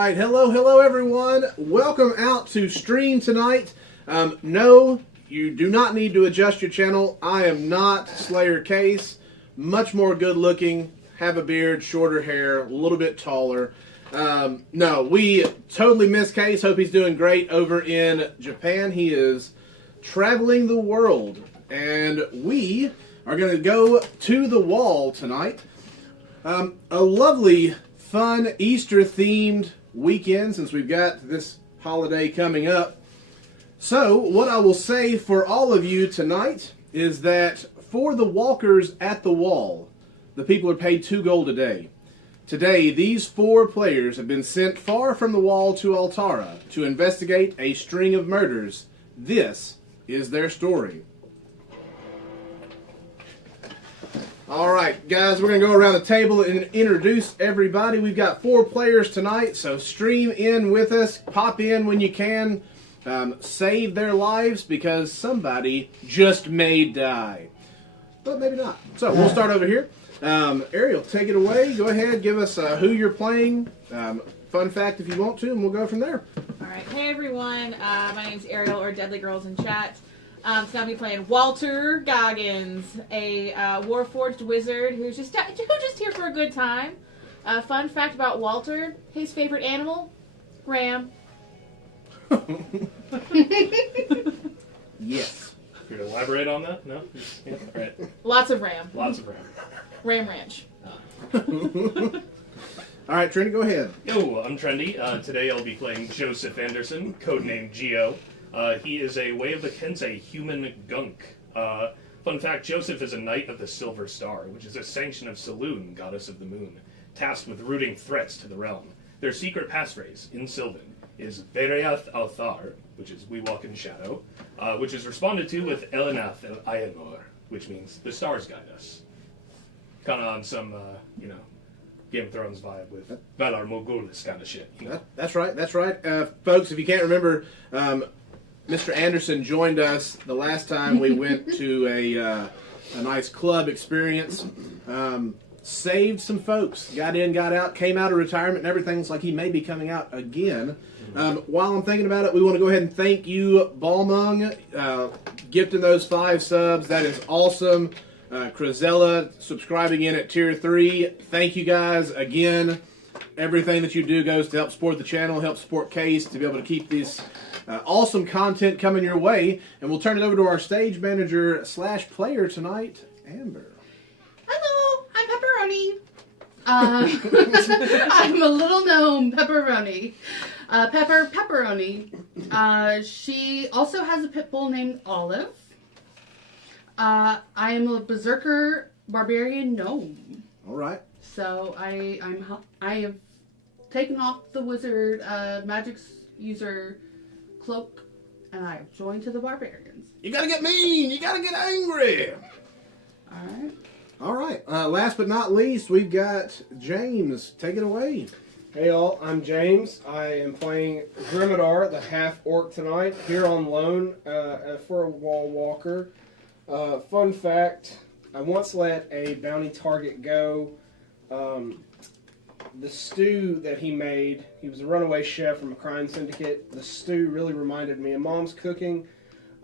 right, hello everyone. Welcome out to stream tonight. No, you do not need to adjust your channel. I am not Slayer Case. Much more good looking, have a beard, shorter hair, a little bit taller. No, we totally miss Case. Hope he's doing great over in Japan. He is traveling the world. And we are going to go to the wall tonight. A lovely, fun, Easter-themed weekend since we've got this holiday coming up. So, what I will say for all of you tonight is that for the walkers at the wall, the people are paid 2 gold a day. Today, these 4 players have been sent far from the wall to Altara to investigate a string of murders. This is their story. Alright, guys, we're going to go around the table and introduce everybody. We've got 4 players tonight, so stream in with us. Pop in when you can. Save their lives because somebody just may die. But maybe not. So, we'll start over here. Ariel, take it away. Go ahead, give us who you're playing. Fun fact if you want to, and we'll go from there. Alright, hey everyone. My name's Ariel, or Deadly Girls in chat. So I'm going to be playing Walter Goggins, a Warforged wizard who's just here for a good time. Fun fact about Walter, his favorite animal, ram. Yes. You're going to elaborate on that? No? Yeah, all right. Lots of ram. Lots of ram. Ram Ranch. Alright, Trini, go ahead. Yo, I'm Trendy. Today I'll be playing Joseph Anderson, codenamed Geo. He is a Way of the Kensei human gunk. Fun fact, Joseph is a Knight of the Silver Star, which is a sanction of Saloon, goddess of the moon, tasked with rooting threats to the realm. Their secret passphrase, in Sylvan, is Vereath Althar, which is We Walk in Shadow, which is responded to with Elenath El Aenor, which means the stars guide us. Kind of on some, Game of Thrones vibe with Valar Morghulis kind of shit. You know? That's right. Folks, if you can't remember, Mr. Anderson joined us the last time we went to a nice club experience. Saved some folks. Got in, got out, came out of retirement, and everything's like he may be coming out again. While I'm thinking about it, we want to go ahead and thank you, Balmung, gifting those 5 subs. That is awesome. Crazella subscribing in at tier 3. Thank you guys again. Everything that you do goes to help support the channel, help support Case, to be able to keep this awesome content coming your way. And we'll turn it over to our stage manager / player tonight, Amber. Hello, I'm Pepperoni. I'm a little gnome, Pepperoni. Pepperoni. She also has a pit bull named Olive. I am a berserker barbarian gnome. All right. So I have taken off the wizard magic user cloak, and I have joined to the barbarians. You gotta get mean. You gotta get angry. All right. Last but not least, we've got James. Take it away. Hey all, I'm James. I am playing Grimadar, the half-orc tonight, here on loan for a wall walker. Fun fact, I once let a bounty target go. The stew that he made, he was a runaway chef from a crime syndicate. The stew really reminded me of Mom's cooking.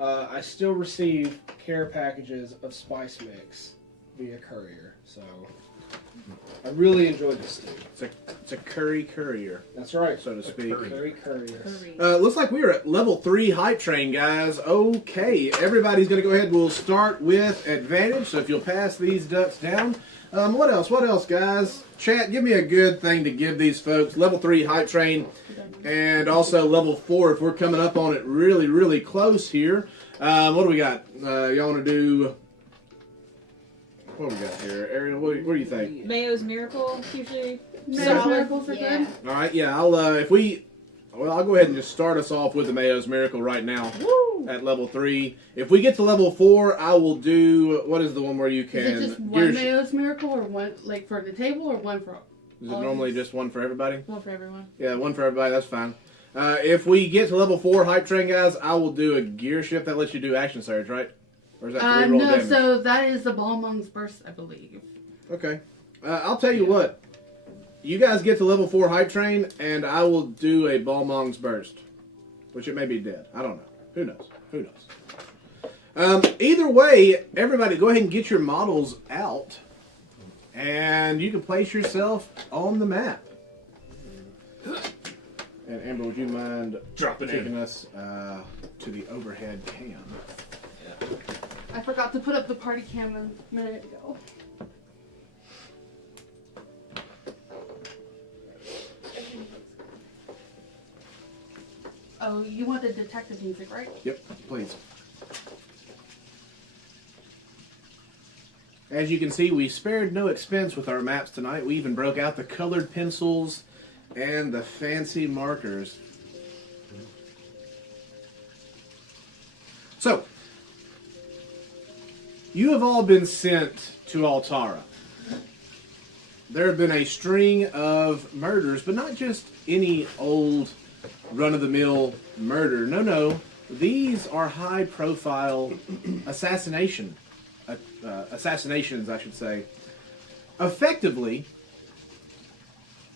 I still receive care packages of spice mix via courier, so I really enjoyed the stew. It's a curry courier. That's right, so to speak. Curry courier. Looks like we're at level 3 hype train, guys. Okay, everybody's going to go ahead. We'll start with advantage, so if you'll pass these ducks down. What else, guys? Chat, give me a good thing to give these folks. Level 3 hype train, and also level 4 if we're coming up on it really, really close here. What do we got? Y'all want to do... What do we got here? Ariel, what do you think? Mayo's Miracle, usually. Mayo's Miracles are good. All right, yeah. I'll go ahead and just start us off with the Mayo's Miracle right now. Woo! At level 3. If we get to level 4, I will do, what is the one where you can... Is it just one Mayo's Miracle, or one like for the table, or one for all? Is it normally just one for everybody? One for everyone. Yeah, one for everybody, that's fine. If we get to level 4 hype train, guys, I will do a gear shift. That lets you do action surge, right? Or is that 3 roll damage? So that is the Balmung's burst, I believe. Okay. I'll tell you what. you guys get to level 4 hype train, and I will do a Balmong's burst, which it may be dead. I don't know. Who knows? Who knows? Either way, everybody, go ahead and get your models out, and you can place yourself on the map. And Amber, would you mind taking us to the overhead cam? Yeah. I forgot to put up the party cam a minute ago. Oh, you want the detective music, right? Yep, please. As you can see, we spared no expense with our maps tonight. We even broke out the colored pencils and the fancy markers. So, you have all been sent to Altara. There have been a string of murders, but not just any old run-of-the-mill murder. No. These are high-profile assassinations, I should say. Effectively,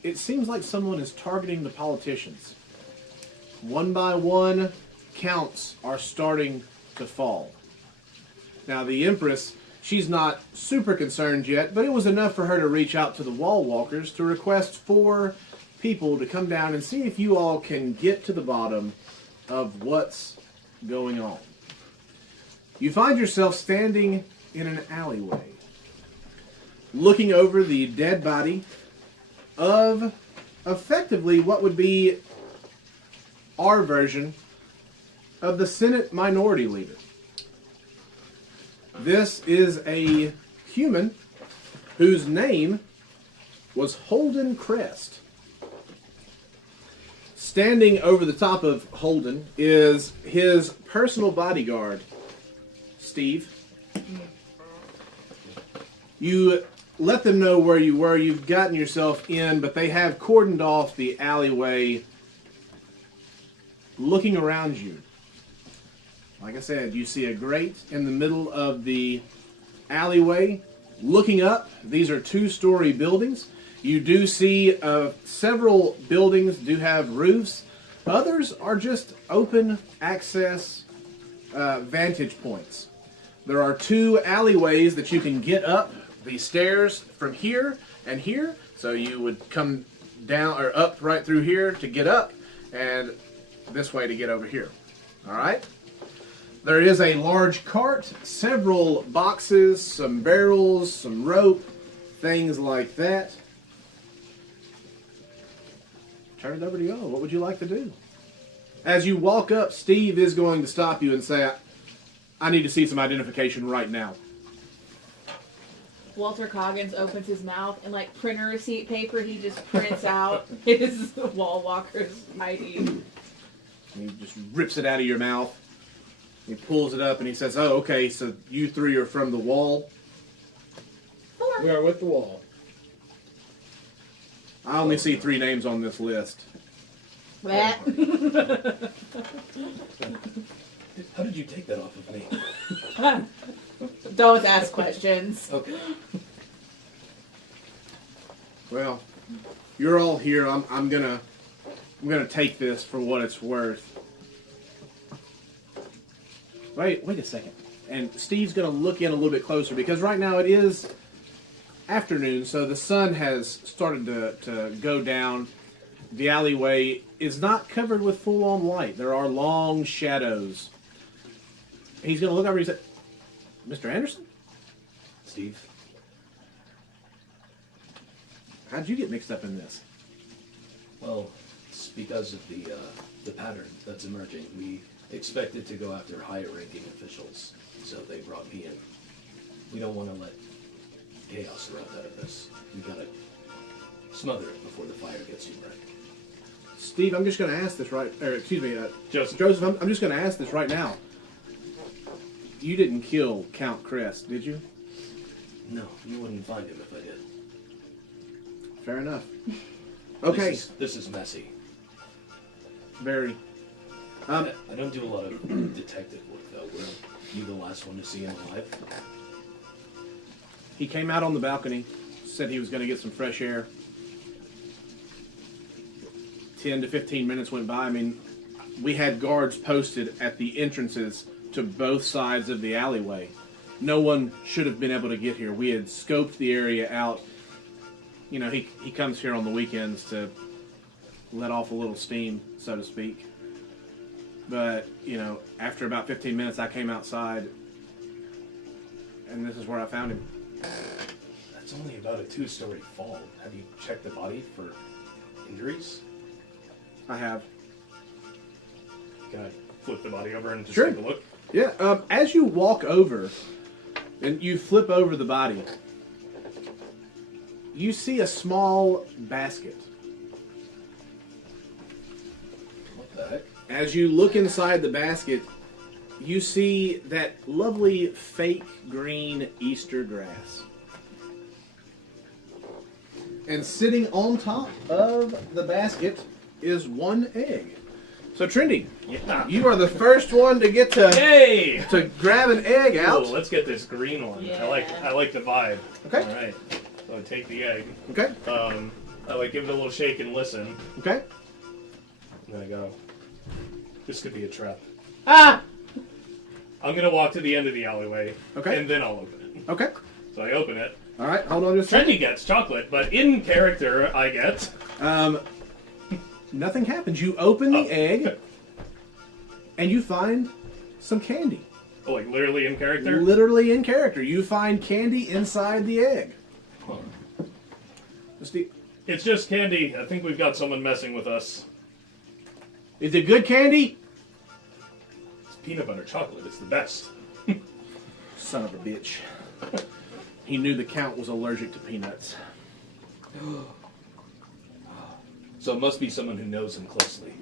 it seems like someone is targeting the politicians. One by one, counts are starting to fall. Now, the Empress, she's not super concerned yet, but it was enough for her to reach out to the Wall Walkers to request 4 people to come down and see if you all can get to the bottom of what's going on. You find yourself standing in an alleyway, looking over the dead body of effectively what would be our version of the Senate Minority Leader. This is a human whose name was Holden Crest. Standing over the top of Holden is his personal bodyguard, Steve. You let them know where you were. You've gotten yourself in, but they have cordoned off the alleyway, looking around you. Like I said, you see a grate in the middle of the alleyway. Looking up, these are 2-story buildings. You do see several buildings do have roofs. Others are just open access vantage points. There are 2 alleyways that you can get up the stairs from here and here. So you would come down or up right through here to get up, and this way to get over here. All right? There is a large cart, several boxes, some barrels, some rope, things like that. Turn it over to you. What would you like to do? As you walk up, Steve is going to stop you and say, I need to see some identification right now. Walter Coggins opens his mouth and like printer receipt paper, he just prints out his Wall Walker's ID. He just rips it out of your mouth. He pulls it up and he says, oh, okay, so you 3 are from the Wall? 4. We are with the Wall. I only see 3 names on this list. That. How did you take that off of me? Don't ask questions. Okay. Well, you're all here. I'm gonna take this for what it's worth. Wait a second. And Steve's gonna look in a little bit closer because right now it is afternoon, so the sun has started to go down. The alleyway is not covered with full-on light. There are long shadows. He's gonna look over and he said, Mr. Anderson? Steve? How'd you get mixed up in this? Well, it's because of the pattern that's emerging. We expected to go after higher-ranking officials, so they brought me in. We don't want to let chaos erupt out of this. We gotta smother it before the fire gets you right. Steve, I'm just going to ask this right... Or, excuse me, Joseph, I'm just going to ask this right now. You didn't kill Count Crest, did you? No, you wouldn't find him if I did. Fair enough. Okay. This is messy. Very. I don't do a lot of detective work, though. Were you the last one to see him alive? He came out on the balcony, said he was going to get some fresh air. 10 to 15 minutes went by. I mean, we had guards posted at the entrances to both sides of the alleyway. No one should have been able to get here. We had scoped the area out. You know, he comes here on the weekends to let off a little steam, so to speak. But, you know, after about 15 minutes, I came outside, and this is where I found him. That's only about a 2-story fall. Have you checked the body for injuries? I have. Can I flip the body over and just Sure. take a look? Yeah, as you walk over, and you flip over the body, you see a small basket. What the heck? As you look inside the basket, you see that lovely fake green Easter grass. And sitting on top of the basket is one egg. So Trendy, Yeah. you are the first one to get to Yay! grab an egg out. Cool, let's get this green one. Yeah. I like the vibe. Okay. All right. So I take the egg. Okay. I like give it a little shake and listen. Okay. And then I go. This could be a trap. Ah! I'm gonna walk to the end of the alleyway. Okay. And then I'll open it. Okay. So I open it. All right. Hold on just a second. Trendy gets chocolate, but in character I get. Nothing happens. You open the Oh. egg, and you find some candy. Oh, like literally in character. Literally in character. You find candy inside the egg. Huh. Just the- It's just candy. I think we've got someone messing with us. Is it good candy? It's peanut butter chocolate. It's the best. Son of a bitch. He knew the Count was allergic to peanuts. So it must be someone who knows him closely.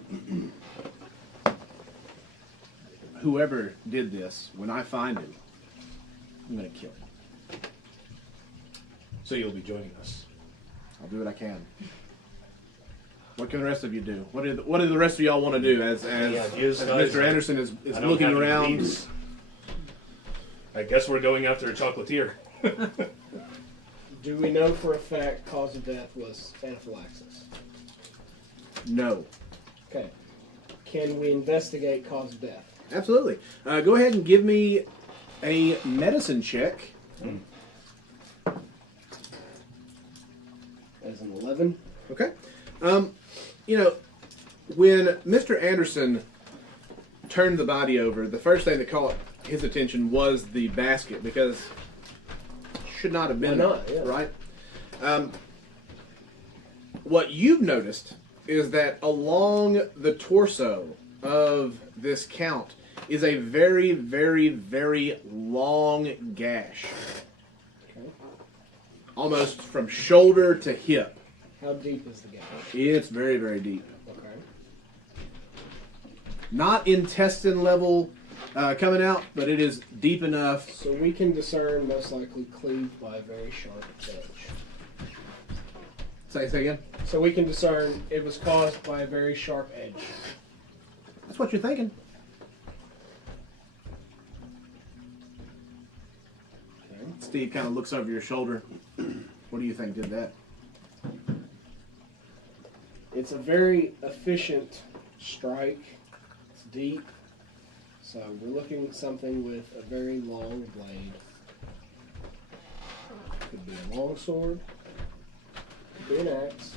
Whoever did this, when I find him, I'm going to kill him. So you'll be joining us. I'll do what I can. What can the rest of you do? What do the rest of y'all want to do as ideas, as guys? Mr. Anderson is I don't looking have any around? leads. I guess we're going after a chocolatier. Do we know for a fact cause of death was anaphylaxis? No. Okay. Can we investigate cause of death? Absolutely. Go ahead and give me a medicine check. As an 11. Okay. You know, when Mr. Anderson turned the body over, the first thing that caught his attention was the basket, because it should not have been Why not? there, Yeah. right? What you've noticed is that along the torso of this Count is a very, very, very long gash. Okay. Almost from shoulder to hip. How deep is the gash? It's very, very deep. Okay. Not intestine level coming out, but it is deep enough. So we can discern most likely cleaved by a very sharp edge. Say again. So we can discern it was caused by a very sharp edge. That's what you're thinking. Okay. Steve kind of looks over your shoulder. What do you think did that? It's a very efficient strike. It's deep. So we're looking at something with a very long blade. Could be a long sword. Could be an axe.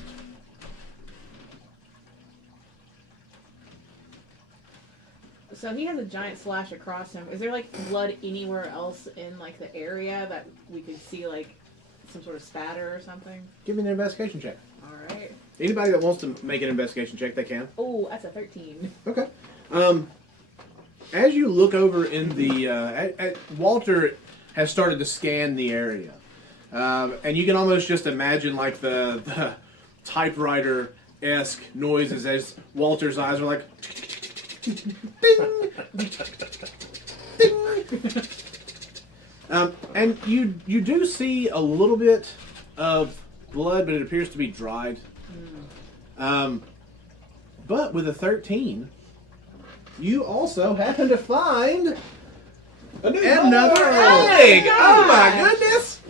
So he has a giant slash across him. Is there like blood anywhere else in like the area that we could see like some sort of spatter or something? Give me an investigation check. All right. Anybody that wants to make an investigation check, they can. Oh, that's a 13. Okay. As you look over in the... Walter has started to scan the area. And you can almost just imagine like the typewriter-esque noises as Walter's eyes are like... Ding! Ding! And you do see a little bit of blood, but it appears to be dried. But with a 13, you also happen to find another egg. Oh my goodness!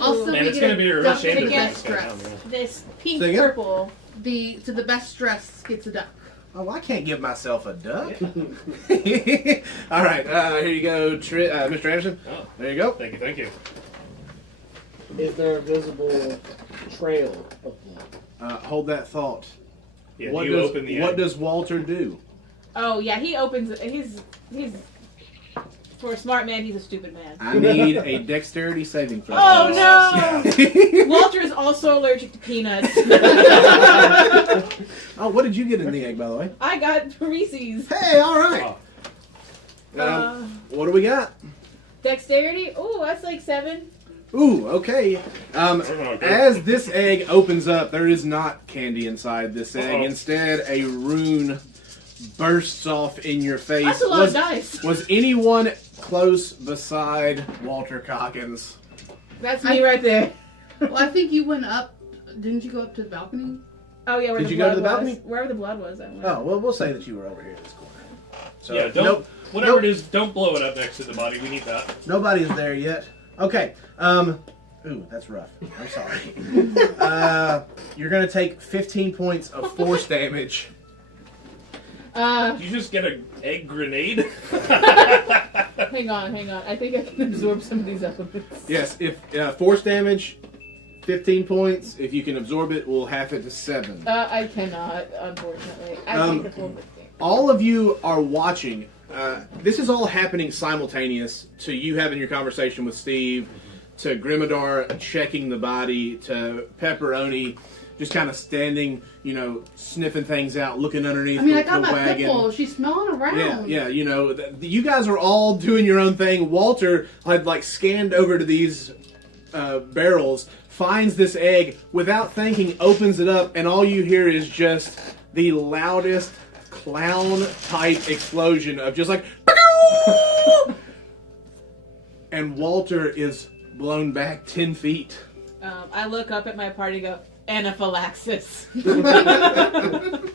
Also, Man, we it's get gonna be a real dump shame to to get get stress. down, This pink Say again? purple the best dress gets a duck. Oh, I can't give myself a duck. All right, here you go, Mr. Anderson. Oh, There you go. thank you, thank you. Is there a visible trail of blood? Hold that thought. Yeah, What you does open the what egg. does Walter do? Oh yeah, he opens. He's for a smart man. He's a stupid man. I need a dexterity saving throw. Oh no! snap. Walter is also allergic to peanuts. Oh, what did you get in the egg, by the way? I got Reese's. Hey, all right. Oh, What do we got? Dexterity. Oh, that's like 7. Ooh, okay. Okay. As this egg opens up, there is not candy inside this egg. Uh-oh. Instead, a rune bursts off in your face. That's a lot of dice. Was anyone close beside Walter Coggins? That's me right there. Well, I think you went up. Didn't you go up to the balcony? Oh yeah, where Did the you blood go to the was. balcony? Wherever the blood was, I went. Oh, well, we'll say that you were over here in this corner. So, yeah, don't. nope, Whatever nope. it is, don't blow it up next to the body. We need that. Nobody's there yet. Okay. Ooh, that's rough. I'm sorry. You're gonna take 15 points of force damage. Did you just get an egg grenade? Hang on. I think I can absorb some of these elements. Yes, if force damage, 15 points. If you can absorb it, we'll half it to 7. I cannot, unfortunately. I take the full 15. All of you are watching. This is all happening simultaneous to you having your conversation with Steve, to Grimadar checking the body, to Pepperoni just kind of standing, sniffing things out, looking underneath I mean, the, I got the my wagon. pimple. She's smelling around. Yeah, you guys are all doing your own thing. Walter had scanned over to these barrels, finds this egg without thinking, opens it up, and all you hear is just the loudest clown type explosion of just and Walter is blown back 10 feet. I look up at my party and go, anaphylaxis. I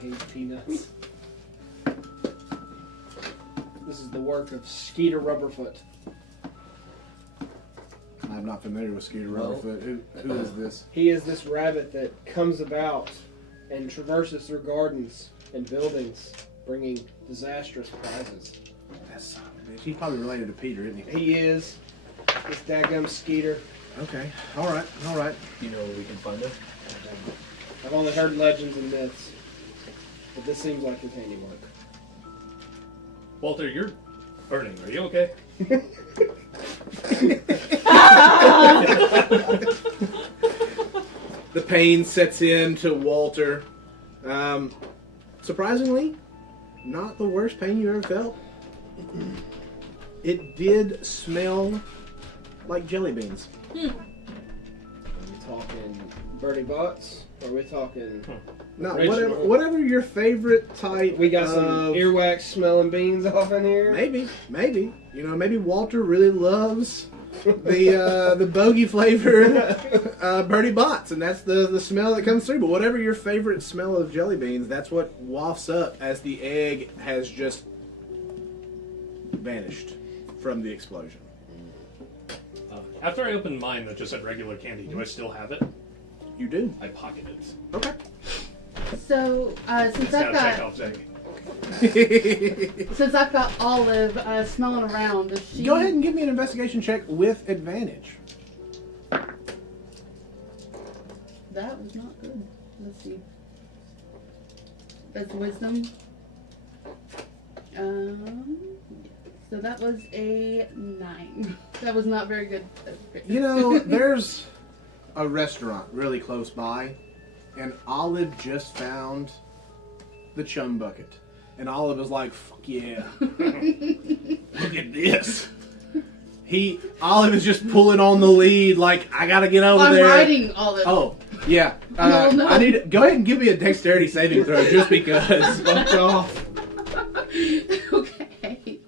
hate peanuts. This is the work of Skeeter Rubberfoot. I'm not familiar with Skeeter Rubberfoot. Who is this? He is this rabbit that comes about and traverses through gardens and buildings, bringing disastrous prizes. That son of a bitch. He's probably related to Peter, isn't he? He is this daggum Skeeter. Okay. All right. Do you know where we can find him? I've only heard legends and myths, but this seems like his handiwork. Walter, you're burning. Are you okay? The pain sets in to Walter. Surprisingly, not the worst pain you ever felt. It did smell like jelly beans. Are we talking Bertie Butts? Or are we talking... No, Original. whatever your favorite type. We got some of, earwax smelling beans off in here. Maybe. Maybe Walter really loves the bogey flavored Bertie Bott's, and that's the smell that comes through. But whatever your favorite smell of jelly beans, that's what wafts up as the egg has just vanished from the explosion. After I opened mine that just had regular candy, do I still have it? You do. I pocket it. Okay. So It's now Chekhov's egg. since I've got Olive smelling around, does she? Go ahead and give me an investigation check with advantage. That was not good. Let's see. That's wisdom. So that was a 9. That was not very good. There's a restaurant really close by, and Olive just found the chum bucket. And Olive is like, fuck yeah. Look at this. Olive is just pulling on the lead, like, I gotta get over I'm there. riding Olive. Oh, yeah. Oh, no. I need go ahead and give me a dexterity saving throw just because. Fuck off. Okay.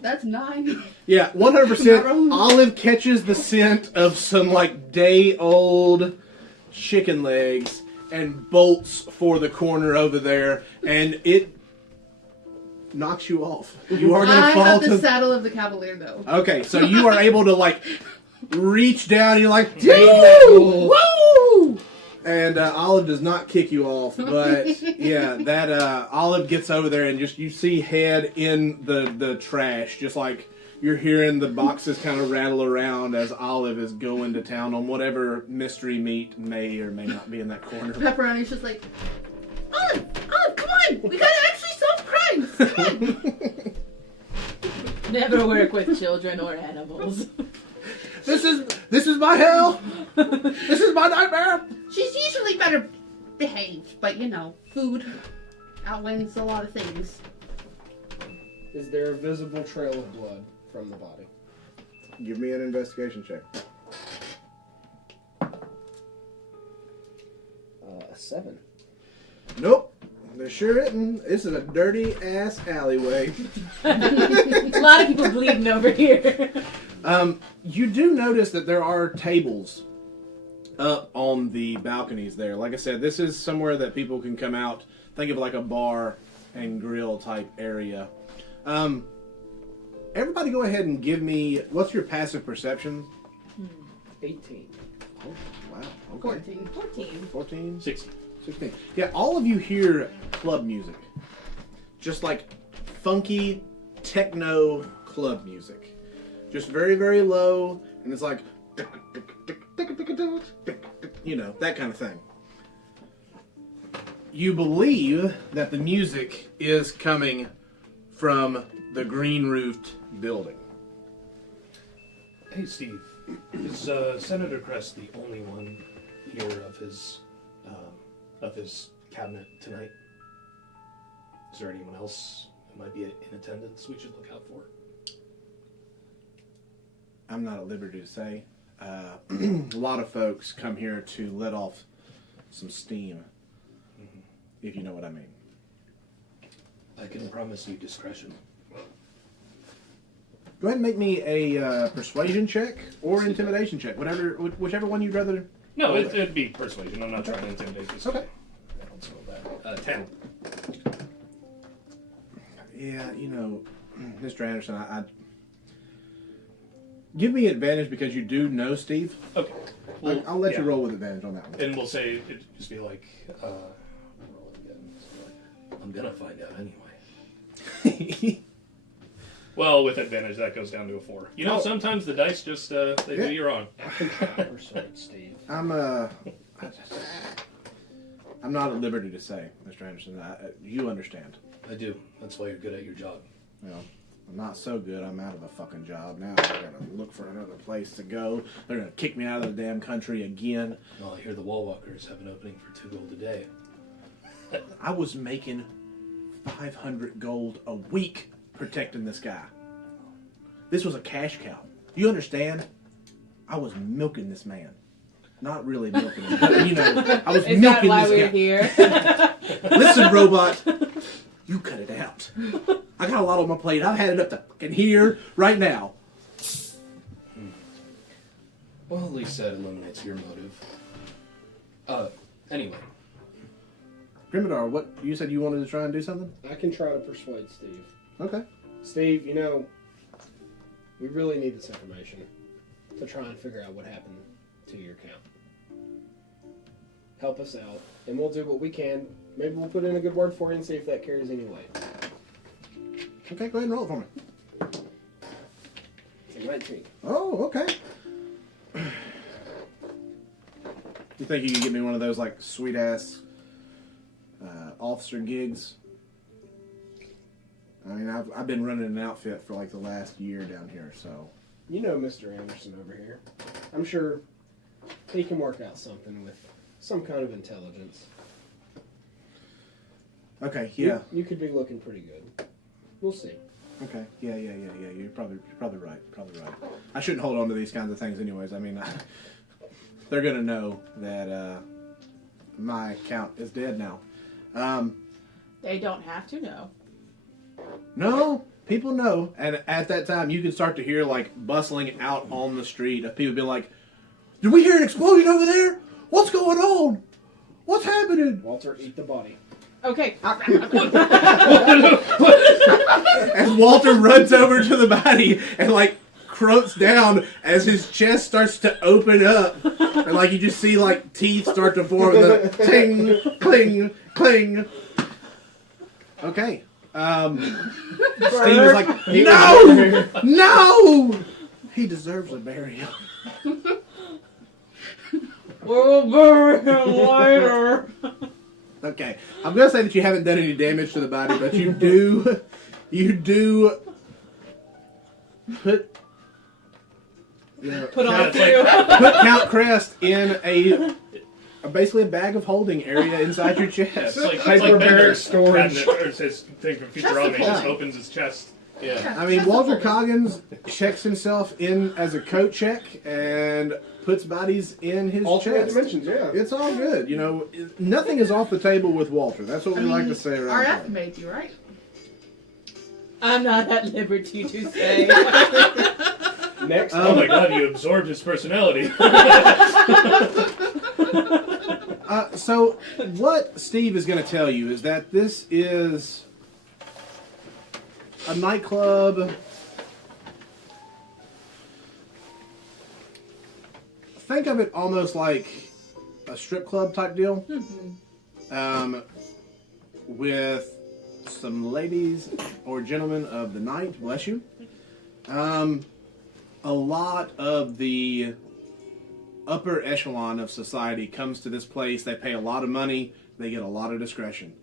That's 9. Yeah, 100%. Olive catches the scent of some day-old chicken legs and bolts for the corner over there, and it knocks you off. You are going I to fall have to the saddle of the cavalier though. Okay, so you are able to reach down and you're like, Woo! woo! And Olive does not kick you off, but yeah, that Olive gets over there and just you see head in the trash, just like you're hearing the boxes kind of rattle around as Olive is going to town on whatever mystery meat may or may not be in that corner. Pepperoni's just like, Olive, come on! We gotta actually solve crimes! Come on! Never work with children or animals. This is my hell. This is my nightmare. She's usually better behaved, but you know, food outwins a lot of things. Is there a visible trail of blood from the body? Give me an investigation check. A 7. Nope. There sure isn't. This is a dirty ass alleyway. A lot of people bleeding over here. You do notice that there are tables up on the balconies there. Like I said, this is somewhere that people can come out. Think of it like a bar and grill type area. Everybody go ahead and give me, what's your passive perception? 18. Oh, wow. Okay. 14. 14? 16. 16. Yeah, all of you hear club music. Just like funky techno club music. Just very, very low, and it's like, you know, that kind of thing. You believe that the music is coming from the green-roofed building. Hey, Steve. Is Senator Crest the only one here of his cabinet tonight? Is there anyone else who might be in attendance we should look out for? I'm not at liberty to say. A lot of folks come here to let off some steam, if you know what I mean. I can promise you discretion. Go ahead and make me a persuasion check or intimidation check, whichever one you'd rather. No, it'd be persuasion. I'm not trying to intimidate you. Okay. Let's roll that. 10. Yeah, you know, Mr. Anderson, I give me advantage because you do know Steve. Okay. Well, I'll let you yeah. roll with advantage on that one. And we'll say it'd just be like, roll it again. Just be like, I'm gonna find out anyway. Well, with advantage, that goes down to a 4. You know, sometimes the dice just they do you wrong. I can try to persuade Steve. I'm not at liberty to say, Mr. Anderson. You understand. I do. That's why you're good at your job. You know, I'm not so good. I'm out of a fucking job now. I gotta look for another place to go. They're gonna kick me out of the damn country again. Well, I hear the wall walkers have an opening for 2 gold a day. I was making 500 gold a week protecting this guy. This was a cash cow. You understand? I was milking this man. Not really milking him, but you know, I was Is that milking why this we're guy. here? Listen, robot, you cut it out. I got a lot on my plate. I've had it up to fucking here right now. Well, at least that eliminates your motive. Anyway. Grimmadar, what you said you wanted to try and do something? I can try to persuade Steve. Okay. Steve, you know, we really need this information to try and figure out what happened to your account. Help us out, and we'll do what we can. Maybe we'll put in a good word for you and see if that carries any weight. Okay, go ahead and roll it for me. It's a 19. Oh, okay. You think you could get me one of those, like, sweet-ass officer gigs? I mean, I've been running an outfit for, like, the last year down here, so... You know Mr. Anderson over here. I'm sure he can work out something with some kind of intelligence. Okay, yeah. You could be looking pretty good. We'll see. Okay, yeah. You're probably right. I shouldn't hold on to these kinds of things anyways. I mean, they're going to know that my account is dead now. They don't have to know. No, people know. And at that time, you can start to hear, like, bustling out on the street of people being like, did we hear an explosion over there? What's going on? What's happening? Walter, eat the body. Okay. And Walter runs over to the body and, like, crunks down as his chest starts to open up, and like you just see like teeth start to form. The ting, cling, cling. Okay. Steve is like, no, no. He deserves a burial. We'll bury him later. Okay, I'm gonna say that you haven't done any damage to the body, but you do put Put on it's you. put Count Crest in basically a bag of holding area inside your chest. It's like Hyperbaric Bender's storage. cabinet, or his thing from Futurama. He just opens his chest. Yeah. I mean, Walter Coggins checks himself in as a coat check and puts bodies in his Alternate chest. dimensions, yeah. It's all good, you know. Nothing is off the table with Walter. That's what we like to say around RF here. made you, right? I'm not at liberty to say. Next. Oh my god, you absorbed his personality. So, what Steve is going to tell you is that this is a nightclub. Think of it almost like a strip club type deal, with some ladies or gentlemen of the night. Bless you. A lot of the upper echelon of society comes to this place. They pay a lot of money. They get a lot of discretion.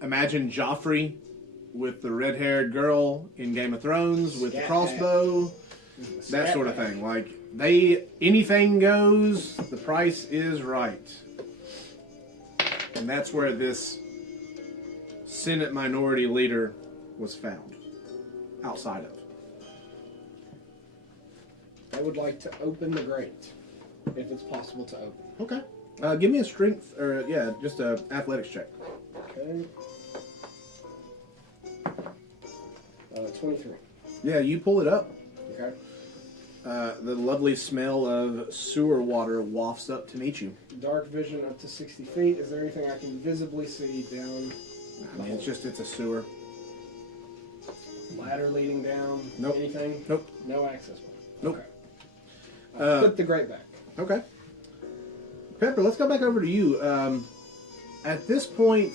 Imagine Joffrey with the red-haired girl in Game of Thrones with the Scat crossbow, that sort of thing. Like, anything goes, the price is right. And that's where this Senate minority leader was found, outside of. I would like to open the grate, if it's possible to open. Okay. Give me a strength, or just a athletics check. Okay. 23. Yeah, you pull it up. Okay. The lovely smell of sewer water wafts up to meet you. Dark vision up to 60 feet. Is there anything I can visibly see down? I mean, it's a sewer. Ladder leading down? Nope. Anything? Nope. No access point? Nope. Okay. Put the grate back. Okay. Pepper, let's go back over to you. At this point,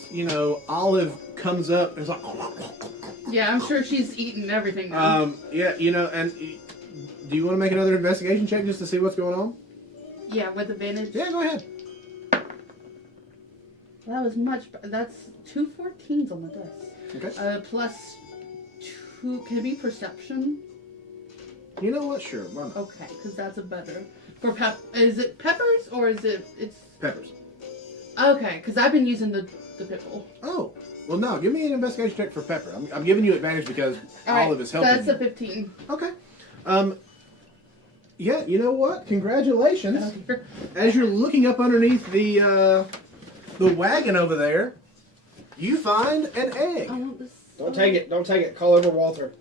Olive comes up and is like, Yeah, I'm sure she's eaten everything now. and do you want to make another investigation check just to see what's going on? Yeah, with advantage. Yeah, go ahead. That was much. That's 2 14s on the dice. Okay. Plus 2. Can it be perception? You know what? Sure. Why not? Okay, because that's a better. For is it peppers or is it's Peppers. okay? Because I've been using the pickle. Oh. Well, no. Give me an investigation check for Pepper. I'm giving you advantage because All right, Olive is helping that's you. a 15. Okay. Yeah, you know what? Congratulations. As you're looking up underneath the wagon over there, you find an egg. I want this. Don't take it. Don't take it. Call over Walter.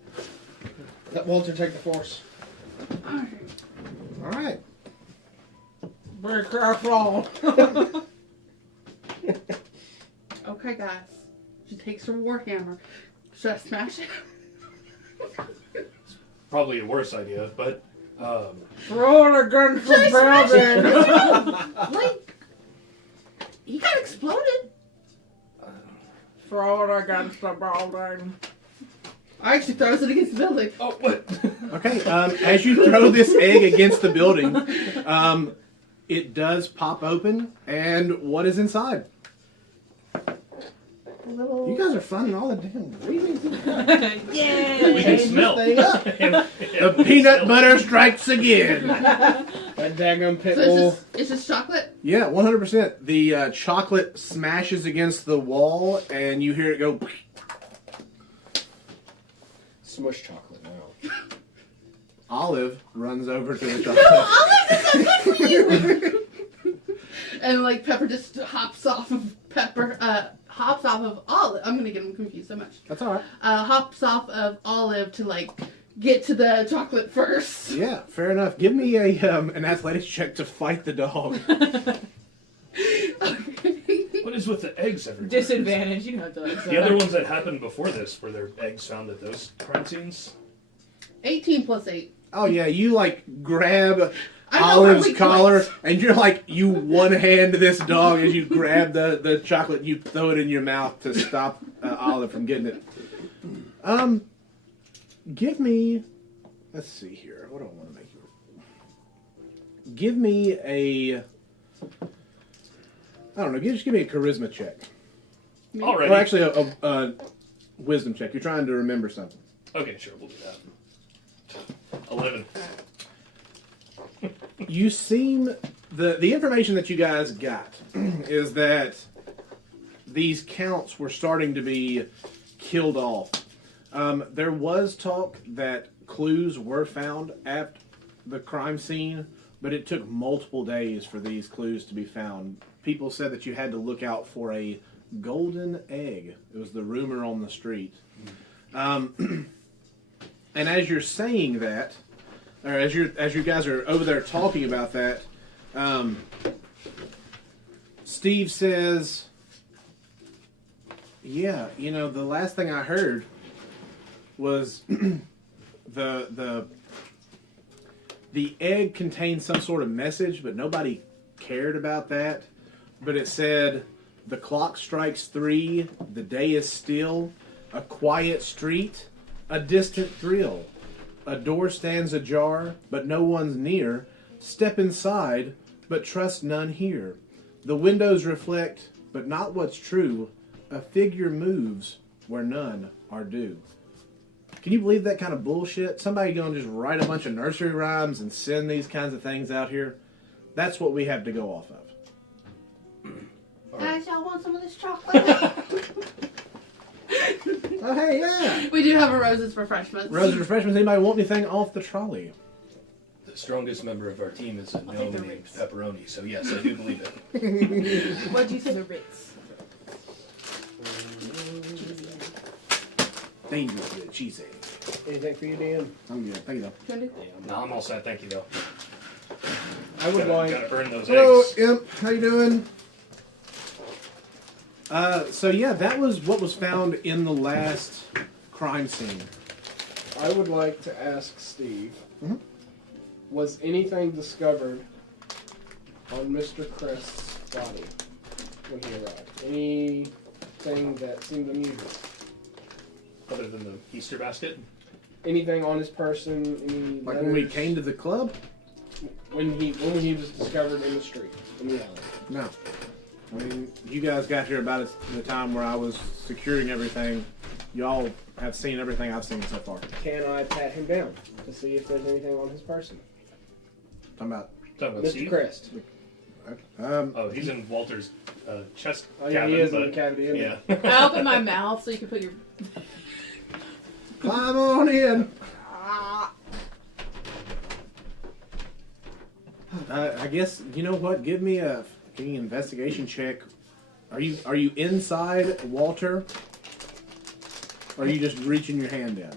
Let Walter take the force. All right. Be careful. Okay, guys. She takes her warhammer. Should I smash it? Probably a worse idea, but Throw it against the building. Like, he got exploded. Throw it against the building. I actually throws it against the building. oh, what? Okay. As you throw this egg against the building, it does pop open, and what is inside? Little. You guys are finding all the damn ingredients. Yay! We can smell. Thing up. The peanut butter strikes again. That daggum pit So bull. it's just chocolate. Yeah, 100%. The chocolate smashes against the wall, and you hear it go. Smush chocolate now. Olive runs over to the chocolate. And like Pepper just hops off of hops off of Olive. I'm gonna get them confused so much. That's all right. Hops off of Olive to like get to the chocolate first. Yeah, fair enough. Give me an athletics check to fight the dog. What is with the eggs everywhere? Disadvantage. You know how to. The other ones that happened before this, were there eggs found at those crime scenes? 18 plus 8. Oh yeah, you like grab I know, Olive's are we collar, quits? and you're like, you one hand this dog as you grab the chocolate, and you throw it in your mouth to stop Olive from getting it. Give me, let's see here, what do I want to make you? Give me a, I don't know, just give me a charisma check. Alrighty. Or actually a wisdom check. You're trying to remember something. Okay, sure, we'll do that. 11. You seem the information that you guys got is that these counts were starting to be killed off. There was talk that clues were found at the crime scene, but it took multiple days for these clues to be found. People said that you had to look out for a golden egg. It was the rumor on the street. And as you're saying that, or as you guys are over there talking about that, Steve says, "Yeah, you know, the last thing I heard was the egg contained some sort of message, but nobody cared about that. But it said, the clock strikes 3, the day is still, a quiet street, a distant thrill. A door stands ajar, but no one's near. Step inside, but trust none here. The windows reflect, but not what's true. A figure moves where none are due." Can you believe that kind of bullshit? Somebody gonna just write a bunch of nursery rhymes and send these kinds of things out here? That's what we have to go off of. Guys, y'all want some of this chocolate? Oh, hey, yeah. We do have a Rose's refreshments. Rose refreshments. Anybody want anything off the trolley? The strongest member of our team is a take gnome the named Ritz. Pepperoni, so yes, I do believe it. What'd you say? The Ritz. Dangerous with cheesy. Anything for you, Dan? I'm good. Thank you, though. Candy? No, I'm all set, thank you, though. I would Gotta like. earn those Hello, eggs. Imp. How you doing? So yeah, that was what was found in the last crime scene. I would like to ask Steve. Mhm. Was anything discovered on Mr. Crest's body when he arrived? Anything that seemed unusual? Other than the Easter basket. Anything on his person? Any Like when we letters? came to the club? when he was discovered in the street in the alley. No. I mean, you guys got here about the time where I was securing everything. Y'all have seen everything I've seen so far. Can I pat him down to see if there's anything on his person? Talking about. Talking about Mr. Steve? Crest. Oh, he's in Walter's chest Oh yeah, cabin, he is in but the cavity. Isn't he? yeah. I open my mouth so you can put your. Climb on in. I guess you know what. Give me a fucking investigation check. Are you inside Walter? Or are you just reaching your hand in?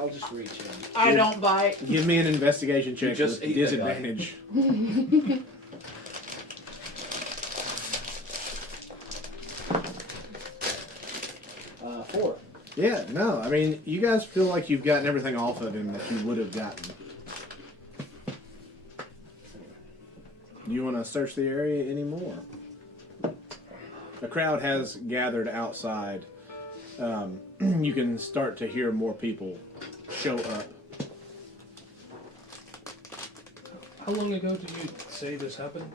I'll just reach in. I don't bite. Give me an investigation check just with ate that guy. disadvantage. Four. Yeah, no. I mean, you guys feel like you've gotten everything off of him that you would have gotten. Do you want to search the area anymore? The crowd has gathered outside. You can start to hear more people show up. How long ago did you say this happened?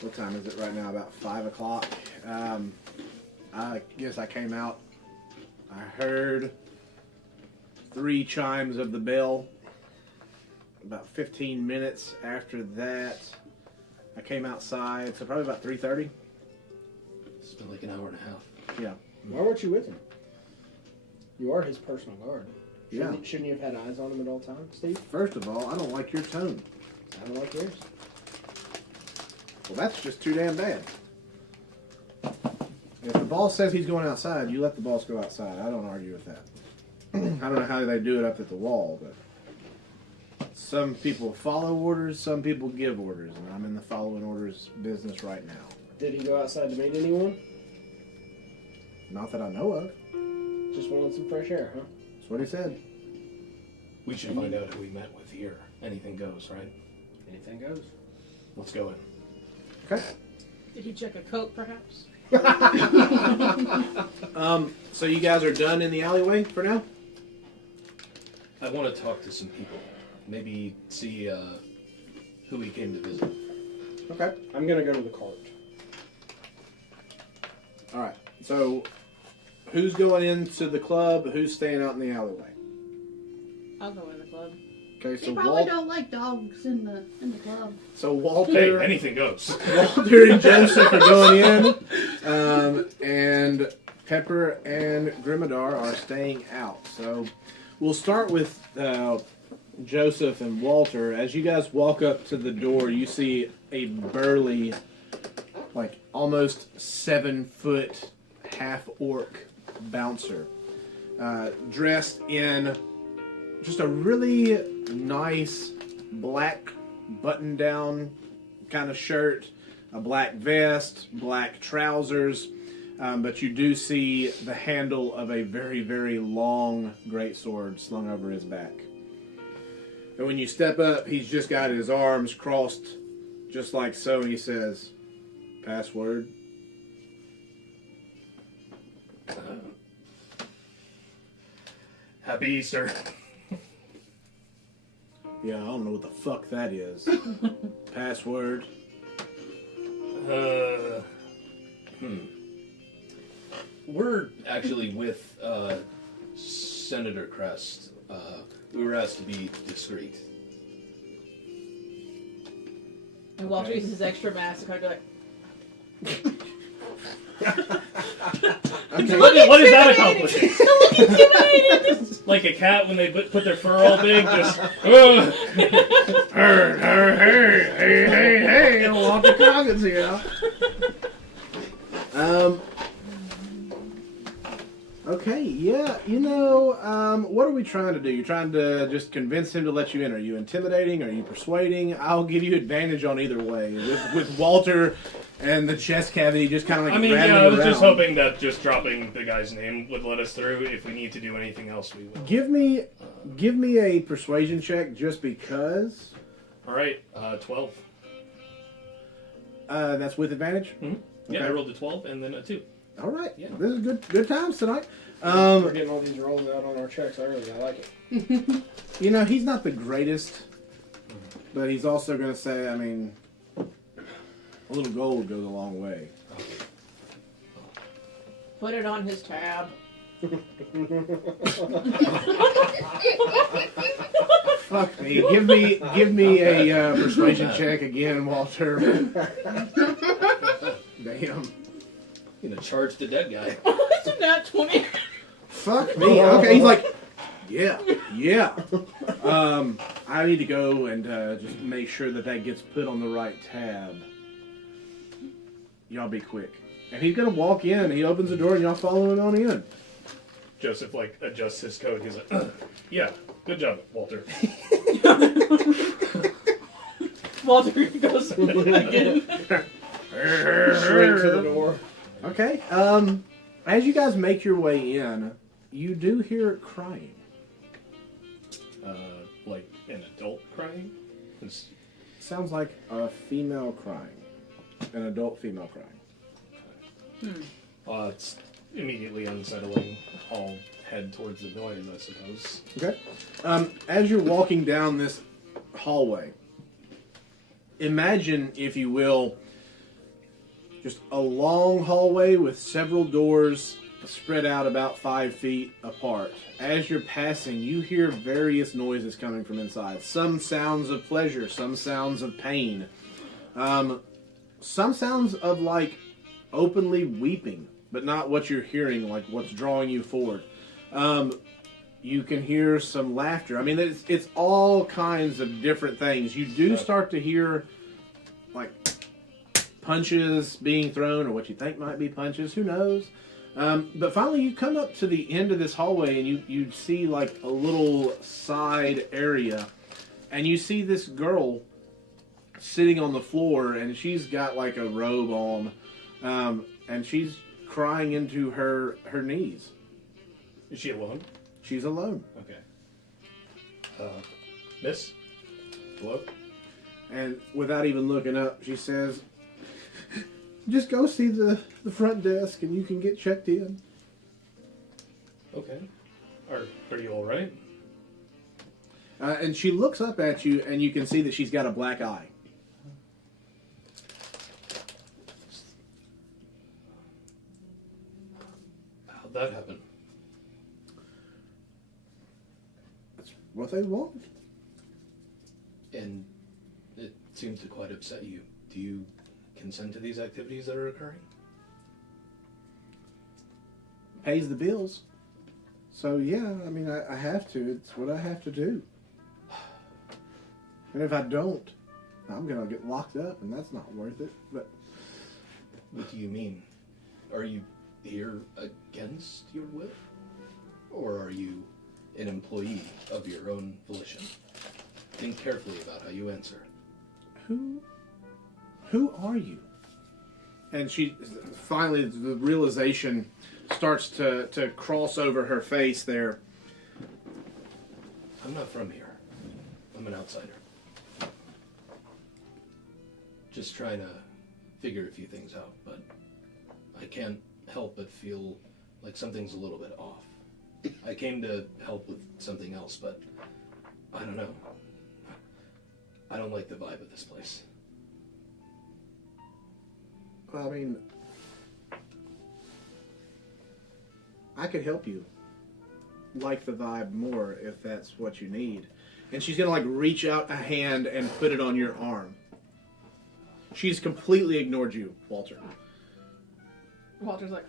What time is it right now? About 5 o'clock. I guess I came out. I heard 3 chimes of the bell. About 15 minutes after that, I came outside. So probably about 3:30. It's been like an hour and a half. Yeah. Why weren't you with him? You are his personal guard. Yeah. Shouldn't you have had eyes on him at all times, Steve? First of all, I don't like your tone. I don't like yours. Well, that's just too damn bad. If the boss says he's going outside, you let the boss go outside. I don't argue with that. I don't know how they do it up at the wall, but some people follow orders, some people give orders, and I'm in the following orders business right now. Did he go outside to meet anyone? Not that I know of. Just wanted some fresh air, huh? That's what he said. We should find out who we met with here. Anything goes, right? Anything goes. Let's go in. Okay. Did he check a coat, perhaps? So you guys are done in the alleyway for now? I want to talk to some people. Maybe see who we came to visit. Okay. I'm gonna go to the cart. All right. So, who's going into the club? Who's staying out in the alleyway? I'll go in the club. Okay. They So probably don't like dogs in the club. So Hey, Walter, anything goes. Walter and Joseph are going in, and Pepper and Grimadar are staying out. So we'll start with Joseph and Walter. As you guys walk up to the door, you see a burly, like almost 7-foot half-orc bouncer, dressed in just a really nice black button-down kind of shirt, a black vest, black trousers, but you do see the handle of a very, very long greatsword slung over his back. And when you step up, he's just got his arms crossed just like so, and he says, "Password." Happy Easter. Yeah, I don't know what the fuck that is. Password. We're actually with Senator Crest. We were asked to be discreet. And Walter uses his extra MasterCard to like, Okay. What is that accomplishing? look intimidated! Like a cat when they put their fur all big, just. Hey, Walter Coggins here. Okay, yeah, what are we trying to do? You're trying to just convince him to let you in. Are you intimidating? Are you persuading? I'll give you advantage on either way. With Walter and the chest cavity just kind of like rattling I was just around. hoping that just dropping the guy's name would let us through. If we need to do anything else, we will. Give me a persuasion check just because. All right, 12. That's with advantage? Yeah, Okay. I rolled a 12 and then a 2. All right. Yeah. This is good times tonight. We're getting all these rolls out on our checks. I like it. He's not the greatest, but he's also going to say, I mean, a little gold goes a long way. Put it on his tab. Fuck me. Give me a persuasion check again, Walter. Damn. You know, charge the dead guy. It's a nat 20. Fuck me. Okay, he's like, yeah. I need to go and just make sure that gets put on the right tab. Y'all be quick. And he's gonna walk in. He opens the door, and y'all follow him on in. Joseph adjusts his coat. He's like, yeah, good job, Walter. Walter goes again. Shrink to the door. Okay. As you guys make your way in, you do hear crying. Like an adult crying. It's- Sounds like a female crying, an adult female crying. It's immediately unsettling. I'll head towards the noise, I suppose. Okay. As you're walking down this hallway, imagine, if you will, just a long hallway with several doors spread out about 5 feet apart. As you're passing, you hear various noises coming from inside. Some sounds of pleasure, some sounds of pain, some sounds of like openly weeping, but not what you're hearing, like what's drawing you forward. You can hear some laughter. I mean, it's all kinds of different things. You do start to hear like punches being thrown, or what you think might be punches. Who knows? But finally, you come up to the end of this hallway, and you see like a little side area, and you see this girl sitting on the floor, and she's got like a robe on, and she's crying into her knees. Is she alone? She's alone. Okay. Miss? Hello? And without even looking up, she says, just go see the front desk and you can get checked in. Okay. Are you alright? And she looks up at you and you can see that she's got a black eye. How'd that happen? That's what they want. And it seems to quite upset you. Do you consent to these activities that are occurring? Pays the bills. So yeah, I mean, I have to. It's what I have to do. And if I don't, I'm gonna get locked up, and that's not worth it. But What do you mean? Are you here against your will? Or are you an employee of your own volition? Think carefully about how you answer. who are you? And she finally, the realization starts to cross over her face there. I'm not from here. I'm an outsider. Just trying to figure a few things out, but I can't help but feel like something's a little bit off. I came to help with something else, but I don't know. I don't like the vibe of this place. I mean, I could help you like the vibe more if that's what you need. And she's gonna like reach out a hand and put it on your arm. She's completely ignored you, Walter. Walter's like,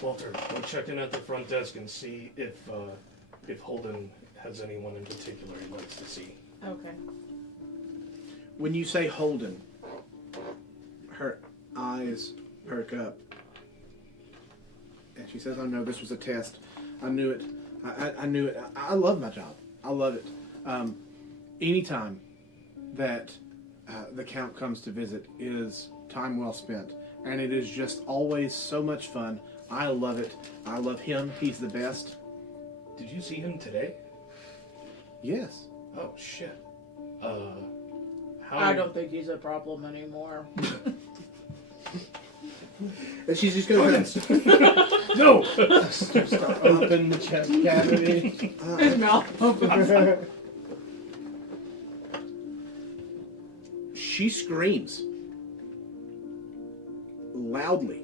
Walter, go check in at the front desk and see if Holden has anyone in particular he likes to see. okay. When you say Holden, her eyes perk up. And she says, oh no, this was a test. I knew it. I knew it. I love my job. I love it. Anytime that the Count comes to visit is time well spent. And it is just always so much fun. I love it. I love him. He's the best. Did you see him today? Yes. Oh shit. How? I don't think he's a problem anymore. And she's just going to... No. Open the chest cavity. His mouth opens. She screams loudly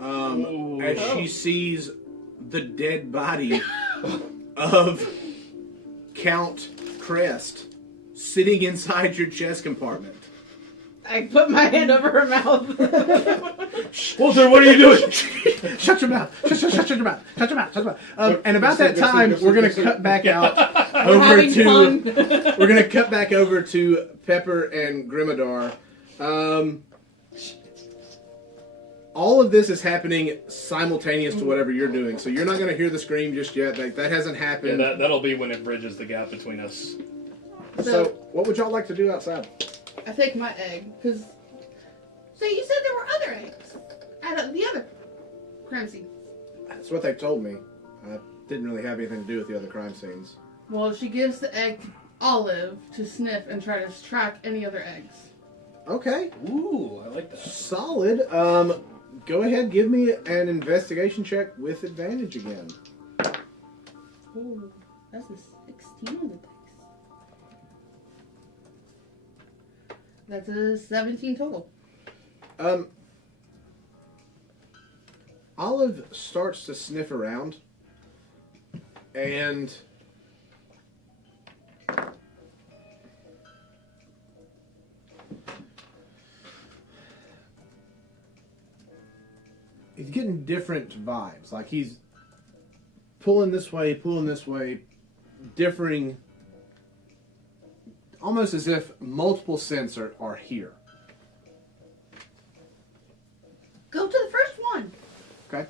as she sees the dead body of Count Crest sitting inside your chest compartment. I put my hand over her mouth. Walter, what are you doing? Shut your mouth! Shut your mouth! Shut your mouth! Shut your mouth! And about that time, we're gonna cut back out over having to. fun. We're gonna cut back over to Pepper and Grimadar. All of this is happening simultaneous to whatever you're doing, so you're not gonna hear the scream just yet. That hasn't Yeah, happened. that'll be when it bridges the gap between us. So, what would y'all like to do outside? I take my egg, because... So you said there were other eggs at the other crime scene. That's what they told me. I didn't really have anything to do with the other crime scenes. Well, she gives the egg to Olive to sniff and try to track any other eggs. Okay, Ooh, I like that. solid. Go ahead, give me an investigation check with advantage again. Ooh, that's a 16 on the dice. That's a 17 total. Olive starts to sniff around, and he's getting different vibes. Like he's pulling this way, differing, almost as if multiple scents are here. Go to the first one. Okay.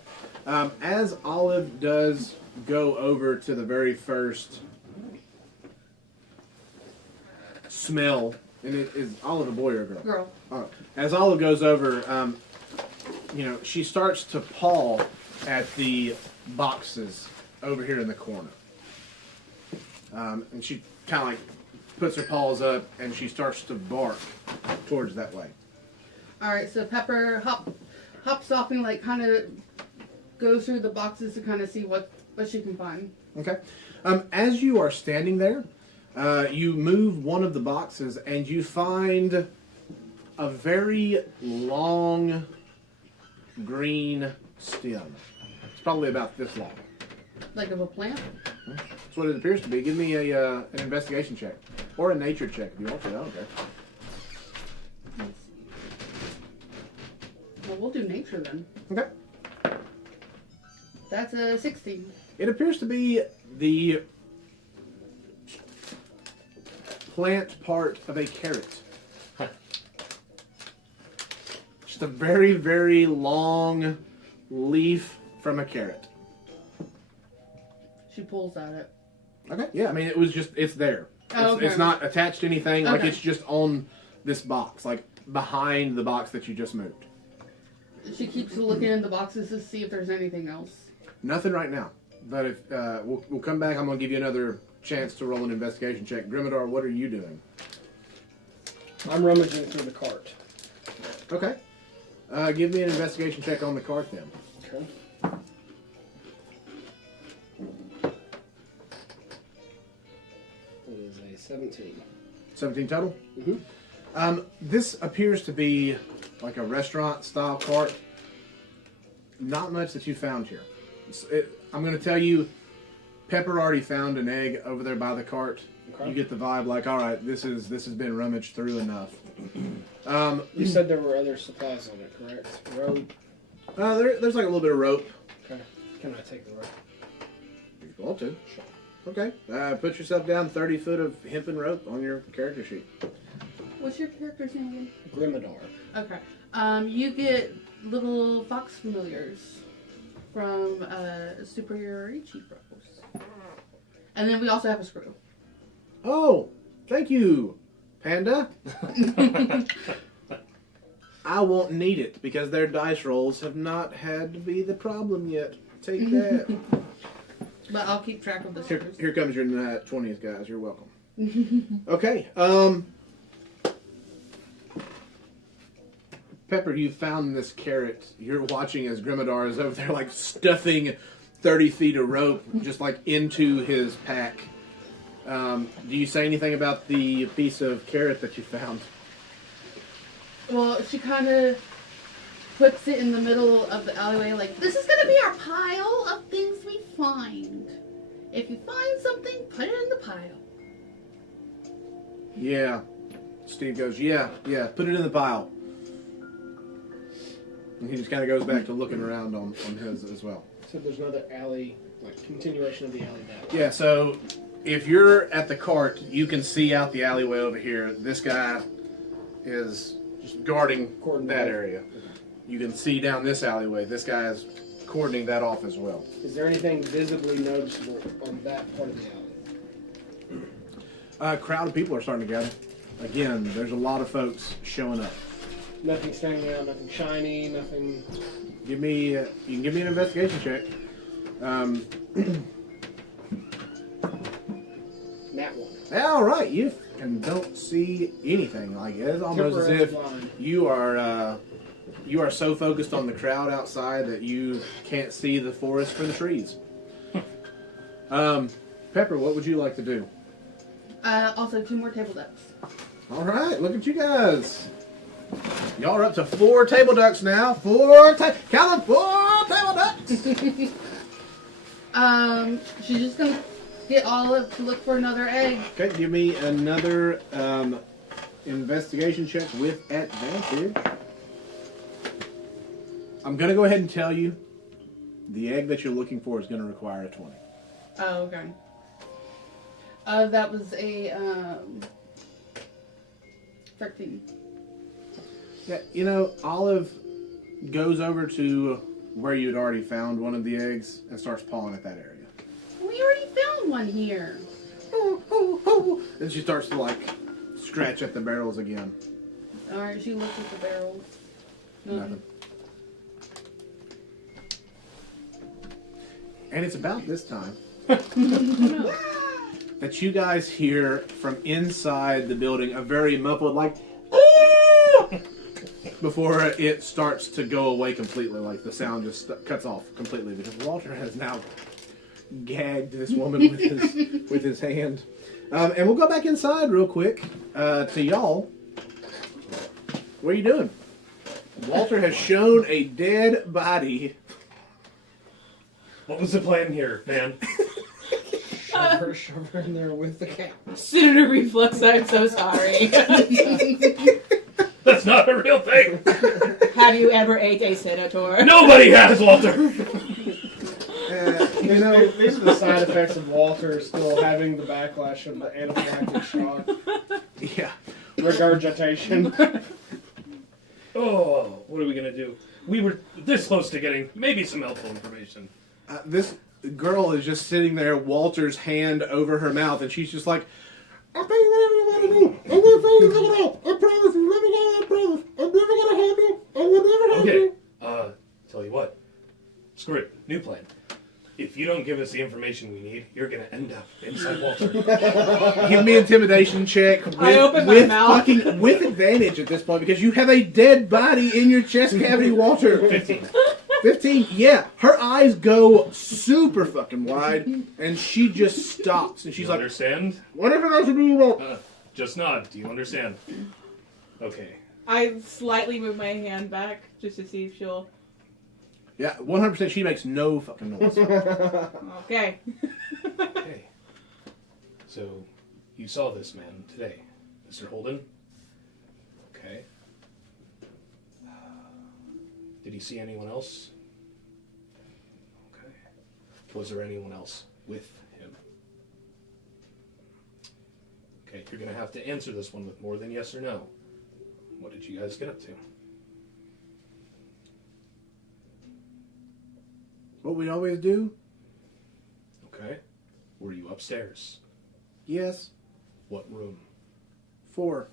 As Olive does go over to the very first smell, and it is Olive a boy or a girl? Girl. Oh. As Olive goes over, she starts to paw at the boxes over here in the corner. And she kind of like puts her paws up and she starts to bark towards that way. All right, so Pepper hops off and like kind of goes through the boxes to kind of see what she can find. Okay. As you are standing there, you move one of the boxes and you find a very long green stem. It's probably about this long. Like of a plant? That's what it appears to be. Give me an investigation check. Or a nature check if you want to. I don't care. Let's see. Well, we'll do nature then. Okay. That's a 16. It appears to be the plant part of a carrot. Just a very, very long leaf from a carrot. She pulls at it. Okay. Yeah, I mean, it's there. Oh, okay. It's not attached to anything. Like, Okay. it's just on this box, like behind the box that you just moved. She keeps looking in the boxes to see if there's anything else. Nothing right now. But if we'll come back, I'm going to give you another chance to roll an investigation check. Grimmadar, what are you doing? I'm rummaging through the cart. Okay. Give me an investigation check on the cart then. Okay. It is a 17. 17 total? Mm-hmm. This appears to be like a restaurant style cart. Not much that you found here. I'm going to tell you, Pepper already found an egg over there by the cart. Okay. You get the vibe like, all right, this has been rummaged through enough. You said there were other supplies on it, correct? Rope. There's like a little bit of rope. Okay. Can I take the rope? If you want to. Sure. Okay. Put yourself down 30 foot of hempen rope on your character sheet. What's your character's name again? Grimmadar. Okay. You get little fox familiars from Superiority Bros. And then we also have a screw. Oh, thank you, Panda. I won't need it because their dice rolls have not had to be the problem yet. Take that. But I'll keep track of the Here, screws. here comes your 20th, guys. You're welcome. Okay. Pepper, you found this carrot. You're watching as Grimmadar is over there, like stuffing 30 feet of rope just like into his pack. Do you say anything about the piece of carrot that you found? Well, she kind of puts it in the middle of the alleyway like, this is going to be our pile of things we find. If you find something, put it in the pile. Yeah. Steve goes, yeah, put it in the pile. And he just kind of goes back to looking around on his as well. So there's another alley, like continuation of the alley that way. Yeah, so if you're at the cart, you can see out the alleyway over here. This guy is just guarding that area. You can see down this alleyway. This guy is cordoning that off as well. Is there anything visibly noticeable on that part of the alley? A crowd of people are starting to gather. Again, there's a lot of folks showing up. Nothing standing out, nothing shiny, nothing. You can give me an investigation check. That one. All right, you don't see anything. Like it's almost as if you are so focused on the crowd outside that you can't see the forest for the trees. Pepper, what would you like to do? Also, 2 more table decks. All right, look at you guys. Y'all are up to 4 table ducks now. 4 count them, 4 table ducks. She's just gonna get Olive to look for another egg. Okay, give me another investigation check with advantage. I'm gonna go ahead and tell you, the egg that you're looking for is gonna require a 20. Oh, okay. That was a 13. Yeah, you know, Olive goes over to where you'd already found one of the eggs and starts pawing at that area. We already found one here. And she starts to like scratch at the barrels again. Alright, she looks at the barrels. Nothing. And it's about this time that you guys hear from inside the building a very muffled, like, before it starts to go away completely. Like the sound just cuts off completely because Walter has now gagged this woman with his hand. And we'll go back inside real quick to y'all. What are you doing? Walter has shown a dead body. What was the plan here, man? Shove her in there with the cat. Senator Reflux, I'm so sorry. That's not a real thing. Have you ever ate a senator? Nobody has, Walter. You know, These are the side effects of Walter still having the backlash of the anaphylactic shock. yeah. Regurgitation. Oh, what are we gonna do? We were this close to getting maybe some helpful information. This girl is just sitting there, Walter's hand over her mouth, and she's just like, I tell you whatever you want to do. I'm going to tell you nothing else. I promise you. Let me get I promise. I'm never going to help you. I will never help Okay, you. tell you what. Screw it. New plan. If you don't give us the information we need, you're gonna end up inside Walter. Give me an intimidation check with, I open my mouth. with advantage at this point because you have a dead body in your chest cavity, Walter. 15. 15, yeah. Her eyes go super fucking wide, and she just stops, and she's You like, understand? whatever else do you want? Just nod. Do you understand? Okay. I slightly move my hand back just to see if she'll... Yeah, 100% she makes no fucking noise. Okay. Okay. So, you saw this man today, Mr. Holden? Okay. Did he see anyone else? Okay. Was there anyone else with him? Okay, you're gonna have to answer this one with more than yes or no. What did you guys get up to? What we always do? Okay. Were you upstairs? Yes. What room? 4.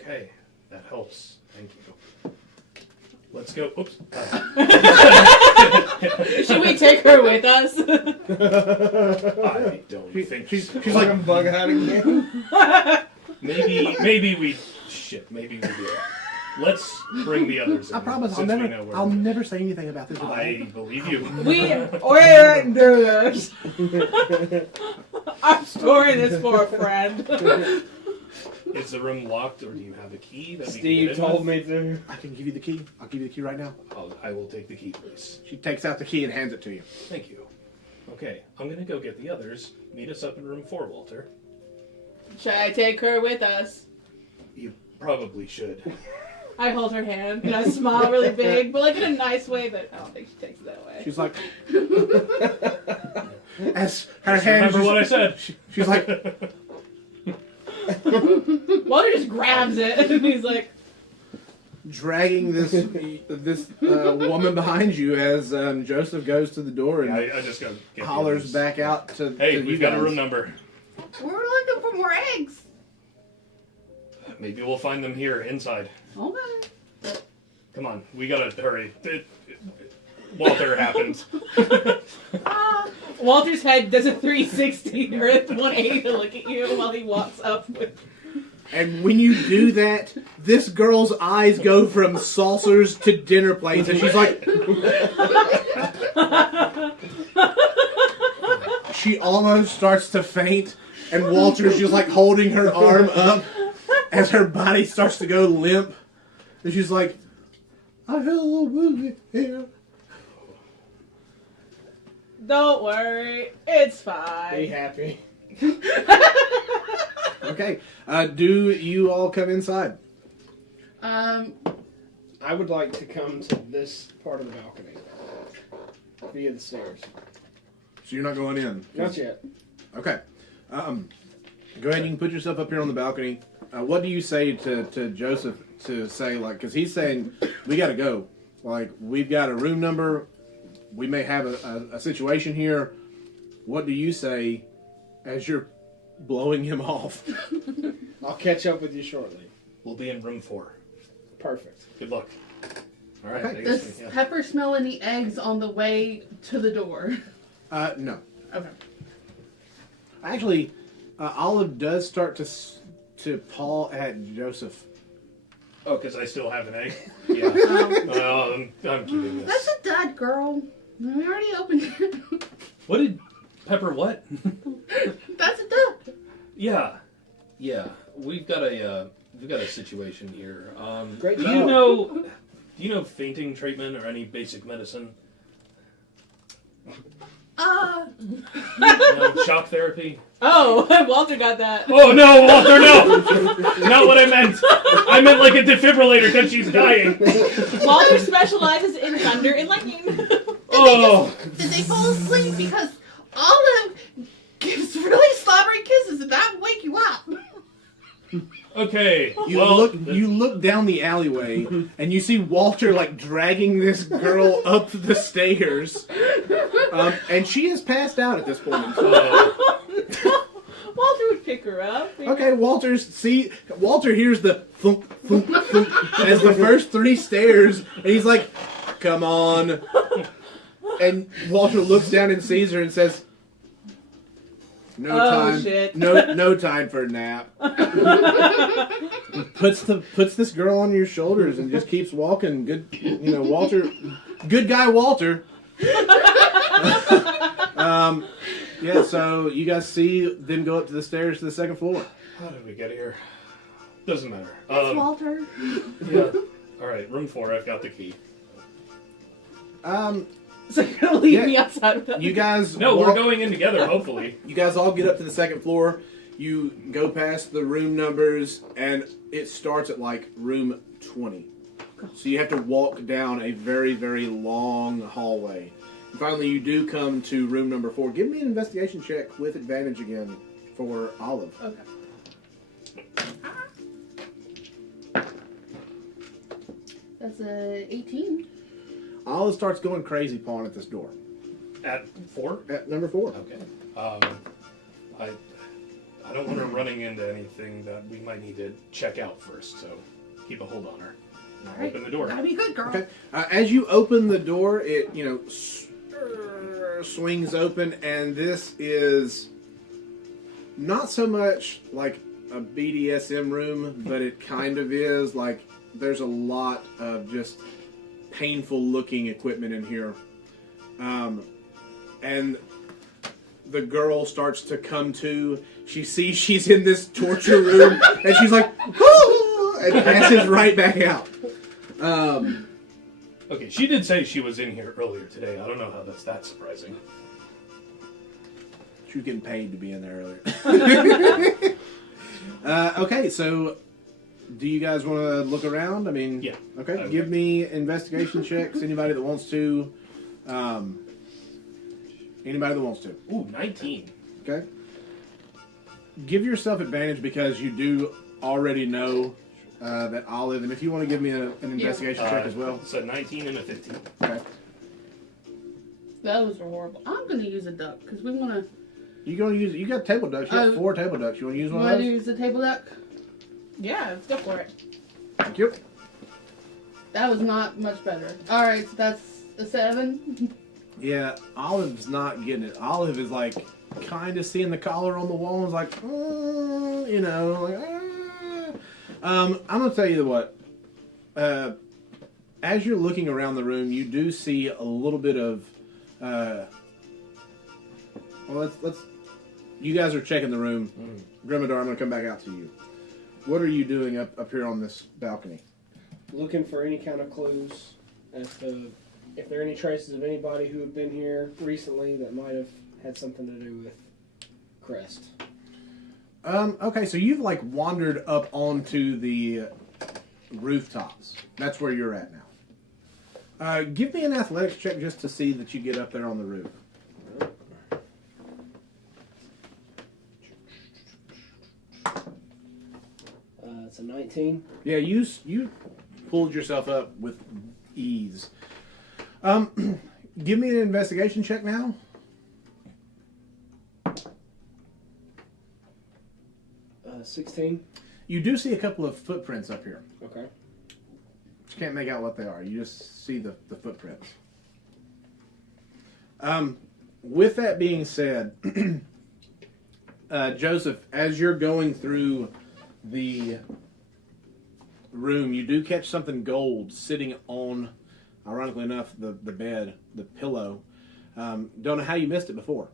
Okay, that helps. Thank you. Let's go. Oops. Should we take her with us? I don't think She's so. She's like a bug out again. Maybe we do. Let's bring the others in. I promise since we know where I'll we're- never say anything about this. I believe you. We're do this. I'm storing this for a friend. Is the room locked, or do you have a key that we can Steve get in told with? me to. I can give you the key. I'll give you the key right now. I will take the key, please. She takes out the key and hands it to you. Thank you. Okay, I'm gonna go get the others. Meet us up in room 4, Walter. Should I take her with us? You probably should. I hold her hand and I smile really big, but like in a nice way, but I don't think she takes it that way. She's like, as her Just hand. remember what I said. She's like, Walter just grabs it and he's like, dragging this woman behind you as Joseph goes to the door and I just go get the hollers others. back out to. Hey, to we've you got a guys. room number. We're looking for more eggs. Maybe we'll find them here inside. Okay. Come on, we gotta hurry. Walter happened. Walter's head does a 360 or a 180 to look at you while he walks up with. And when you do that, this girl's eyes go from saucers to dinner plates, and she's like, she almost starts to faint, and Walter's just like holding her arm up as her body starts to go limp. And she's like, I feel a little woozy here. Don't worry, it's Be fine. happy. Okay, do you all come inside? I would like to come to this part of the balcony via the stairs. So you're not going in? Not yet. Okay. Go ahead, you can put yourself up here on the balcony. What do you say to Joseph to say, like, because he's saying, we got to go. Like, we've got a room number. We may have a situation here. What do you say as you're blowing him off? I'll catch up with you shortly. We'll be in room 4. Perfect. Good luck. All right. Okay. I guess Does we- yeah. Pepper smell any eggs on the way to the door? No. Okay. Actually, Olive does start to paw at Joseph. Oh, because I still have an egg. Yeah. Well, I'm keeping this. That's a dud, girl. We already opened it. What did Pepper? What? That's a dud. Yeah. Yeah, we've got a situation here. Great Do job. you know fainting treatment or any basic medicine? No, shock therapy? Oh, Walter got that. Oh no, Walter, no! Not what I meant. I meant like a defibrillator because she's dying. Walter specializes in thunder and lightning. Oh, Did they fall asleep? Because Olive gives really slobbery kisses and that will wake you up. okay. You well, look down the alleyway and you see Walter like dragging this girl up the stairs, and she is passed out at this point. Walter would pick her up. Okay, Walter hears the thunk thunk thunk as the first 3 stairs, and he's like, "Come on!" And Walter looks down and sees her and says, "No time, shit. no time for a nap." puts this girl on your shoulders and just keeps walking. Good, Walter, good guy, Walter. Yeah. So you guys see them go up to the stairs to the 2nd floor. how did we get here? Doesn't matter. It's Walter. Yeah. All right, room 4. I've got the key. So you're gonna leave Yeah. me outside with that? You guys, No, we're going in together. Hopefully. You guys all get up to the 2nd floor. You go past the room numbers, and it starts at like room 20. So you have to walk down a very, very long hallway. And finally, you do come to room number 4. Give me an investigation check with advantage again for Olive. Okay. That's a 18. Olive starts going crazy pawing at this door. At 4. At number 4. Okay. I don't want her running into anything that we might need to check out first. So keep a hold on her. All right. Open the door. Gotta be good, girl. Okay. As you open the door, it swings open, and this is not so much like a BDSM room, but it kind of is. Like there's a lot of just painful looking equipment in here, and the girl starts to come to. She sees she's in this torture room, and she's like, "Woo!" and passes right back out. Okay, she did say she was in here earlier today. I don't know how that's that surprising. She was getting paid to be in there earlier. Okay, so do you guys want to look around? I mean, Yeah. Okay, give me investigation checks. Anybody that wants to. Anybody that wants to. Ooh, 19. Okay. Give yourself advantage because you do already know that Olive, and if you want to give me an investigation check as well. So 19 and a 15. Okay. Those are horrible. I'm gonna use a duck because we wanna. You gonna use? You got table ducks. You got 4 table ducks. You want to use one of Wanna those? use the table duck? Yeah, let's go for it. Thank you. That was not much better. All right, so that's a 7. Yeah, Olive's not getting it. Olive is like kind of seeing the collar on the wall and is like, I'm gonna tell you what. As you're looking around the room, you do see a little bit of. Let's. You guys are checking the room. Grimadar, I'm gonna come back out to you. What are you doing up here on this balcony? Looking for any kind of clues as to if there are any traces of anybody who have been here recently that might have had something to do with Crest. Okay, so you've like wandered up onto the rooftops. That's where you're at now. Give me an athletics check just to see that you get up there on the roof. It's a 19. Yeah, you pulled yourself up with ease. Give me an investigation check now. 16. You do see a couple of footprints up here. Okay. You can't make out what they are. You just see the footprints. with that being said, Joseph, as you're going through the room, you do catch something gold sitting on, ironically enough, the bed, the pillow. Don't know how you missed it before,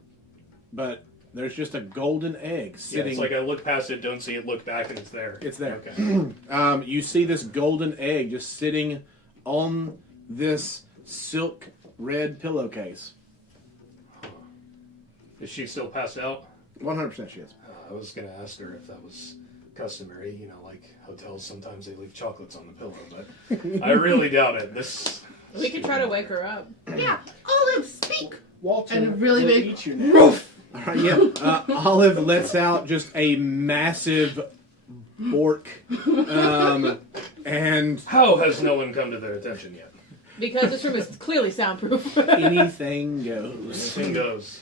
but there's just a golden egg sitting. Yeah, it's like I look past it, don't see it, look back, and it's there. It's there. Okay. You see this golden egg just sitting on this silk red pillowcase. Is she still passed out? 100% she is. I was going to ask her if that was customary. You know, like hotels, sometimes they leave chocolates on the pillow, but I really doubt it. We could try to wake her up. Yeah, Olive, speak. Walter, And a really will big eat you now. All right, yeah. Olive lets out just a massive bork, and How has no one come to their attention yet? Because this room is clearly soundproof. anything goes. Anything goes.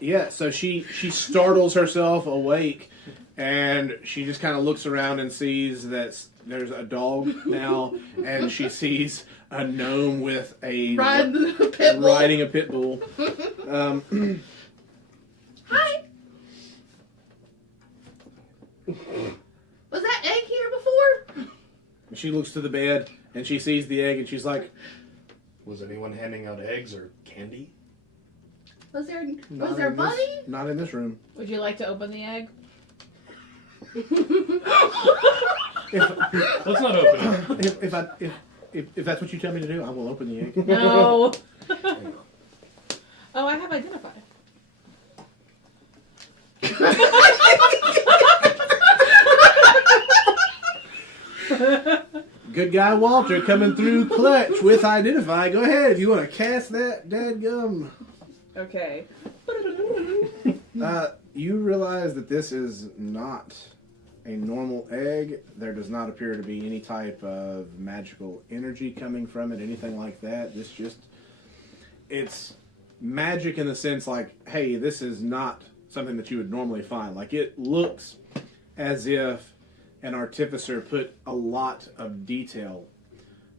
Yeah, so she startles herself awake, and she just kind of looks around and sees that there's a dog now, and she sees a gnome with a Riding a pit bull. riding a pit bull. Hi. Was that egg here before? She looks to the bed, and she sees the egg, and she's like, Was anyone handing out eggs or candy? Was there "Not a in bunny? this- Not in this room." Would you like to open the egg? Let's not open it. If that's what you tell me to do, I will open the egg. No. Oh, I have identified. Good guy Walter coming through clutch with identify. Go ahead if you want to cast that dadgum. Okay. You realize that this is not a normal egg. There does not appear to be any type of magical energy coming from it, anything like that. It's magic in the sense like, hey, this is not something that you would normally find. Like, it looks as if an artificer put a lot of detail,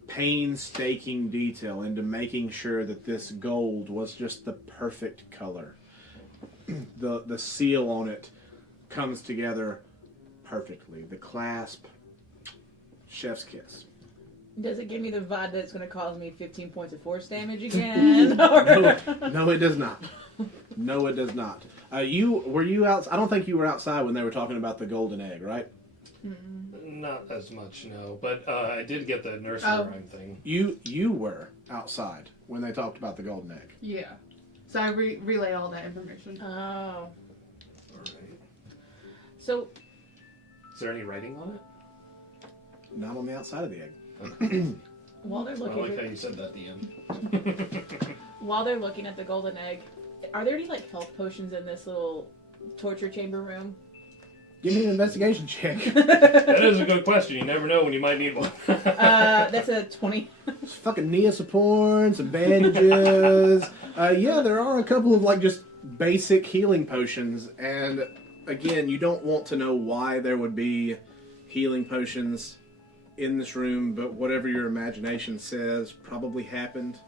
painstaking detail, into making sure that this gold was just the perfect color. The seal on it comes together perfectly. The clasp, chef's kiss. Does it give me the vibe that it's going to cause me 15 points of force damage again? Or... No, it does not. No, it does not. Were you out? I don't think you were outside when they were talking about the golden egg, right? Not as much, no. But I did get the nursery rhyme thing. You were outside when they talked about the golden egg. Yeah. So I relay all that information. Oh. All right. So, Is there any writing on it? Not on the outside of the egg. while they're I looking like how you said that at the end. while they're looking at the golden egg, are there any like health potions in this little torture chamber room? Give me an investigation check. That is a good question. You never know when you might need one. That's a 20. It's fucking Neosporin, some bandages. Yeah, there are a couple of like just basic healing potions, and again, you don't want to know why there would be healing potions in this room, but whatever your imagination says probably happened.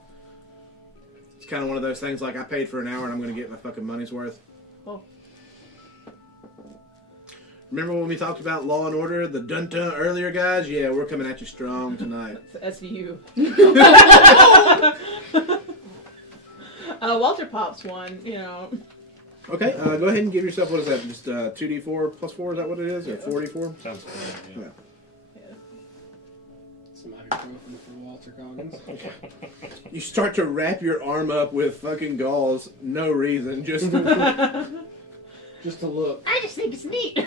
It's kind of one of those things like, I paid for an hour and I'm going to get my fucking money's worth. Oh. Remember when we talked about Law and Order, the dun-dun earlier, guys? Yeah, we're coming at you strong tonight. It's SVU. Walter pops one, you know. Okay, go ahead and give yourself, what is that, just 2d4 plus 4, is that what it is? Or 4d4? Sounds good. Yeah. Some ibuprofen for Walter Coggins. You start to wrap your arm up with fucking gauze, no reason, just... Just to look. I just think it's neat.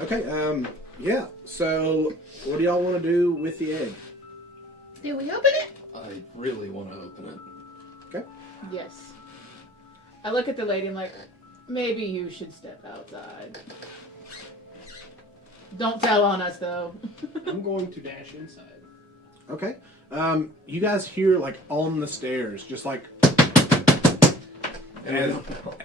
Okay, yeah, so what do y'all want to do with the egg? Do we open it? I really want to open it. Okay. Yes. I look at the lady and like, maybe you should step outside. Don't tell on us though. I'm going to dash inside. Okay. You guys hear, like, on the stairs, just like...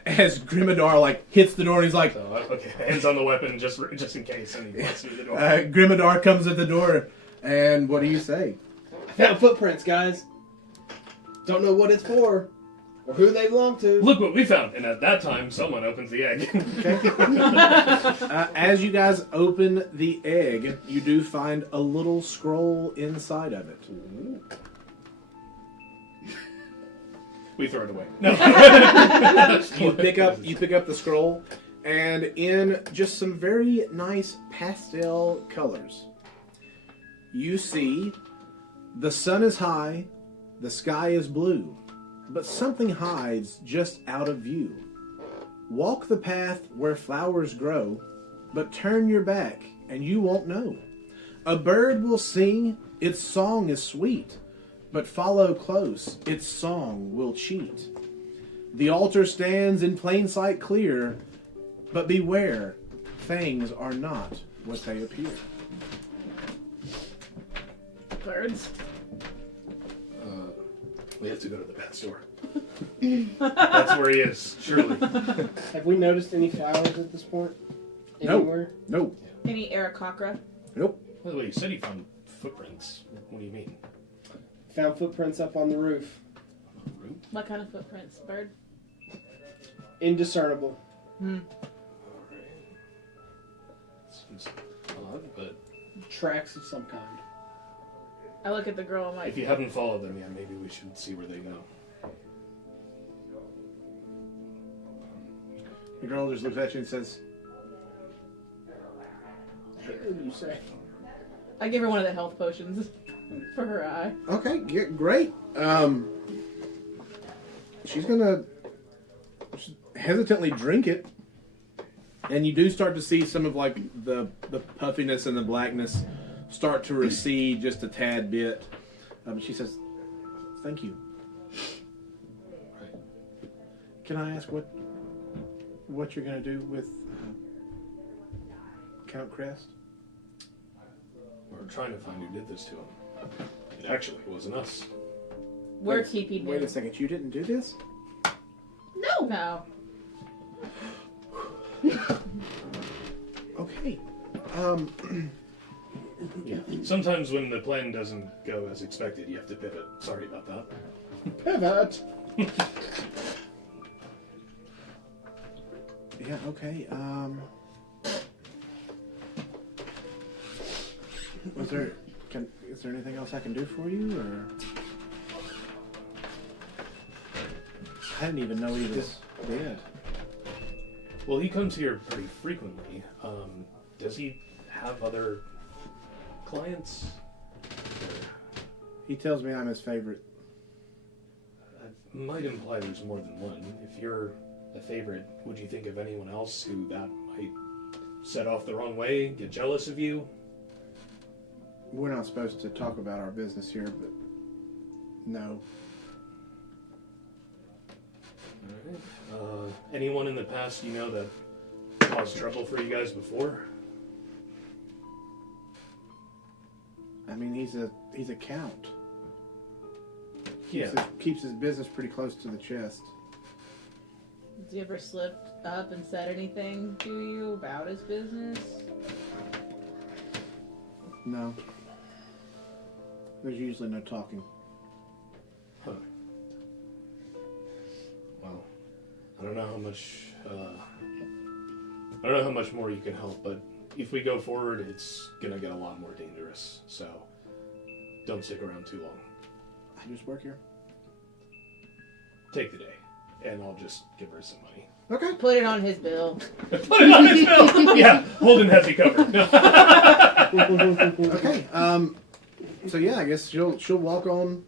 As Grimadar, like, hits the door and he's like... So, okay, hands on the weapon just in case, and he walks through the door. Grimadar comes at the door, and what do you say? I found footprints, guys. Don't know what it's for or who they belong to. Look what we found! And at that time, someone opens the egg. As you guys open the egg, you do find a little scroll inside of it. We throw it away. No. You pick up the scroll, and in just some very nice pastel colors, you see the sun is high, the sky is blue, but something hides just out of view. Walk the path where flowers grow, but turn your back and you won't know. A bird will sing, its song is sweet, but follow close, its song will cheat. The altar stands in plain sight clear, but beware, things are not what they appear. Birds. We have to go to the pet store. That's where he is, surely. Have we noticed any flowers at this point? No. Anywhere? Nope. Any Aarakocra? Nope. By the way, you said he found footprints. What do you mean? Found footprints up on the roof. What kind of footprints? Bird? Indiscernible. Seems odd, but Tracks of some kind. I look at the girl, I'm like, If you haven't followed them yet, maybe we should see where they go. The girl just looks at you and says, What do you say? I give her one of the health potions for her eye. okay, great. She's gonna hesitantly drink it, and you do start to see some of like the puffiness and the blackness start to recede just a tad bit. She says, "Thank you." right. Can I ask what you're gonna do with Count Crest? We're trying to find who did this to him. It actually wasn't us. We're keeping Wait him. a second, you didn't do this? No. No. Okay. Yeah. Sometimes when the plan doesn't go as expected, you have to pivot. Sorry about that. Pivot. Yeah. Okay. Is there anything else I can do for you, or? I didn't even know he was dead. Well, he comes here pretty frequently. Does he have other clients? He tells me I'm his favorite. That might imply there's more than one. If you're a favorite, would you think of anyone else who that might set off the wrong way, get jealous of you? We're not supposed to talk about our business here, but no. Alright. Anyone in the past you know that caused trouble for you guys before? I mean, he's a count. Yeah. Keeps his business pretty close to the chest. Has he ever slipped up and said anything to you about his business? No. There's usually no talking. Huh. Well, I don't know how much. I don't know how much more you can help, but if we go forward, it's gonna get a lot more dangerous. So, don't stick around too long. I just work here. Take the day, and I'll just give her some money. Okay. Put it on his bill. Put it on his bill. Yeah, Holden has you covered. Okay. So yeah, I guess she'll walk on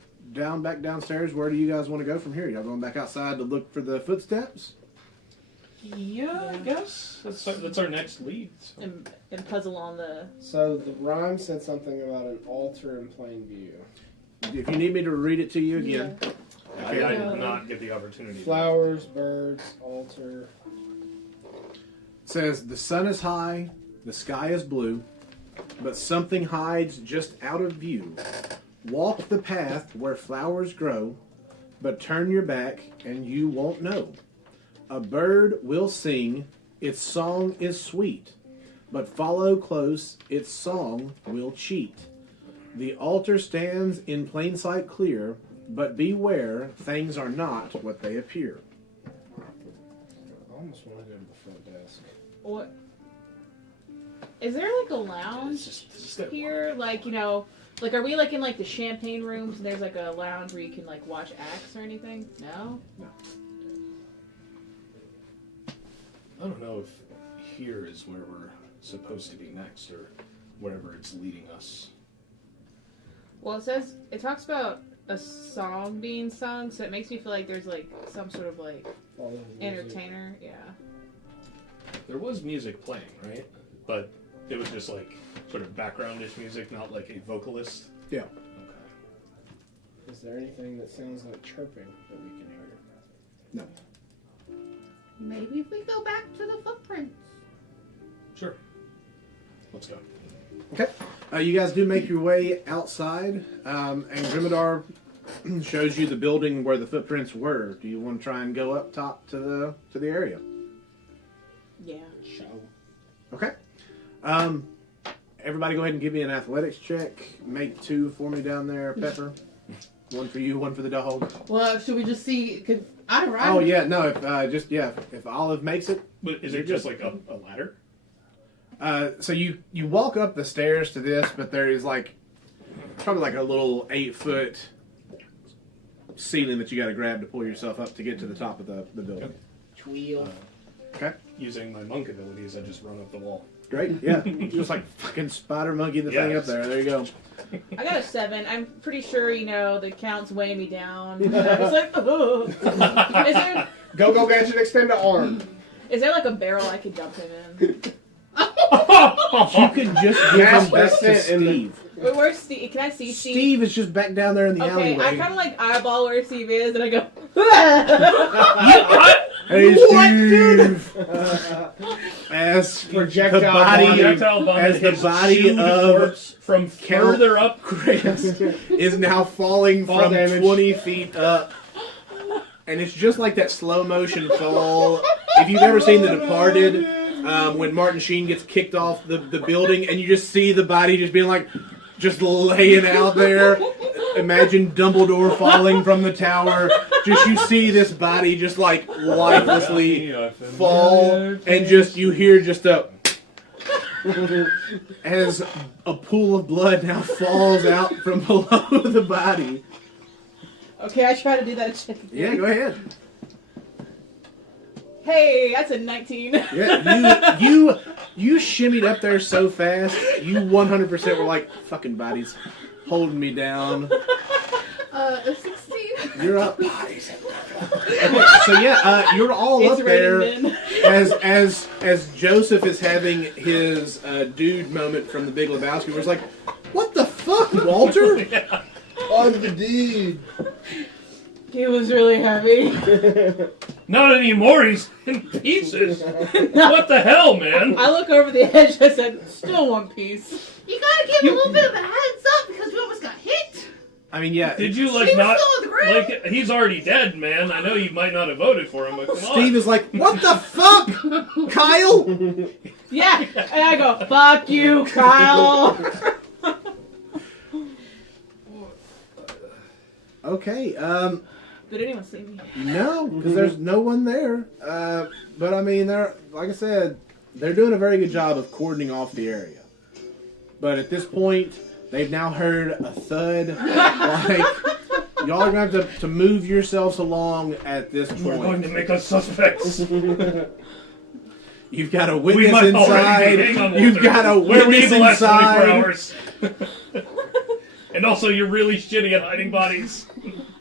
back downstairs. Where do you guys want to go from here? Y'all going back outside to look for the footsteps? Yeah, I guess that's our next lead. So. And puzzle on the... So the rhyme said something about an altar in plain view. If you need me to read it to you again. I did not get the opportunity. Flowers, birds, altar. It says, the sun is high, the sky is blue, but something hides just out of view. Walk the path where flowers grow, but turn your back and you won't know. A bird will sing, its song is sweet, but follow close, its song will cheat. The altar stands in plain sight clear, but beware, things are not what they appear. I almost want to go to the front desk. What? Is there like a lounge Just here? Like, you know, like are we like in like the champagne rooms and there's like a lounge where you can like watch acts or anything? No? I don't know if here is where we're supposed to be next or wherever it's leading us. Well, it talks about a song being sung, so it makes me feel like there's like some sort of like Follow the music. entertainer. Yeah. There was music playing, right? But it was just like sort of backgroundish music, not like a vocalist. Yeah. Okay. Is there anything that sounds like chirping that we can hear? No. Maybe if we go back to the footprints. Sure. Let's go. Okay. You guys do make your way outside, and Grimadar shows you the building where the footprints were. Do you want to try and go up top to the area? Yeah. Show. Okay. Everybody go ahead and give me an athletics check. Make 2 for me down there, Pepper. 1 for you, 1 for the dog. Well, should we just see? Could I ride? Oh yeah, no. If Olive makes it, But is it just like a ladder? so you walk up the stairs to this, but there is like probably like a little 8-foot ceiling that you got to grab to pull yourself up to get to the top of the building. Wheel. Okay. Using my monk abilities, I just run up the wall. Great. Yeah. Just like fucking spider monkey the thing up there. There you go. I got a 7. I'm pretty sure, you know, the counts weigh me down. I'm just like, oh. Go, gadget, extend the arm. Is there like a barrel I could dump him in? You can just give him back to That's it, Steve. Wait, where's Steve? Can I see Steve? Steve is just back down there in the Okay, alleyway. I kind of like eyeball where Steve is, and I go, Hey, Steve! As Projectile the body, Projectile bond as the hits body chewed of corpse from Count further up. Chris is now falling Fall from damage. 20 feet up. And it's just like that slow motion fall. If you've ever seen The Departed, when Martin Sheen gets kicked off the building and you just see the body just being like, just laying out there. Imagine Dumbledore falling from the tower. Just you see this body just like lifelessly fall, and just you hear just a as a pool of blood now falls out from below the body. okay, I try to do that check again. Yeah, go ahead. Hey, that's a 19. Yeah, you shimmied up there so fast. You 100% were like, fucking bodies holding me down. A 16. You're up. So yeah, you're all It's up there raining men. as Joseph is having his dude moment from The Big Lebowski, where it's like, what the fuck, Walter? I'm the dude. He was really heavy. Not anymore, he's in pieces. What the hell, man? I look over the edge, I said, still one piece. You gotta give a little bit of a heads up because we almost got hit. I mean, yeah. Did you He like was not still on the ground. like he's already dead, man? I know you might not have voted for him, but come Steve on. is like, what the fuck, Kyle? Yeah, and I go, fuck you, Kyle. Okay, Did anyone see me? no, because there's no one there. But I mean, they're like I said, they're doing a very good job of cordoning off the area. But at this point, they've now heard a thud. Like, y'all are going to have to move yourselves along at this We're going point. to make us suspects. You've got a We witness might already inside. be. Hang on, You've Walter. got a Where were you witness the last 24 inside. hours? And also, you're really shitty at hiding bodies.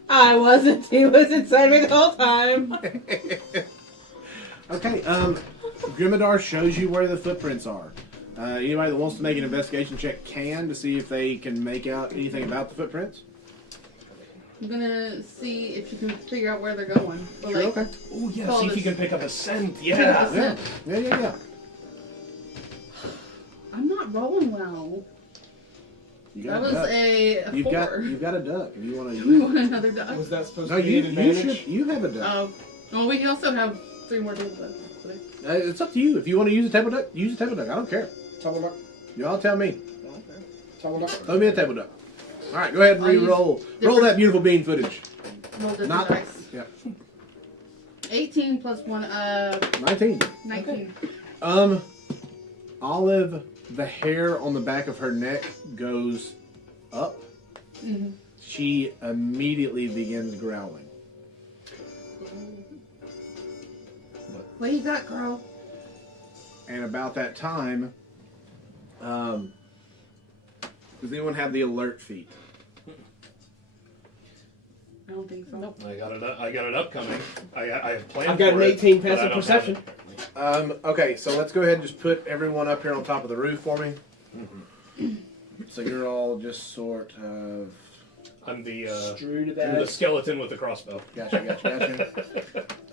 I wasn't. He was inside me the whole time. Okay, Grimadar shows you where the footprints are. Anybody that wants to make an investigation check can to see if they can make out anything about the footprints. I'm gonna see if you can figure out where they're going. Or Sure, like, okay. Oh yeah, Call see if this- you can pick up a scent. pick up Yeah. a scent. Yeah. I'm not rolling well. You That got a was duck. a You've 4. you've got a duck. If you want to We use want another duck. Was that supposed no, to be you an advantage? you have a duck. Oh. Well, we also have 3 more table ducks. It's up to you. If you want to use a table duck, use a table duck. I don't care. Table duck. Y'all tell me. Okay. Table duck. Throw me a table duck. All right, go ahead and I'll use re-roll. Roll different- that beautiful bean footage. Roll different Not. dice. Yep. 18 plus 1, 19. 19. Olive, the hair on the back of her neck goes up. Mm-hmm. She immediately begins growling. What you got, girl? And about that time, does anyone have the alert feat? I don't think so. Nope. I got it upcoming. I have planned. I've got for an it, 18 but I passive don't perception. have it. Okay, so let's go ahead and just put everyone up here on top of the roof for me. So you're all just sort of... I'm the Strewed I'm the about. skeleton with the crossbow. Gotcha.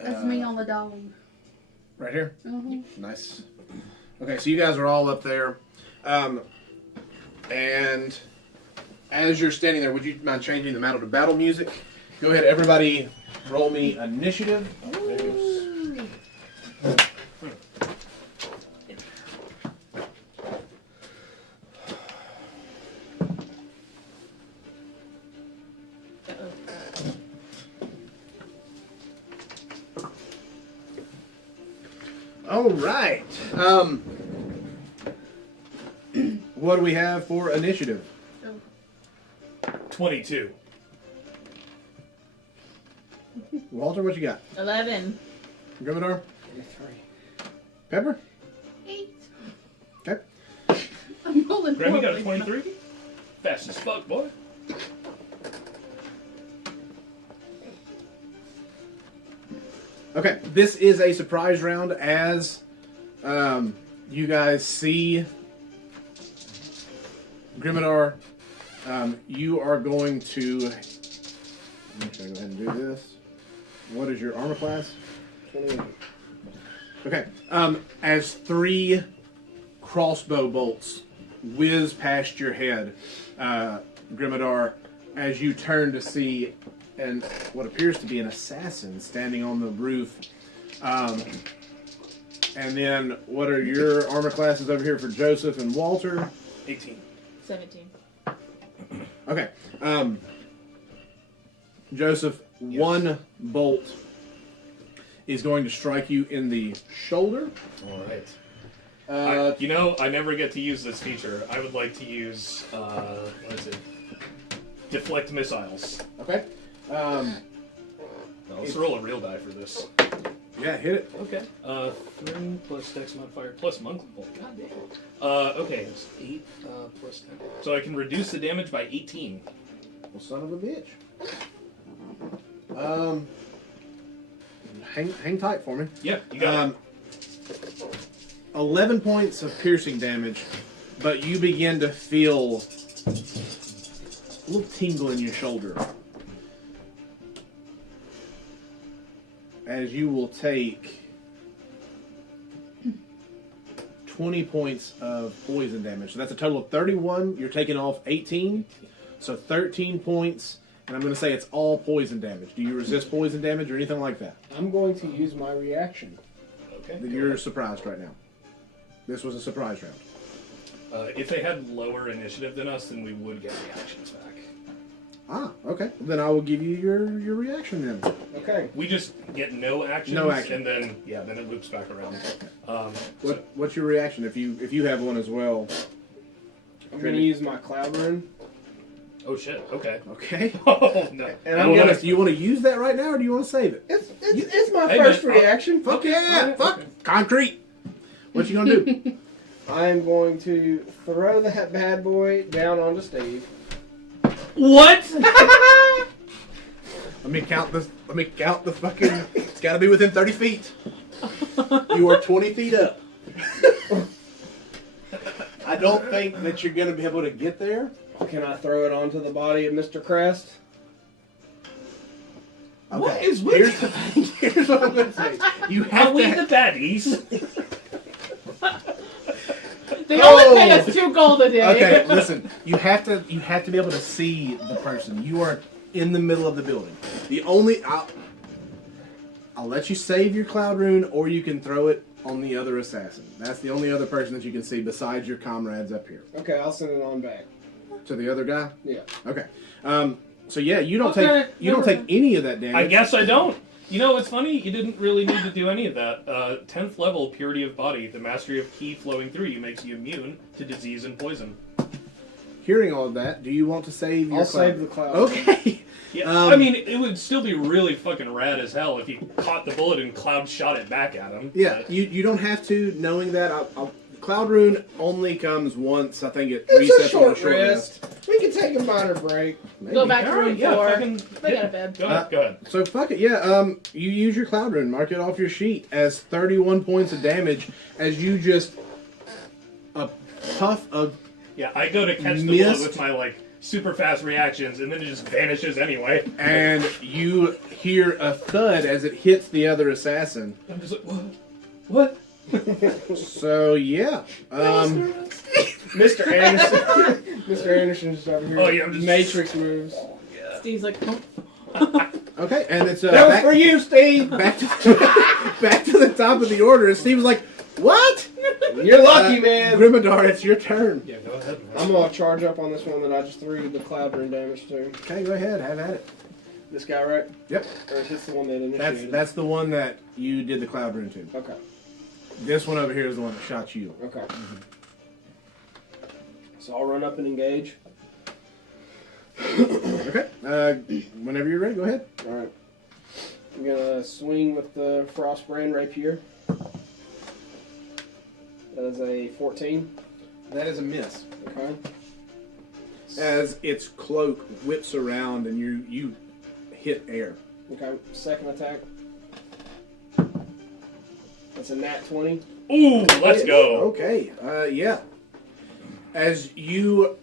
That's me on the dolly. Right here? Mm-hmm. Nice. Okay, so you guys are all up there. And as you're standing there, would you mind changing the battle to battle music? Go ahead, everybody, roll me initiative. All right. What do we have for initiative? 22. Walter, what you got? 11. Grimmador? Pepper? 8. Okay. I'm rolling Grammy got a horribly. 23. Fast as fuck, boy. Okay, this is a surprise round as you guys see Grimmador. You are going to... I'm just going to go ahead and do this. What is your armor class? 28. Okay, as 3 crossbow bolts whiz past your head, Grimmador, as you turn to see and what appears to be an assassin standing on the roof. And then, what are your armor classes over here for Joseph and Walter? 18. 17. Okay. Joseph, one bolt is going to strike you in the shoulder. All right. Uh, I never get to use this feature. I would like to use, what is it? Deflect missiles. okay. Let's roll a real die for this. Yeah, hit it. Okay. 3 plus dex modifier plus monk bolt. God damn. Okay, it's 8 plus 10. So I can reduce the damage by 18. Well, son of a bitch. Hang tight for me. Yeah, you got it. 11 points of piercing damage, but you begin to feel a little tingle in your shoulder. As you will take 20 points of poison damage. So that's a total of 31. You're taking off 18. So 13 points. And I'm going to say it's all poison damage. Do you resist poison damage or anything like that? I'm going to use my reaction. Okay. Then you're surprised right now. This was a surprise round. If they had lower initiative than us, then we would get reactions back. Ah, okay. Then I will give you your reaction then. Okay. We just get no actions, No action. and then it loops back around. What's your reaction if you have one as well? I'm going to use my cloud rune. Oh shit! Okay. Okay. Oh no! And Do I'm you gonna. want to use that right now, or do you want to save it? It's my Hey, first man, reaction. Fuck yeah! Okay. Fuck concrete. What you gonna do? I am going to throw that bad boy down onto Steve. What? Let me count this. Let me count the fucking. It's got to be within 30 feet. You are 20 feet up. I don't think that you're gonna be able to get there. Can I throw it onto the body of Mr. Crest? Okay. What is with here's the thing. Here's what I'm gonna say. You have Are we to. the baddies? They only pay us 2 gold a day. Okay, listen. You have to be able to see the person. You are in the middle of the building. I'll let you save your cloud rune, or you can throw it on the other assassin. That's the only other person that you can see besides your comrades up here. Okay, I'll send it on back. To the other guy? Yeah. Okay. So yeah, you don't Okay, don't take any of that damage. I guess I don't. You know, what's funny? You didn't really need to do any of that. 10th level, Purity of Body. The mastery of Ki flowing through you makes you immune to disease and poison. Hearing all of that, do you want to save your I'll cloud? save the cloud. Okay. Yeah, Um, I mean, it would still be really fucking rad as hell if you caught the bullet and Cloud shot it back at him. Yeah, But- you don't have to. Knowing that, Cloud Rune only comes once. I think it It's resets a short on a short rest. We can take a minor break. Maybe. Go back to Alright, room yeah, 4. fucking They got a bed. Go ahead. Go ahead. So fuck it, yeah. You use your Cloud Rune, mark it off your sheet as 31 points of damage as you just a puff of Yeah, I go to catch the Missed. bullet with my like super fast reactions, and then it just vanishes anyway. and you hear a thud as it hits the other assassin. I'm just like, what? What? So yeah, Mr. Anderson. Mr. Anderson's over here. Oh, yeah, I'm just- Matrix moves. Steve's like, oh. okay, and it's That was back, for you, Steve. back to back to the top of the order. And Steve's like, "What? You're lucky, man. Grimadar, it's your turn." Yeah, go ahead, man. I'm gonna charge up on this one that I just threw the cloud rune damage to. Okay, go ahead, have at it. This guy, right? Yep, Or is this the one that initiated? that's the one that you did the Cloud Rune to. Okay. This one over here is the one that shot you. Okay. So I'll run up and engage. Okay, whenever you're ready, go ahead. All right. I'm gonna swing with the Frostbrand Rapier. That is a 14. That is a miss. Okay. As its cloak whips around and you hit air. Okay. Second attack. That's a nat 20. Ooh, let's go. Okay, yeah. As you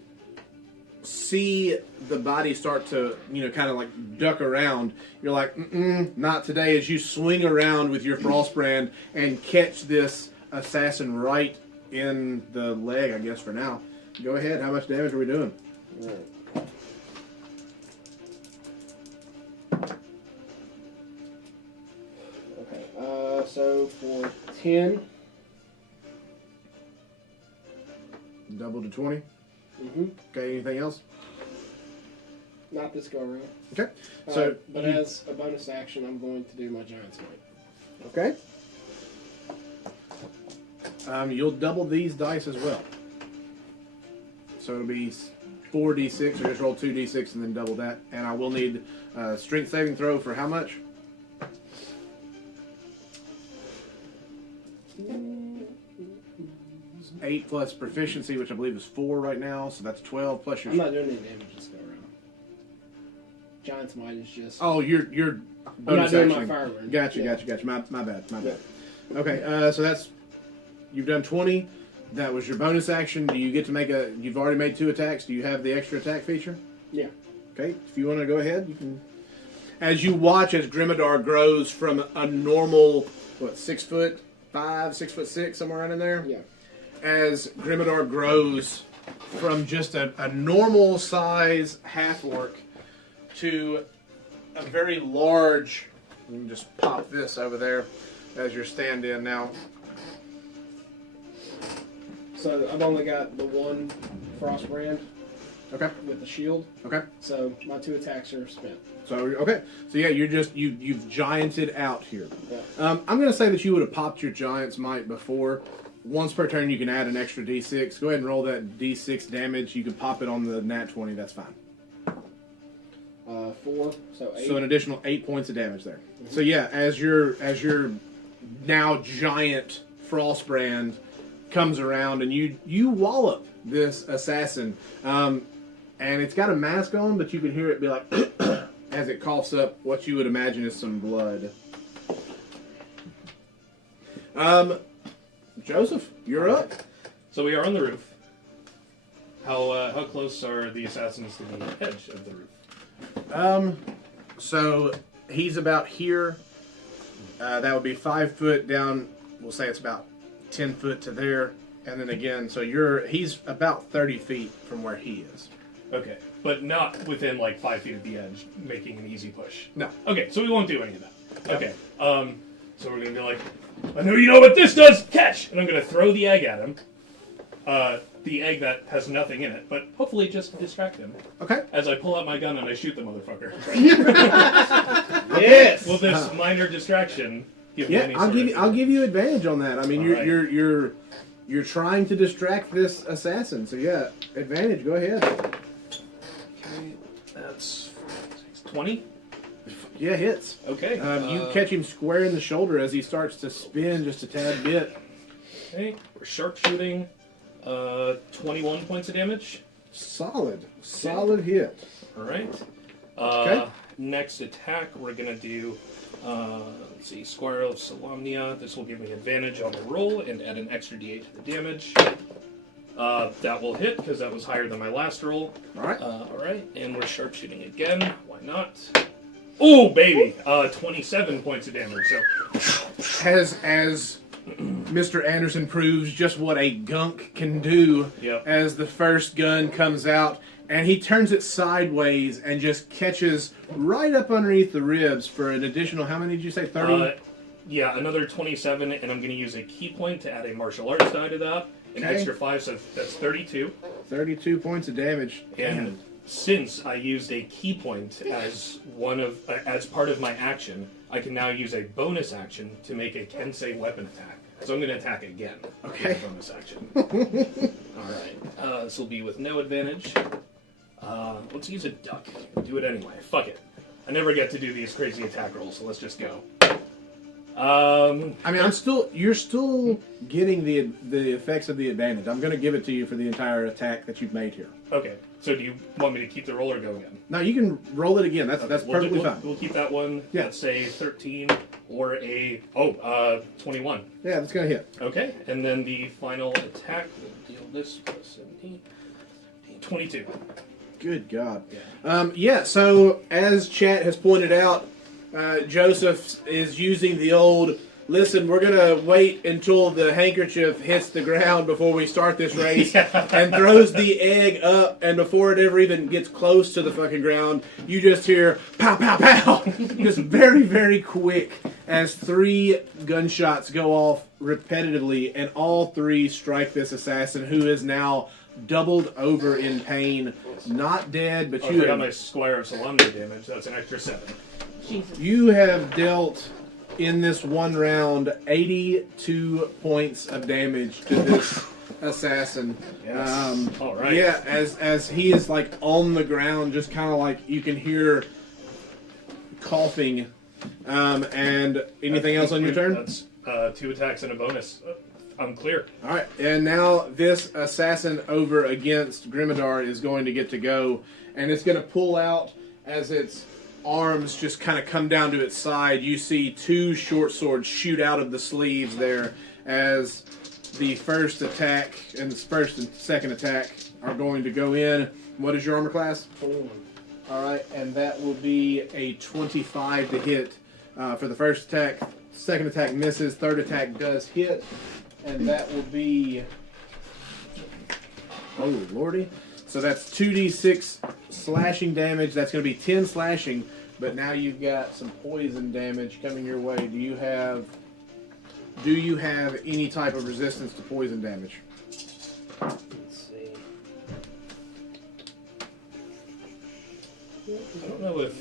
see the body start to, kind of like duck around, you're like, not today. As you swing around with your Frostbrand and catch this assassin right in the leg, I guess, for now. Go ahead. How much damage are we doing? All right. Okay. So for 10. Double to 20. Mm-hmm. Okay, anything else? Not this go around. Okay. So, but you- as a bonus action, I'm going to do my Giant's Might. okay. You'll double these dice as well. So it'll be 4d6, so just roll 2d6 and then double that. And I will need strength saving throw for how much? Eight plus proficiency, which I believe is 4 right now, so that's 12 plus your. I'm not doing any damage this go around. Giant's Might is just. Oh, you're I'm not bonus doing my action. fire rune. Gotcha. My bad. Okay, so that's you've done 20. That was your bonus action. Do you get to make a? You've already made 2 attacks. Do you have the extra attack feature? Yeah. Okay, if you want to go ahead, you can. As you watch as Grimadar grows from a normal, 6'5", 6'6", somewhere around in there. Yeah. As Grimadar grows from just a normal size half orc to a very large. You can just pop this over there as your stand-in now. So I've only got the one Frostbrand Okay. with the shield. Okay. So my 2 attacks are spent. So okay. So yeah, you've gianted out here. Yeah. I'm gonna say that you would have popped your Giant's Might before. Once per turn, you can add an extra d6. Go ahead and roll that d6 damage. You can pop it on the nat 20. That's fine. 4, so 8. So an additional 8 points of damage there. So yeah, as your now giant Frostbrand comes around and you wallop this assassin, and it's got a mask on, but you can hear it be like as it coughs up what you would imagine is some blood. Joseph, you're up. So we are on the roof. How close are the assassins to the edge of the roof? So he's about here. That would be 5 foot down. We'll say it's about 10 foot to there, and then again. So he's about 30 feet from where he is. Okay, but not within like 5 feet of the edge, making an easy push. No. Okay, so we won't do any of that. Okay, so we're gonna be like, I know you know what this does. Catch, and I'm gonna throw the egg at him. the egg that has nothing in it, but hopefully just to distract him. Okay. As I pull out my gun and I shoot the motherfucker. Yes. Will this minor distraction give me Yeah, any I'll give you advantage on that. I mean, All right. you're trying to distract this assassin, so yeah, advantage. Go ahead. Okay, that's 20. Yeah, hits. Okay. You catch him square in the shoulder as he starts to spin just a tad bit. Okay, we're sharpshooting. 21 points of damage. Solid hit. All right. Okay. Next attack, we're gonna do. Let's see, Squire of Solamnia. This will give me advantage on the roll and add an extra d8 to the damage. That will hit because that was higher than my last roll. All right. All right, and we're sharpshooting again. Why not? Oh baby! 27 points of damage. So As Mr. Anderson proves just what a gunk can do Yep. as the first gun comes out, and he turns it sideways and just catches right up underneath the ribs for an additional, how many did you say, 30? Yeah, another 27, and I'm going to use a key point to add a martial arts die to that. An Okay. extra 5, so that's 32. 32 points of damage. And since I used a key point as as part of my action, I can now use a bonus action to make a Kensei weapon attack. So I'm going to attack again. Okay. With a bonus action. All right. This will be with no advantage. Let's use a duck. Do it anyway. Fuck it. I never get to do these crazy attack rolls, so let's just go. I mean, you're still getting the effects of the advantage. I'm going to give it to you for the entire attack that you've made here. Okay. So do you want me to keep the roll or go again? No, you can roll it again. That's perfectly fine. We'll keep that one. Yeah. Let's say 13 or a 21. Yeah, that's going to hit. Okay, and then the final attack will deal this plus 17, 22. Good God. Yeah. So as Chat has pointed out, Joseph is using the old, listen, we're going to wait until the handkerchief hits the ground before we start this race, and throws the egg up, and before it ever even gets close to the fucking ground, you just hear pow, pow, pow, just very, very quick as 3 gunshots go off repetitively, and all 3 strike this assassin, who is now doubled over in pain, not dead, but I you forgot my Squire of Solamnia damage. That's an extra 7. Jesus. you have dealt in this one round 82 points of damage to this assassin. Yes. All right. Yeah, as he is like on the ground, just kind of like you can hear coughing. And anything else on your turn? That's 2 attacks and a bonus. I'm clear. All right, and now this assassin over against Grimmadar is going to get to go, and it's going to pull out as its arms just kind of come down to its side. You see 2 short swords shoot out of the sleeves there as the first attack and the first and second attack are going to go in. What is your armor class? 21. All right, and that will be a 25 to hit for the first attack. Second attack misses. Third attack does hit. And that will be... Oh, lordy. So that's 2d6 slashing damage. That's going to be 10 slashing. But now you've got some poison damage coming your way. Do you have any type of resistance to poison damage? Let's see. I don't know if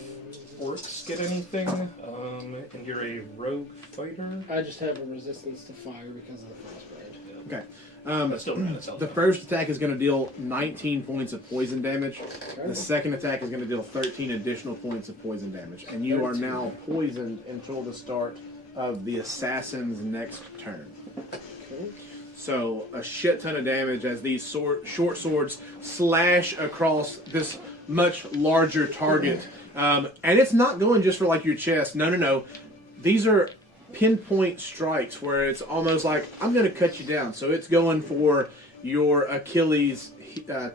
orcs get anything, and you're a rogue fighter. I just have a resistance to fire because of the frostbite. Okay. That's still bad itself. The first attack is going to deal 19 points of poison damage. The second attack is going to deal 13 additional points of poison damage. And you are now poisoned until the start of the assassin's next turn. Okay. So a shit ton of damage as these short swords slash across this much larger target. And it's not going just for like your chest. No. These are pinpoint strikes where it's almost like, I'm going to cut you down. So it's going for your Achilles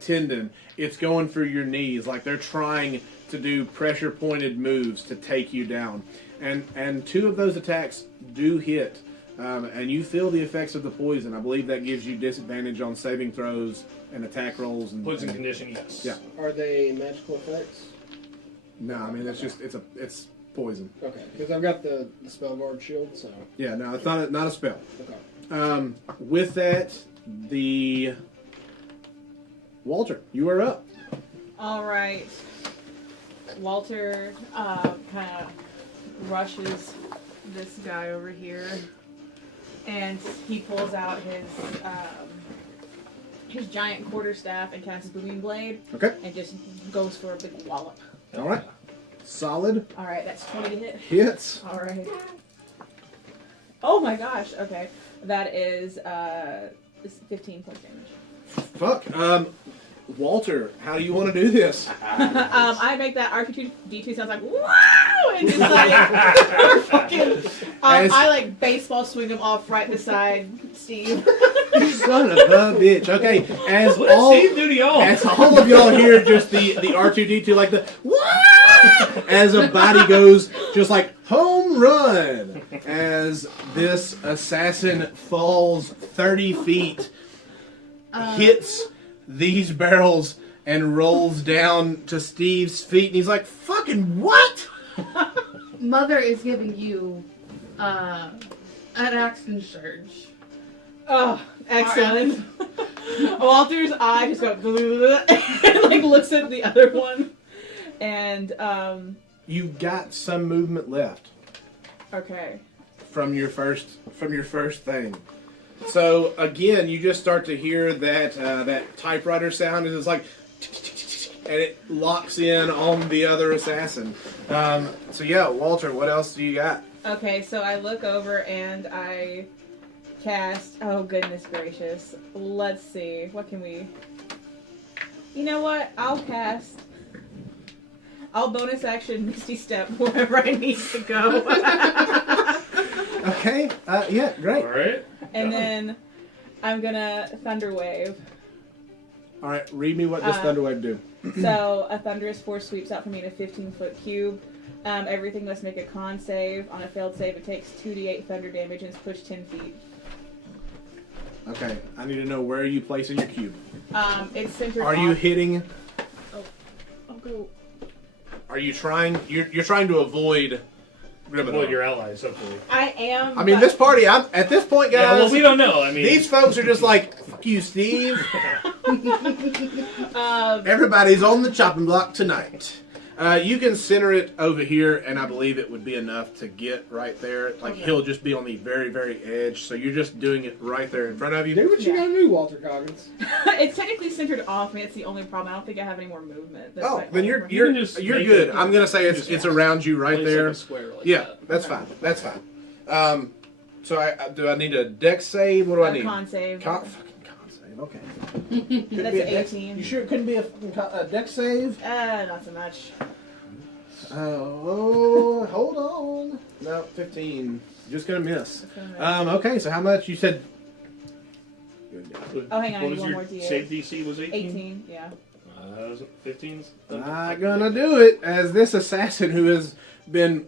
tendon. It's going for your knees. Like they're trying to do pressure pointed moves to take you down. And 2 of those attacks do hit. And you feel the effects of the poison. I believe that gives you disadvantage on saving throws and attack rolls. And Poison condition, yes. Yeah. Are they magical effects? No, I mean it's poison. Okay, because I've got the spell guard shield, so. Yeah, no, it's not a spell. Okay. With that, the Walter, you are up. All right. Walter kind of rushes this guy over here, and he pulls out his giant quarterstaff and casts Booming Blade, Okay. and just goes for a big wallop. All right. Solid All right, that's 20 to hit. hits. All right. Oh my gosh. Okay, that is 15 points damage. Fuck. Walter, how do you want to do this? I make that R2D2 sounds like wow, and just like fucking. I like baseball swing him off right beside Steve. Son of a bitch. Okay, as What does all Steve do to y'all? as all of y'all hear just the R2D2 like the what? As a body goes just like home run as this assassin falls 30 feet, hits these barrels and rolls down to Steve's feet, and he's like, fucking what? Mother is giving you an action surge. Oh, excellent. Walter's eye just goes and like looks at the other one, and You've got some movement left okay. from your first thing. So again, you just start to hear that typewriter sound, and it's like, and it locks in on the other assassin. So yeah, Walter, what else do you got? Okay, so I look over and I cast. Oh goodness gracious! Let's see. What can we? You know what? I'll bonus action Misty Step wherever I need to go. Okay, yeah, great. All right. And then I'm gonna Thunder Wave. All right, read me what this Thunderwave do. So a thunderous force sweeps out from me in a 15-foot cube. Everything must make a con save. On a failed save, it takes 2d8 thunder damage and is pushed 10 feet. Okay, I need to know where you placing your cube. It's centered. Are you hitting? I'll go. Are you trying? You're trying to avoid Grimmador. Well, your allies, hopefully. I am. I mean, but- this party. I'm at this point, guys. Yeah, well, we don't know. I mean, These folks are just like, fuck you, Steve. Um, Everybody's on the chopping block tonight. You can center it over here, and I believe it would be enough to get right there. Like, Okay. he'll just be on the very, very edge, so you're just doing it right there in front of you. Do what you Yeah. gotta do, Walter Coggins. it's technically centered off me. It's the only problem. I don't think I have any more movement. That's Oh, my then only you're problem. you're You can just you're make good. it- I'm gonna say it's around you right Place there. like a square like Yeah, that. that's Okay. fine. That's fine. So do I need a dex save? What do I need? Con save. Fucking con save. Okay. That's Be an a dex- 18. You sure it couldn't be a dex save? Not so much. Oh, hold on. No, 15. Just gonna miss. That's gonna miss. Okay, so how much you said? Oh, hang on, I What need was one your more D8. save DC? Was 18? 18. Yeah. 15's? Not gonna do it, as this assassin who has been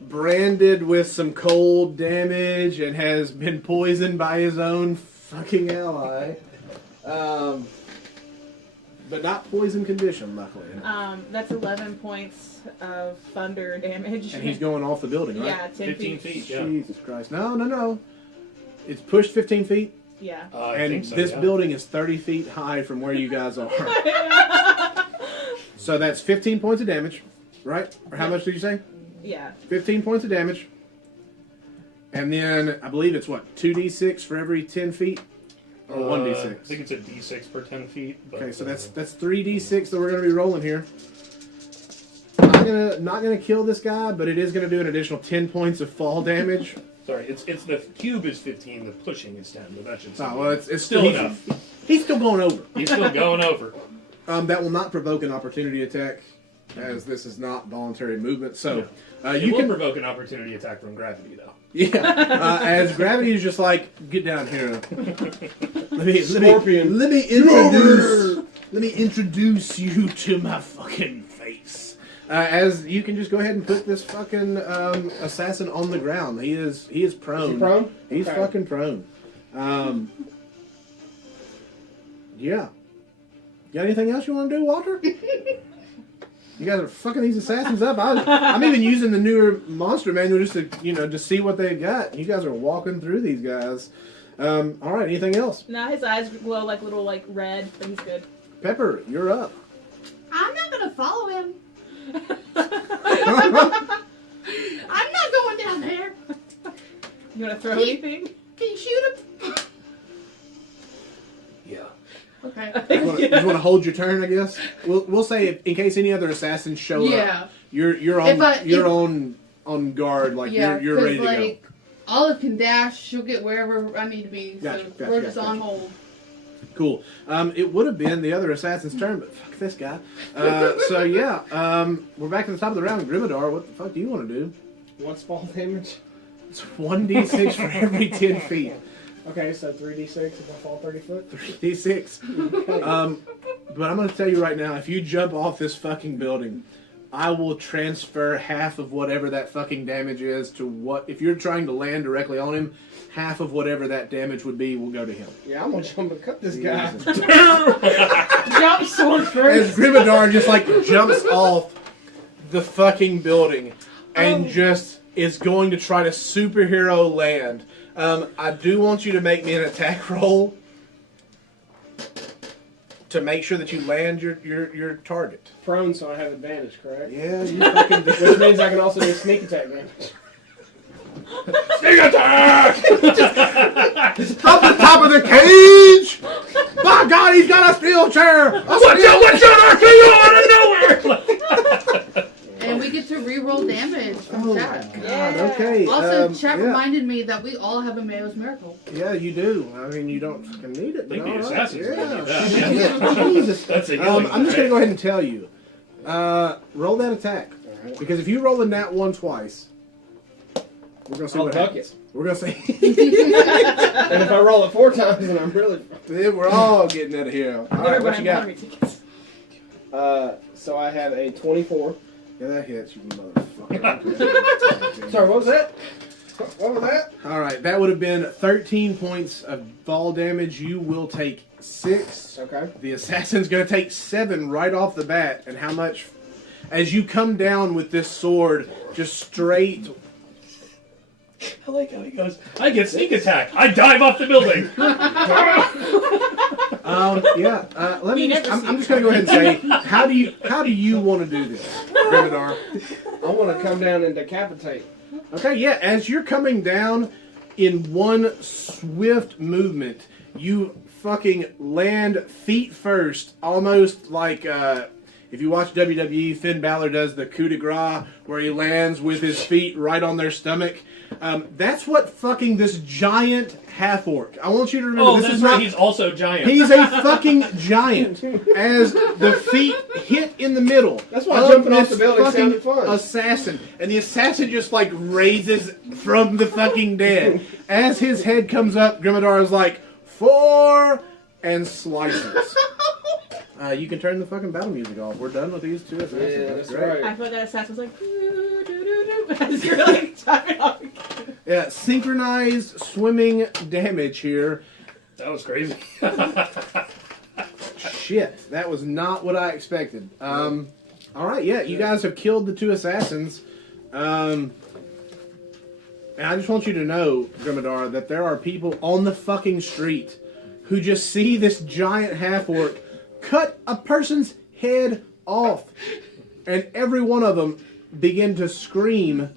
branded with some cold damage and has been poisoned by his own fucking ally. But not poison condition, luckily. That's 11 points of thunder damage. And he's going off the building, right? Yeah, 10 15 feet. feet, yeah. Jesus Christ. No. It's pushed 15 feet, Yeah. I and think so, this yeah. building is 30 feet high from where you guys are. So that's 15 points of damage, right? Or how much did you say? Yeah. 15 points of damage. And then, I believe it's what, 2d6 for every 10 feet? Or I 1d6? think it's a D6 per 10 feet. But, Okay, so that's 3d6 that we're going to be rolling here. Not gonna kill this guy, but it is going to do an additional 10 points of fall damage. Sorry, it's the cube is 15, the pushing is 10, but that should Oh, well, it's still he's- enough. He's still going over. He's still going over. That will not provoke an opportunity attack, as this is not voluntary movement. So It you will can, provoke an opportunity attack from gravity, though. yeah. As gravity is just like, get down here. Scorpion. Let me introduce you to my fucking face. As you can just go ahead and put this fucking assassin on the ground. He is prone. Is he prone? He's Okay. fucking prone. Yeah. Got anything else you want to do, Walter? You guys are fucking these assassins up. I'm even using the newer monster manual just to see what they've got. You guys are walking through these guys. All right. Anything else? Now his eyes glow like little like red, but he's good. Pepper, you're up. I'm not gonna follow him. I'm not going down there. You want to throw anything? Can you shoot him? Yeah. Okay. You just want to hold your turn, I guess. We'll say in case any other assassins show Yeah. up, you're on guard, like Yeah, you're ready to like, Olive can dash. She'll get wherever I need to be. Gotcha, So we're just on gotcha. hold. go. Cool. It would have been the other assassin's turn, but fuck this guy. So yeah, we're back to the top of the round. Grimmadar, what the fuck do you want to do? What's fall damage? It's 1d6 for every 10 feet. Okay, so 3d6 if I fall 30 foot. 3d6. Okay. But I'm going to tell you right now, if you jump off this fucking building, I will transfer half of whatever that fucking damage is to what... If you're trying to land directly on him, half of whatever that damage would be will go to him. Yeah, I'm gonna jump and cut this guy. Jesus. Jump sword As first. Grimmadar just like jumps off the fucking building and just is going to try to superhero land. I do want you to make me an attack roll to make sure that you land your target. Prone, so I have advantage, correct? Yeah, you fucking do. Which means I can also do sneak attack damage. Sneak attack! Up the top of the cage! By God, he's got a steel chair! Watch out, I kill you out of nowhere! And we get to re-roll damage from Oh my chat. God, okay. Also, chat yeah. reminded me that we all have a Mayo's Miracle. Yeah, you do. I mean, you don't fucking need it. I think but the all right. assassins Yeah. need that. Yeah. Jesus. That's a healing. I'm just going to go ahead and tell you. Roll that attack. Alright. Because if you roll a nat 1 twice, we're going to see I'll what duck happens. We're going to see. And if I roll it 4 times, then I'm really... Then we're all getting out of here. All right, what you got? Tickets. So I have a 24. Yeah, that hits, you motherfucker. Sorry, what was that? What was that? All right, that would have been 13 points of fall damage. You will take 6. Okay. The assassin's going to take 7 right off the bat. And how much? As you come down with this sword, just straight. I like how he goes, I get sneak attack. I dive off the building. Yeah. Let me. You Just, never I'm see just going to go ahead and say, how do you want to do this, Grimmadar? I want to come down and decapitate. Okay, yeah. As you're coming down in one swift movement, you fucking land feet first, almost like if you watch WWE, Finn Balor does the coup de grace where he lands with his feet right on their stomach. That's what fucking this giant half-orc. I want you to remember, Oh, this that's is right, not... he's also giant. He's a fucking giant. As the feet hit in the middle. That's why of jumping off this the building fucking sounded fun. assassin. And the assassin just like raises from the fucking dead. As his head comes up, Grimmadar is like, 4, and slices. You can turn the fucking battle music off. We're done with these 2 assassins. Yeah, that's I right. thought that assassin was like, doo, doo, doo, doo, as you're like chopping off. Yeah, synchronized swimming damage here. That was crazy. Shit, that was not what I expected. All right, yeah, you guys have killed the 2 assassins. And I just want you to know, Grimmadar, that there are people on the fucking street who just see this giant half-orc cut a person's head off. And every one of them begin to scream.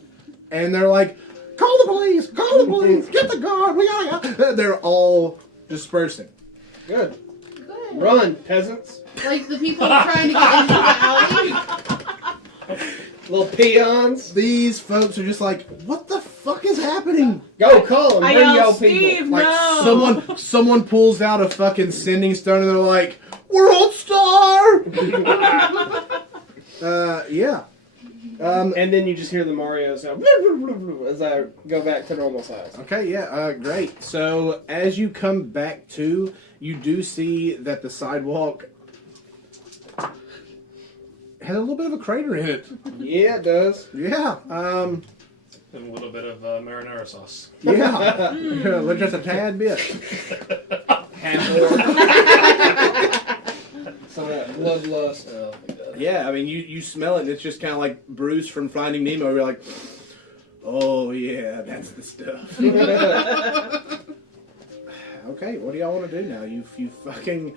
And they're like, call the police! Call the police! Get the guard! We gotta go! They're all dispersing. Good. Good. Run, peasants. Like the people trying to get into the alley. Little peons. These folks are just like, what the fuck is happening? Go, call them. I They're yell, yo Steve, people. Like no! someone pulls out a fucking sending stone and they're like, World Star! Yeah. And then you just hear the Mario sound as I go back to normal size. Okay, yeah, great. So as you come back to, you do see that the sidewalk has a little bit of a crater in it. Yeah, it does. Yeah, And a little bit of marinara sauce. yeah, just a tad bit. Some of that bloodlust. Oh my God. Yeah, I mean, you smell it, and it's just kind of like Bruce from Finding Nemo. You're like, oh yeah, that's the stuff. Okay, what do y'all want to do now? You fucking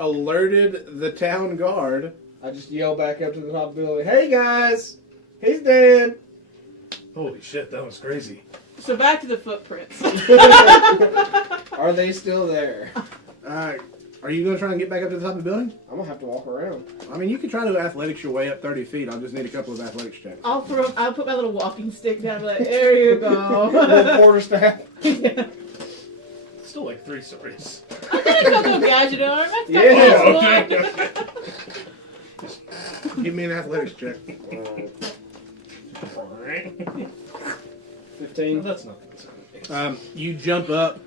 alerted the town guard. I just yell back up to the top of the building, "Hey guys, he's dead." Holy shit, that was crazy. So back to the footprints. Are they still there? Are you going to try and get back up to the top of the building? I'm gonna have to walk around. I mean, you can try to athletics your way up 30 feet. I'll just need a couple of athletics checks. I'll put my little walking stick down and be like, there you go. Little quarterstaff. Yeah. Still like 3 stories. I got a Coco Gadget arm. That's got Yeah. Oh, one. okay. Give me an athletics check. Alright. 15. That's not good. You jump up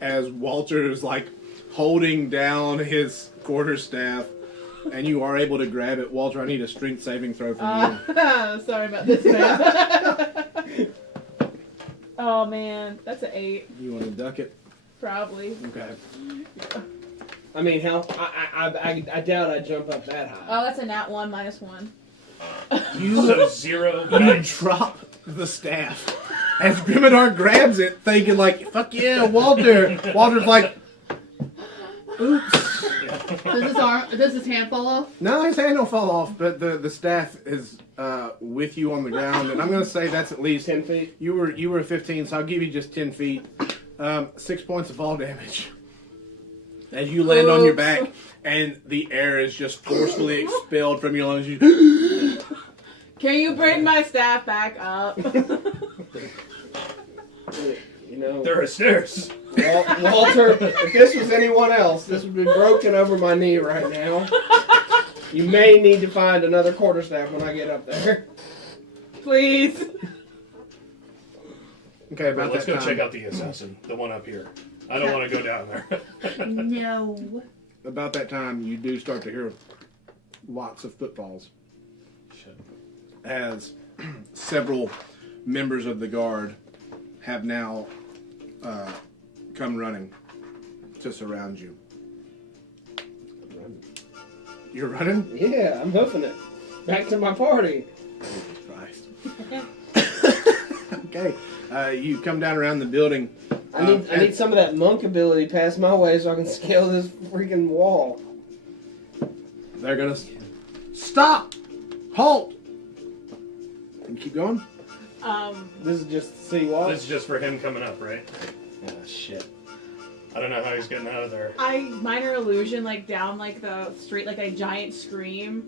as Walter is like holding down his quarterstaff, and you are able to grab it. Walter, I need a strength saving throw from you. Sorry about this, man. Oh, man. That's an 8. You want to duck it? Probably. Okay. I mean, how? I doubt I'd jump up that high. Oh, that's a nat 1 minus 1. So 0. You drop the staff as Grimmadar grabs it, thinking like, "Fuck yeah, Walter!" Walter's like, "Oops." Does his hand fall off? No, his hand don't fall off, but the staff is with you on the ground, and I'm gonna say that's at least 10 feet. You were 15, so I'll give you just 10 feet. 6 points of fall damage as you land on your back, and the air is just forcefully expelled from your lungs. Can you bring my staff back up? You know, There are stairs. Walter, if this was anyone else, this would be broken over my knee right now. You may need to find another quarterstaff when I get up there. Please. Okay, about Well, let's that go time. check out the assassin, the one up here. I don't want to go down there. No. About that time, you do start to hear lots of footfalls Shit. as several members of the guard have now come running to surround you. You're running? Yeah, I'm hoofing it. Back to my party. Christ. Okay, you come down around the building. I need some of that monk ability passed my way so I can scale this freaking wall. They're gonna stop, halt, and keep going. This is just to see what? This is just for him coming up, right? Oh, shit. I don't know how he's getting out of there. I minor illusion like down like the street like a giant scream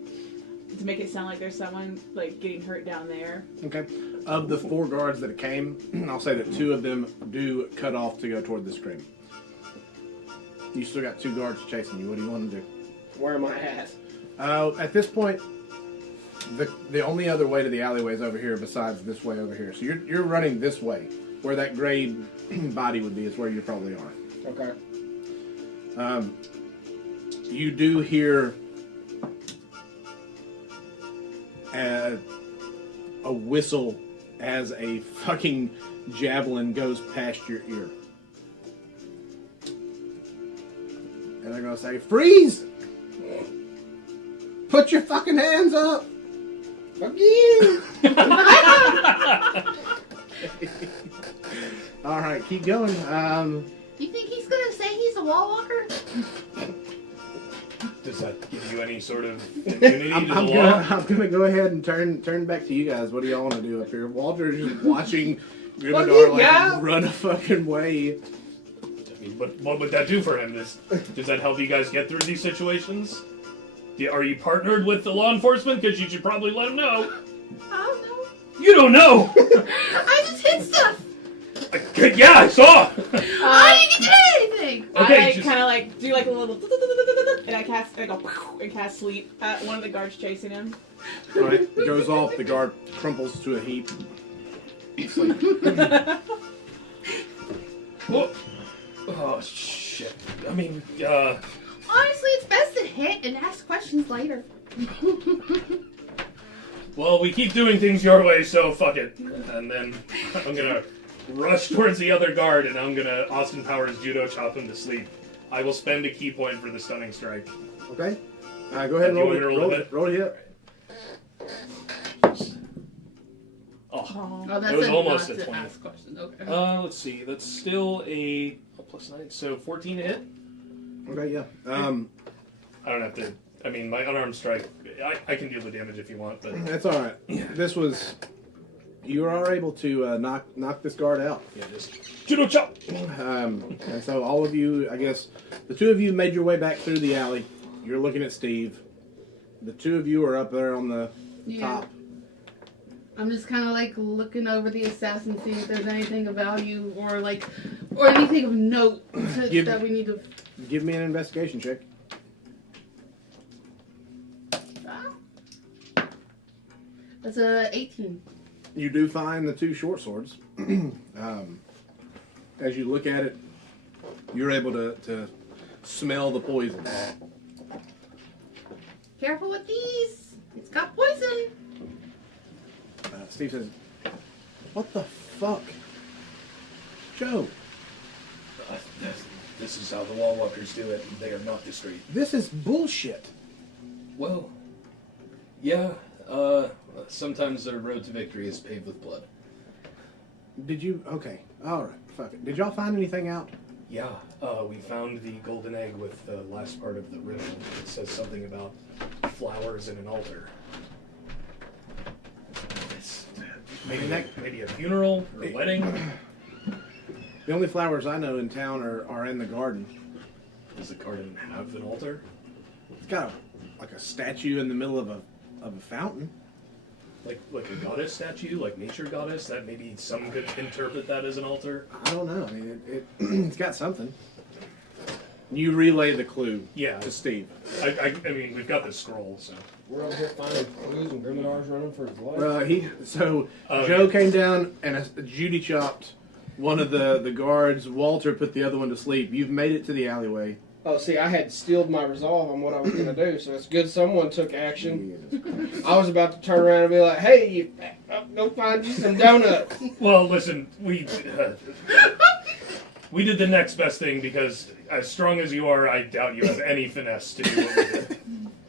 to make it sound like there's someone like getting hurt down there. Okay. Of the 4 guards that came, I'll say that 2 of them do cut off to go toward the scream. You still got 2 guards chasing you. What do you want to do? Where am I at? At this point, the only other way to the alleyway is over here besides this way over here. So you're running this way. Where that gray body would be is where you probably are. Okay. You do hear a whistle as a fucking javelin goes past your ear. And they're gonna say, "Freeze! Put your fucking hands up!" Fuck you! Alright, keep going. You think he's gonna say he's a wall walker? Does that give you any sort of immunity I'm to the law? gonna go ahead and turn back to you guys. What do y'all want to do up here? Walter is just watching Fuck Grimmadar you, like yeah. run a fucking way. I mean, but what would that do for him? Does that help you guys get through these situations? Are you partnered with the law enforcement? Because you should probably let him know. I don't know. You don't know! I just hit stuff. Yeah, I saw! I didn't get to do anything. Okay, I like, just- kind of like do like a little and I go and cast sleep at one of the guards chasing him. Alright, it goes off, the guard crumples to a heap. Oh, shit. I mean, Honestly, it's best to hit and ask questions later. well, we keep doing things your way, so fuck it. And then I'm gonna rush towards the other guard, and I'm gonna Austin Powers judo chop him to sleep. I will spend a key point for the stunning strike. Okay? Go ahead and Do you roll want me it. to roll Roll it? it. Roll it hit. Oh. Oh, that's It was a almost not a to 20. ask question. Okay. Let's see. That's still a plus 9, so 14 to hit. Okay, yeah. I don't have to. I mean, my unarmed strike. I can deal the damage if you want, but That's all right. This was. You are able to knock this guard out. yeah, just judo chop. And so all of you, I guess, the two of you made your way back through the alley. You're looking at Steve. The two of you are up there on the top. I'm just kind of like looking over the assassin, seeing if there's anything of value or anything of note that we need to. Give me an investigation check. That's a 18. You do find the two short swords. As you look at it, you're able to smell the poison. Careful with these. It's got poison. Steve says, "What the fuck? Joe, This is how the wall walkers do it. They are not discreet. this is bullshit." Well, yeah. Sometimes the road to victory is paved with blood. Did you? Okay. All right. Fuck it. Did y'all find anything out? Yeah, we found the golden egg with the last part of the riddle. It says something about flowers in an altar. Maybe a funeral or a wedding. The only flowers I know in town are in the garden. Does the garden have an altar? It's got like a statue in the middle of a fountain. Like a goddess statue, like nature goddess? That maybe some could interpret that as an altar. I don't know. I mean, it's got something. You relay the clue Yeah. to Steve. I mean, we've got the scroll, so. We're over here finding clues and Griminar's running for his life. Joe came down and Judy chopped one of the guards. Walter put the other one to sleep. You've made it to the alleyway. Oh, see, I had steeled my resolve on what I was going to do, so it's good someone took action. I was about to turn around and be like, hey, go find you some donuts. Well, listen, we did the next best thing because, as strong as you are, I doubt you have any finesse to do what we did.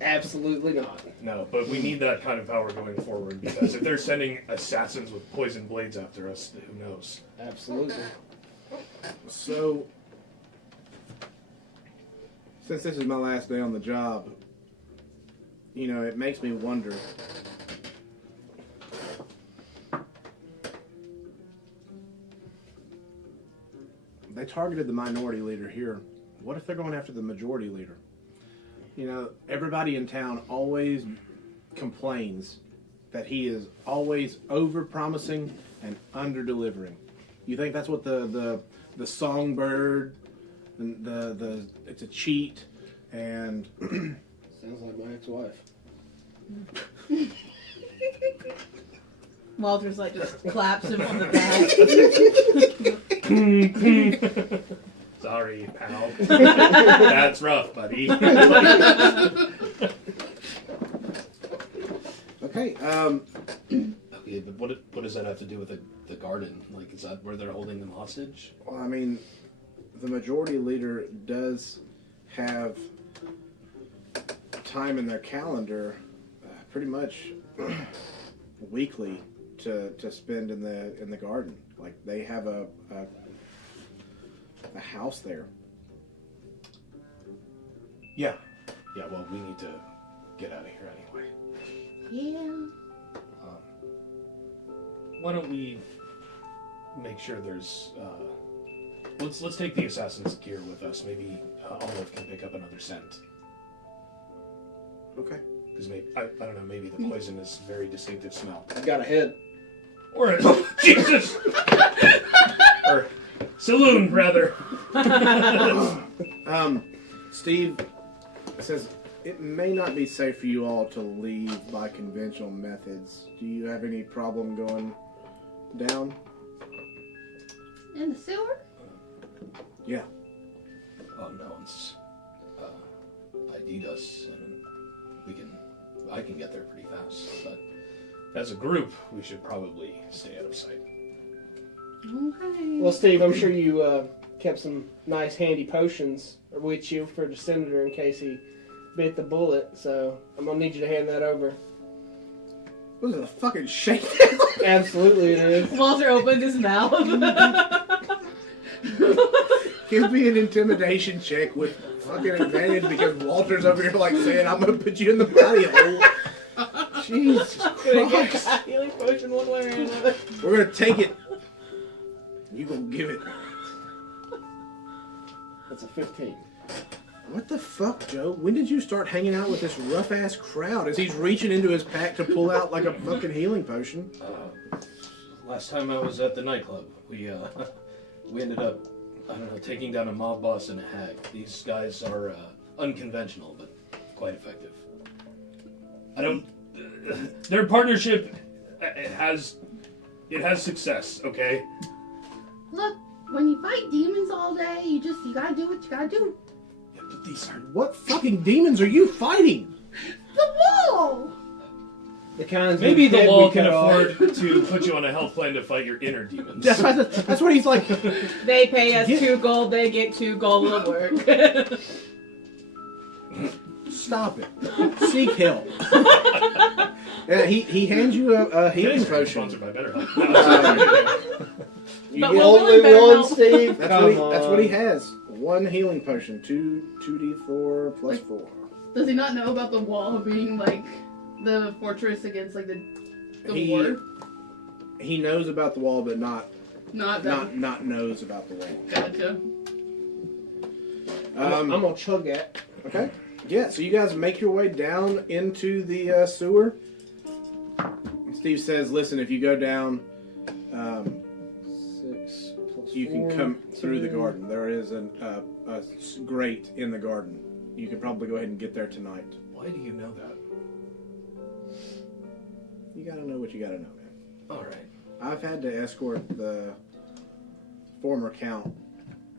Absolutely not. No, but we need that kind of power going forward because if they're sending assassins with poison blades after us, who knows? Absolutely. So, since this is my last day on the job, it makes me wonder. They targeted the minority leader here. What if they're going after the majority leader? Everybody in town always complains that he is always over-promising and under-delivering. You think that's what the songbird, and it's a cheat, and Sounds like my ex-wife. Walter's like just claps him on the back. Sorry, pal. That's rough, buddy. okay. Okay, but what does that have to do with the garden? Like, is that where they're holding them hostage? Well, I mean, the majority leader does have time in their calendar, pretty much weekly, to spend in the garden. Like they have a house there. Yeah. Yeah. Well, we need to get out of here anyway. Yeah. Why don't we make sure there's let's take the assassin's gear with us. Maybe Olive can pick up another scent. Okay. Because maybe I don't know. Maybe the poison is very distinctive smell. I got a head. Or Jesus. Or saloon rather. Steve says it may not be safe for you all to leave by conventional methods. Do you have any problem going down? In the sewer? Yeah. Oh, no one's ID'd us, and I can get there pretty fast. But As a group, we should probably stay out of sight. Okay. Well, Steve, I'm sure you kept some nice handy potions with you for the senator in case he bit the bullet, so I'm going to need you to hand that over. What is it, a fucking shakedown? Absolutely it is. Walter opened his mouth. Give me an intimidation check with fucking advantage because Walter's over here like saying, I'm going to put you in the body hole. Jesus Gonna get Christ. a healing potion one way or another. We're going to take it. You going to give it. That's a 15. What the fuck, Joe? When did you start hanging out with this rough-ass crowd as he's reaching into his pack to pull out like a fucking healing potion? Last time I was at the nightclub, we ended up, I don't know, taking down a mob boss and a hag. These guys are unconventional, but quite effective. Their partnership, it has success. Okay. Look, when you fight demons all day, you gotta do what you gotta do. Yeah, but these are... What fucking demons are you fighting? The wall! The kinds Maybe of the head wall we can cut off. afford to put you on a health plan to fight your inner demons. That's what he's like. They pay us Get- 2 gold, they get 2 gold of work. Stop it. Seek help. Yeah, he hands you a healing Today's potion. sponsored by BetterHelp. You But get- we'll Only better one, help. Steve. that's Come what he on. has. 1 healing potion. 2d4 plus 4. Does he not know about the wall being like the fortress against like the He- war? He knows about the wall, but not Not knows about the wall. Gotcha. I'm gonna chug that. Okay. Yeah, so you guys make your way down into the sewer. Steve says, listen, if you go down, 6 plus you can 4, come through the 10. garden. There is a grate in the garden. You can probably go ahead and get there tonight. Why do you know that? You gotta know what you gotta know, man. All right. I've had to escort the former count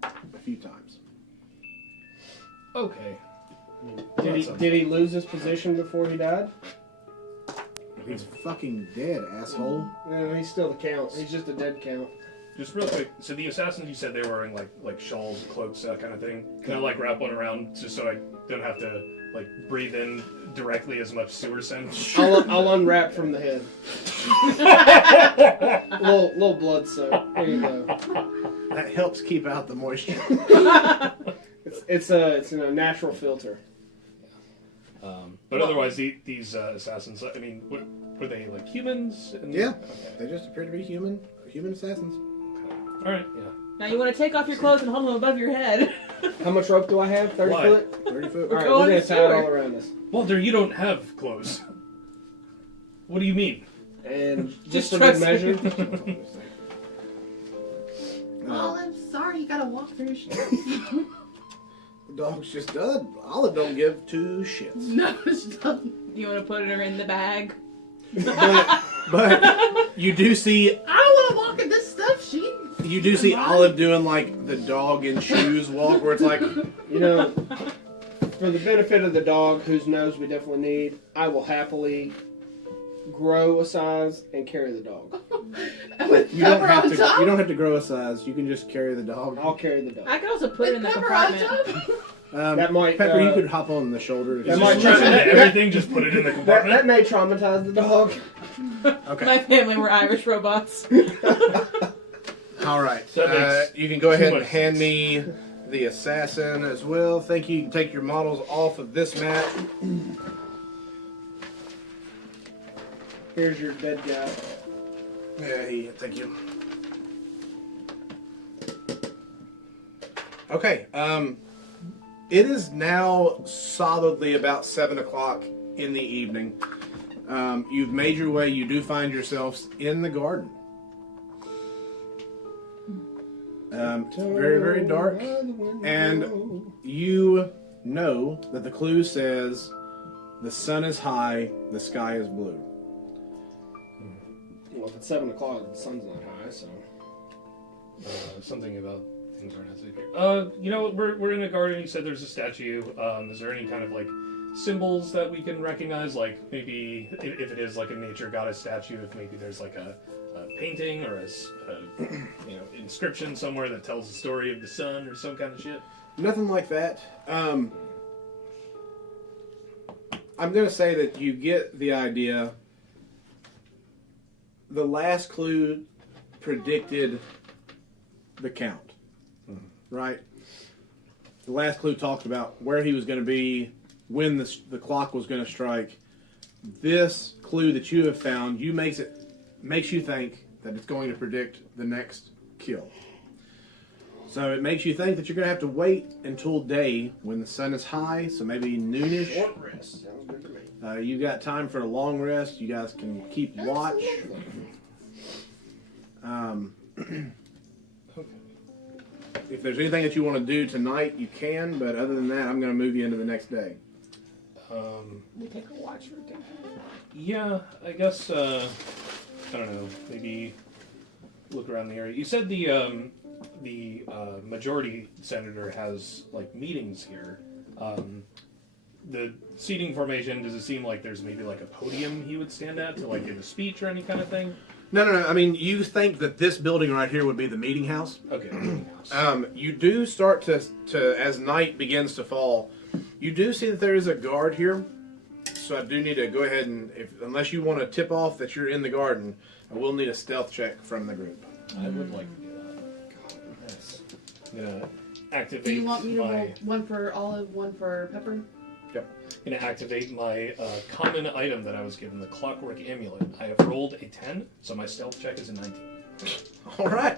a few times. Okay. Did he lose his position before he died? He's fucking dead, asshole. No, he's still the count. He's just a dead count. Just real quick, so the assassins, you said they were wearing like shawls, cloaks, that kind of thing. Can I like wrap one around just so I don't have to like breathe in directly as much sewer scent? I'll unwrap from the head. little blood soak. There you go. That helps keep out the moisture. It's a natural filter. But otherwise, these assassins, I mean, were they like humans? Yeah. Okay. They just appear to be human assassins. All right. Yeah. Now you want to take off your clothes and hold them above your head. How much rope do I have? 30 Why? foot? 30 foot. All right, Go we're on gonna the tie it sewer. all around us. Walter, you don't have clothes. What do you mean? And Just just for good trust me. measure, Olive, sorry, you gotta walk through shit. The dog's just done. Olive don't give 2 shits. No, it's not. You want to put her in the bag? But you do see I don't want to walk in this stuff. Olive doing like the dog in shoes walk, where it's like, you know, for the benefit of the dog, whose nose we definitely need, I will happily grow a size and carry the dog. With you don't pepper have on to. top. You don't have to grow a size. You can just carry the dog. I'll carry the dog. I could also put it in With the pepper on compartment. top. That might, Pepper, you could hop on the shoulder. that Just might listen try- to everything. Just put it in the That compartment. may traumatize the dog. Okay. My family were Irish robots. All right. That makes You can go too ahead and much hand sense. me the assassin as well. Thank you. You can take your models off of this map. Here's your dead guy. Yeah, thank you. Okay. It is now solidly about 7 o'clock in the evening. You've made your way. You do find yourselves in the garden. It's very, very dark. And you know that the clue says the sun is high, the sky is blue. Well, if it's 7 o'clock, the sun's not high, so. Something about things aren't as here. You know, we're in a garden. You said there's a statue. Is there any kind of like symbols that we can recognize? Like maybe if it is like a nature goddess statue, if maybe there's like a painting or a inscription somewhere that tells the story of the sun or some kind of shit. Nothing like that. I'm going to say that you get the idea. The last clue predicted the count, right? the last clue talked about where he was going to be when the clock was going to strike. This clue that you have found, makes you think that it's going to predict the next kill. So it makes you think that you're going to have to wait until day when the sun is high, so maybe noonish. Short rest. Sounds good to me. You got time for a long rest. You guys can keep watch. If there's anything that you want to do tonight, you can. But other than that, I'm going to move you into the next day. We take a watch routine. Yeah, I guess, I don't know, maybe look around the area. You said the majority senator has, like, meetings here. The seating formation, does it seem like there's maybe, like, a podium he would stand at to, like, give a speech or any kind of thing? No. I mean, you think that this building right here would be the meeting house. Okay, meeting house. You do start to as night begins to fall, you do see that there is a guard here. So I do need to go ahead and, unless you want to tip off that you're in the garden, I will need a stealth check from the group. I would like to do that. God, yes. I'm gonna activate. Do you want me to my, roll one for Olive, one for Pepper? Yep. I'm gonna activate my common item that I was given, the Clockwork Amulet. I have rolled a 10, so my stealth check is a 19. All right.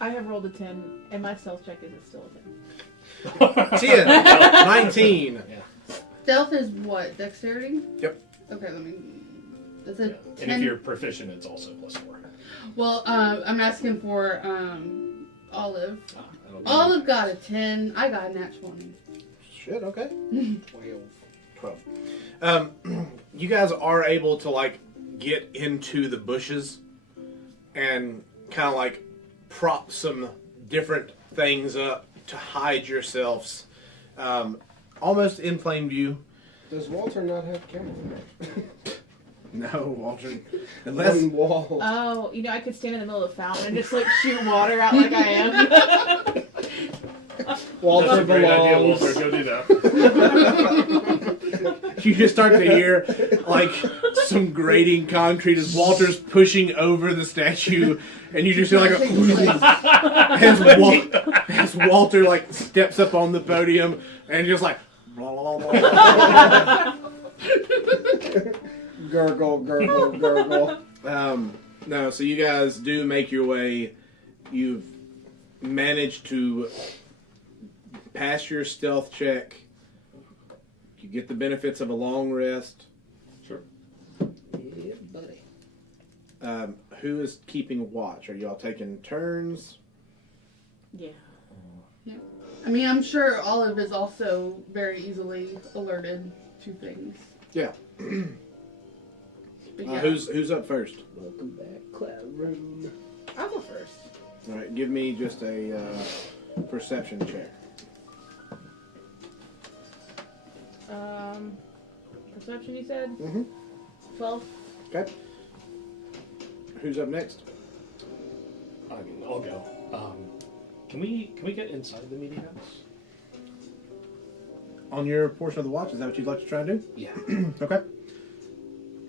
I have rolled a 10, and my stealth check is still a 10. 10, 19. Yeah. Stealth is what? Dexterity? Yep. Okay, let me. That's a Yeah. 10. And if you're proficient, it's also +4. Well, I'm asking for Olive. That'll be Olive got a 10. I got a nat 20. Shit, okay. 12. 12. You guys are able to, like, get into the bushes and kind of, like, prop some different things up to hide yourselves almost in plain view. Does Walter not have camouflage? No, Walter. Unless One wall. Oh, I could stand in the middle of the fountain and just, like, shoot water out like I am. Walter That's a great idea, belongs. Walter. Go do that. you just start to hear like some grating concrete as Walter's pushing over the statue, and you just hear like as Walter like steps up on the podium and just like Gurgle, gurgle, gurgle. No, so you guys do make your way. You've managed to pass your stealth check. You get the benefits of a long rest. Sure. Yeah, buddy. Who is keeping watch? Are y'all taking turns? Yeah. Yeah. I mean, I'm sure Olive is also very easily alerted to things. Yeah. But yeah. Who's up first? Welcome back, Cloud Room. I'll go first. All right, give me just a perception check. Perception, you said? Mm-hmm. 12. Okay. Who's up next? I'll go. Can we get inside the meeting house? On your portion of the watch, is that what you'd like to try and do? Yeah. Okay.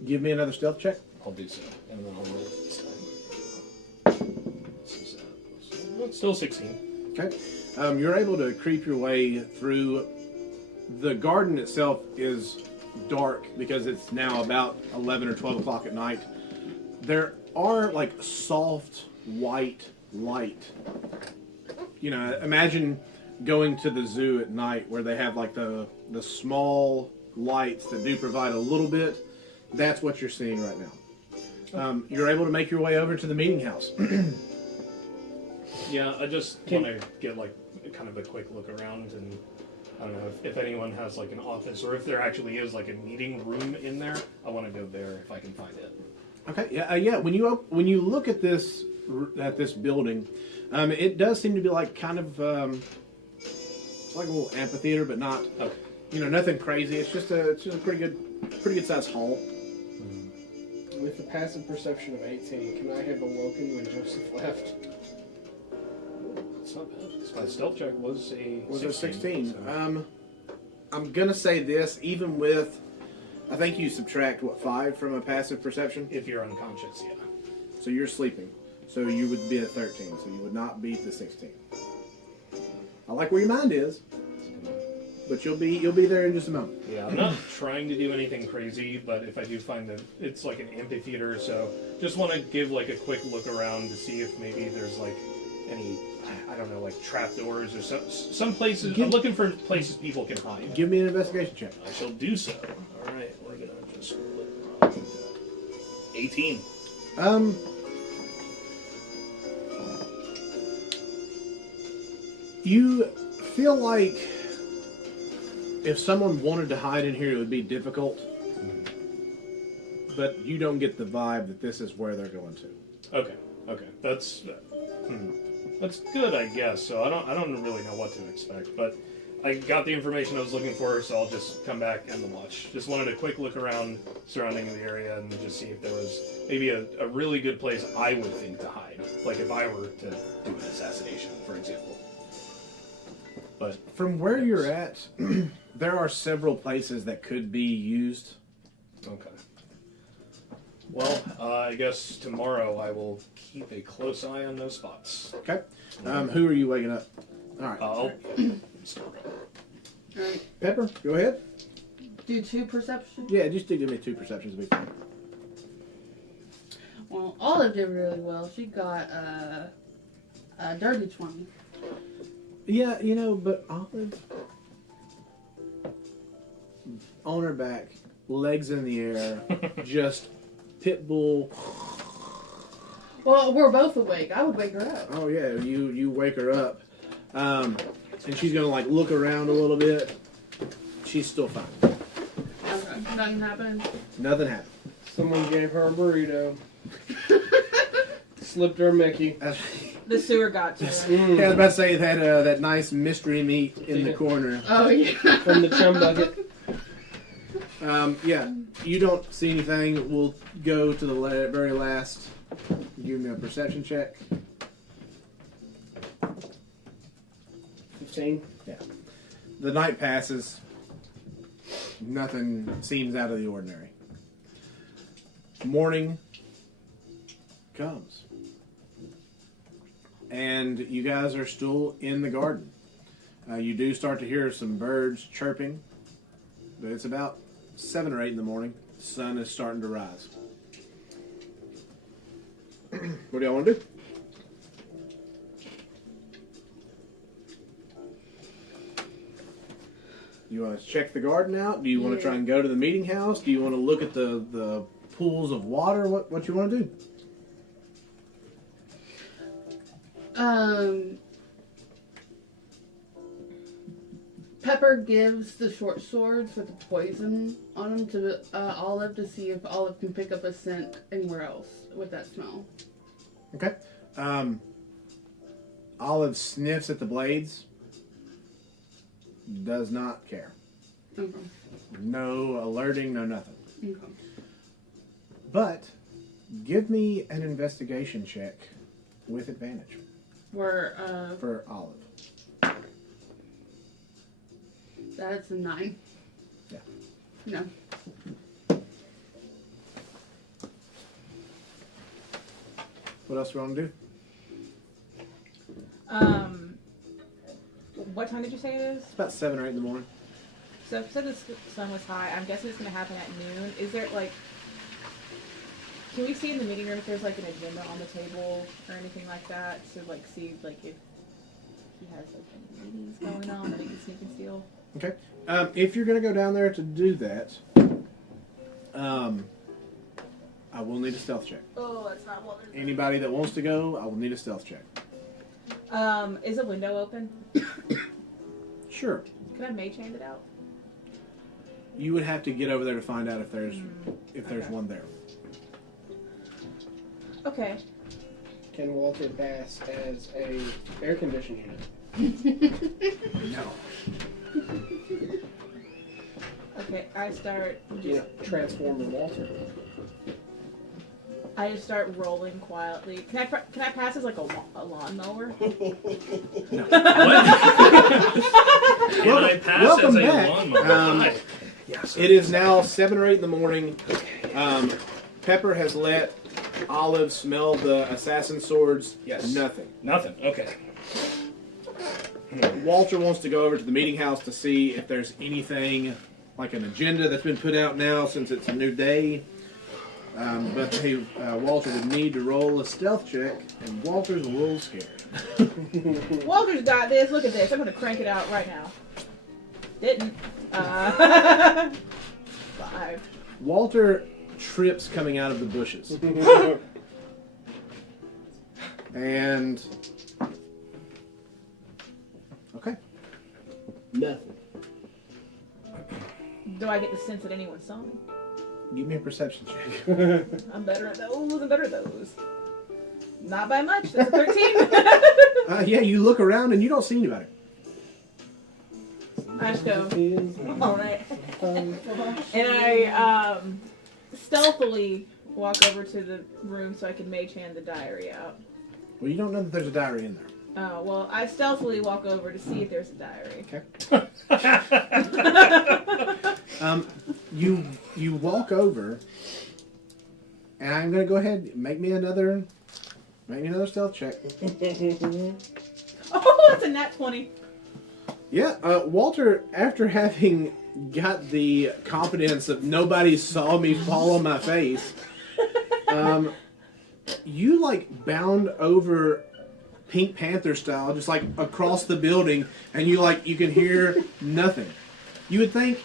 Give me another stealth check. I'll do so, and then I'll roll it this time. This is, still 16. Okay. You're able to creep your way through. The garden itself is dark because it's now about 11 or 12 o'clock at night. There are like soft white light. You know, imagine going to the zoo at night where they have like the small lights that do provide a little bit. That's what you're seeing right now. You're able to make your way over to the meeting house. Yeah, I just want to get like kind of a quick look around, and I don't know if anyone has like an office or if there actually is like a meeting room in there. I want to go there if I can find it. Okay. Yeah. When you look at this building, it does seem to be like kind of it's like a little amphitheater, but not nothing crazy. It's just a pretty good sized hall. With a passive perception of 18, can I have awoken when Joseph left? It's not bad. My stealth check was a 16. So. I'm gonna say this, even with, I think you subtract 5 from a passive perception. If you're unconscious, yeah. So you're sleeping. So you would be at 13. So you would not beat the 16. I like where your mind is, but you'll be there in just a moment. Yeah, I'm not trying to do anything crazy, but if I do find that it's like an amphitheater, so just want to give like a quick look around to see if maybe there's like any, I don't know, like trapdoors or some places. I'm looking for places people can hide. Give me an investigation check. I shall do so. All right, we're gonna just split 18. You feel like if someone wanted to hide in here, it would be difficult. But you don't get the vibe that this is where they're going to. Okay, that's good, I guess. So I don't really know what to expect, but I got the information I was looking for, so I'll just come back and watch. Just wanted a quick look around surrounding the area and just see if there was maybe a really good place I would think to hide, like if I were to do an assassination, for example. But from where you're at, there are several places that could be used. Okay. Well, I guess tomorrow I will keep a close eye on those spots. Okay. Who are you waking up? All right. I'll Alright. Pepper, go ahead. Do 2 perception? Yeah, just give me 2 perceptions to be fine. Well, Olive did really well. She got a dirty 20. Yeah, but Olive on her back, legs in the air, just pit bull. Well, we're both awake. I would wake her up. Oh yeah, you wake her up, and she's gonna like look around a little bit. She's still fine. Okay. Nothing happened. Nothing happened. Someone gave her a burrito. Slipped her a Mickey. The sewer got to her. Yeah, I was about to say that nice mystery meat in the corner. Oh, yeah. From the chum bucket. Yeah, you don't see anything. We'll go to the very last. Give me a perception check. 15. Yeah. The night passes. Nothing seems out of the ordinary. Morning comes. And you guys are still in the garden. You do start to hear some birds chirping. But it's about 7 or 8 in the morning. The sun is starting to rise. What do y'all want to do? You want to check the garden out? Do you want to try and go to the meeting house? Do you want to look at the pools of water? What you want to do? Pepper gives the short swords with the poison on them to Olive to see if Olive can pick up a scent anywhere else with that smell. Okay. Olive sniffs at the blades. Does not care. Okay. No alerting, no nothing. Okay. But give me an investigation check with advantage We're, for Olive. that's a 9. Yeah. No. What else do you want to do? What time did you say it is? It's about 7 or 8 in the morning. So if you said the sun was high, I'm guessing it's going to happen at noon. Is there, like, can we see in the meeting room if there's, like, an agenda on the table or anything like that to, like, see, like, if he has, like, any meetings going on that he can sneak and steal? Okay. If you're going to go down there to do that, I will need a stealth check. Oh, that's not what there's... Anybody that wants to go, I will need a stealth check. Is a window open? Sure. Can I mage hand it out? You would have to get over there to find out if there's Okay. one there. Okay. Can Walter pass as a air conditioning unit? No. Okay, I start Transformer Walter. I just start rolling quietly. Can I pass as like a lawnmower? Can I pass welcome as a back. lawnmower? It is now 7 or 8 in the morning. Pepper has let Olive smell the assassin swords? Yes. Nothing. Nothing. Okay. Walter wants to go over to the meeting house to see if there's anything like an agenda that's been put out now since it's a new day. But Walter would need to roll a stealth check, and Walter's a little scared. Walter's got this. Look at this. I'm going to crank it out right now. Didn't. 5. Walter trips coming out of the bushes. And... Okay. Nothing. Do I get the sense that anyone saw me? Give me a perception check. I'm better at those. I'm better at those. Not by much. That's a 13. Yeah, you look around and you don't see anybody. I just go, all right. And I stealthily walk over to the room so I can mage hand the diary out. Well, you don't know that there's a diary in there. Oh, well, I stealthily walk over to see if there's a diary. Okay. You walk over, and I'm gonna go ahead and make me another stealth check. Oh, that's a nat 20. Yeah, Walter, after having got the confidence of nobody saw me fall on my face, you like bound over Pink Panther style, just like across the building, and you can hear nothing. You would think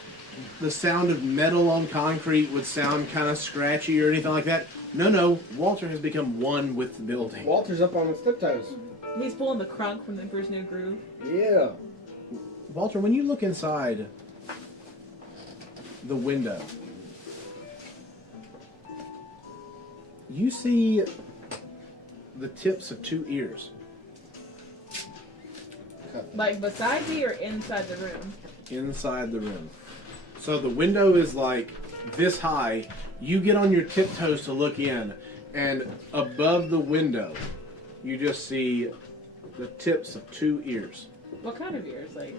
the sound of metal on concrete would sound kind of scratchy or anything like that. No, Walter has become one with the building. Walter's up on his tiptoes. He's pulling the crunk from the Emperor's New Groove. Yeah. Walter, when you look inside the window, you see the tips of 2 ears. Like beside me or inside the room? Inside the room. So the window is like this high. You get on your tiptoes to look in, and above the window, you just see the tips of 2 ears. What kind of ears? Like,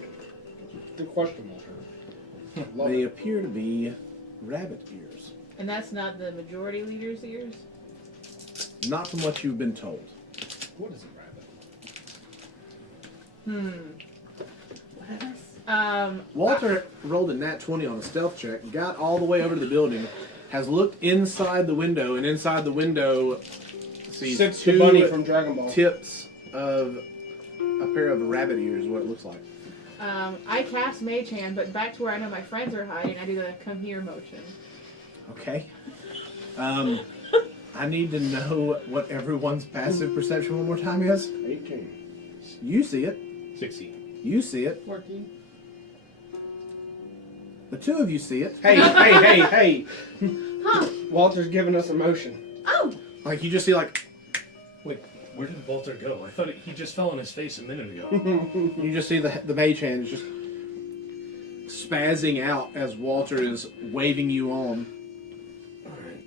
Good question, Walter. They appear to be rabbit ears. and that's not the majority leader's ears? Not from what you've been told. What is a rabbit? Walter rolled a nat 20 on a stealth check, got all the way over to the building, has looked inside the window, and inside the window sees Sits the 2 bunny from Dragon Ball. tips of a pair of rabbit ears, what it looks like. I cast Mage Hand, but back to where I know my friends are hiding, I do the come here motion. Okay. I need to know what everyone's passive perception one more time is. 18. You see it. 60. You see it. Working. The 2 of you see it. Hey! Huh. Walter's giving us a motion. Oh! Like, you just see, like, Wait, where did Walter go? I thought he just fell on his face a minute ago. you just see the mage hand is just spazzing out as Walter is waving you on. Alright.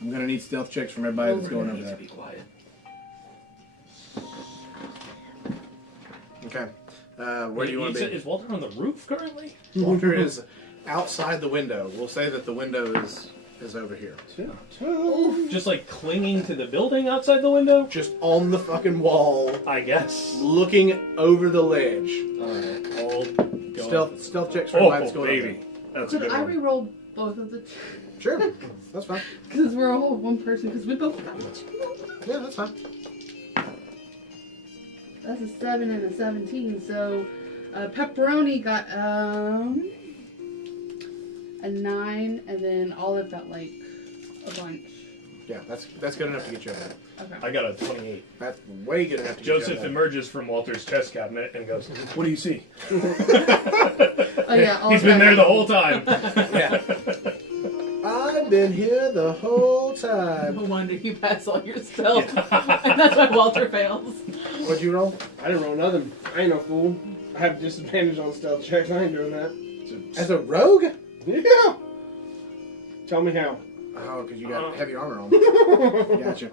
I'm going to need stealth checks from everybody that's going over Need to there. be quiet. Okay. Where do you want to be? Is Walter on the roof currently? Walter is outside the window. We'll say that the window is over here. Just like clinging to the building outside the window? Just on the fucking wall, I guess. looking over the ledge. Alright, I'll go. Stealth checks for everybody Oh, that's going baby. over That's a Could good I one. re-roll both of the... there. Sure. That's fine. Because we're all one person, because we both got... Yeah, that's fine. That's a 7 and a 17, so Pepperoni got a 9, and then Olive got like a bunch. Yeah, that's good enough to get you ahead. Okay. I got a 28. That's way good enough to get you Joseph ahead. emerges from Walter's chest cabinet and goes, "What do you see?" Oh yeah, Olive He's been got there like- the whole time. Yeah. I've been here the whole time. No wonder you pass all your stealth. And that's why Walter fails. What'd you roll? I didn't roll nothing. I ain't no fool. I have disadvantage on stealth checks. I ain't doing that. As a rogue? Yeah. Tell me how. Oh, because you got heavy armor on. Gotcha.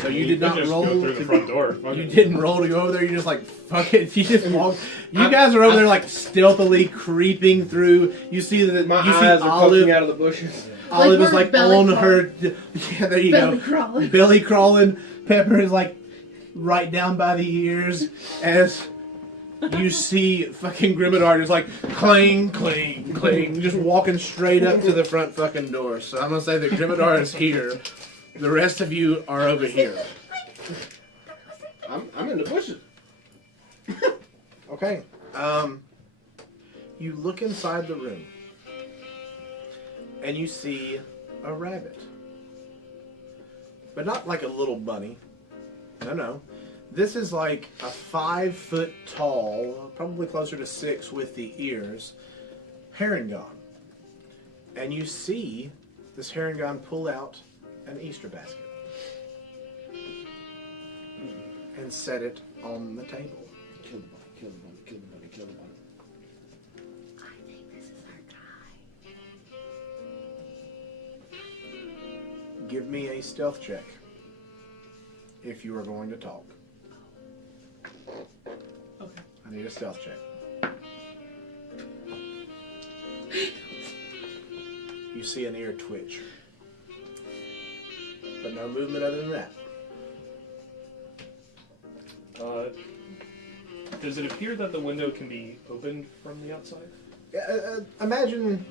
So you did not just roll go through the front door. Fuck You it. didn't roll to go over there. You just like fuck it. You just walk. You guys are over there like stealthily creeping through. You see that My you see eyes are Olive. poking out of the bushes. Olive is we're like belly on crawling. her. Yeah, there you Belly go. crawling. Belly crawling. Pepper is like right down by the ears as you see fucking Grimmidar just like cling, cling, cling, just walking straight up to the front fucking door. So I'm gonna say that Grimmidar is here. The rest of you are over here. I'm in the bushes. Okay. You look inside the room, and you see a rabbit, but not like a little bunny. No. This is like a 5 foot tall, probably closer to 6 with the ears, herringon. And you see this herringon pull out an Easter basket and set it on the table. Kill the bunny, kill the bunny, kill the bunny, kill the bunny. I think this is our guy. Give me a stealth check if you are going to talk. Okay. I need a stealth check. You see an ear twitch, but no movement other than that. Does it appear that the window can be opened from the outside? Imagine,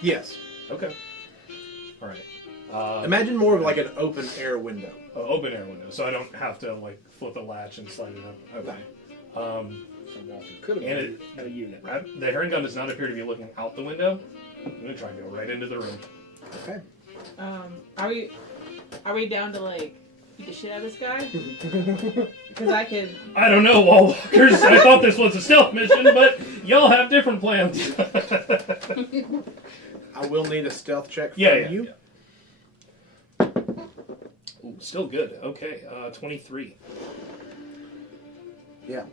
yes. Okay. All right. Imagine more of like an open air window. Open air window, so I don't have to like flip a latch and slide it up. Okay. So Walter could have And been at a unit. The herringon does not appear to be looking out the window. I'm gonna try and go right into the room. Okay. Are we down to like beat the shit out of this guy? Because I could. I don't know, wall walkers. I thought this was a stealth mission, but y'all have different plans. I will need a stealth check from Yeah. you. Ooh, still good. Okay, 23. Yeah.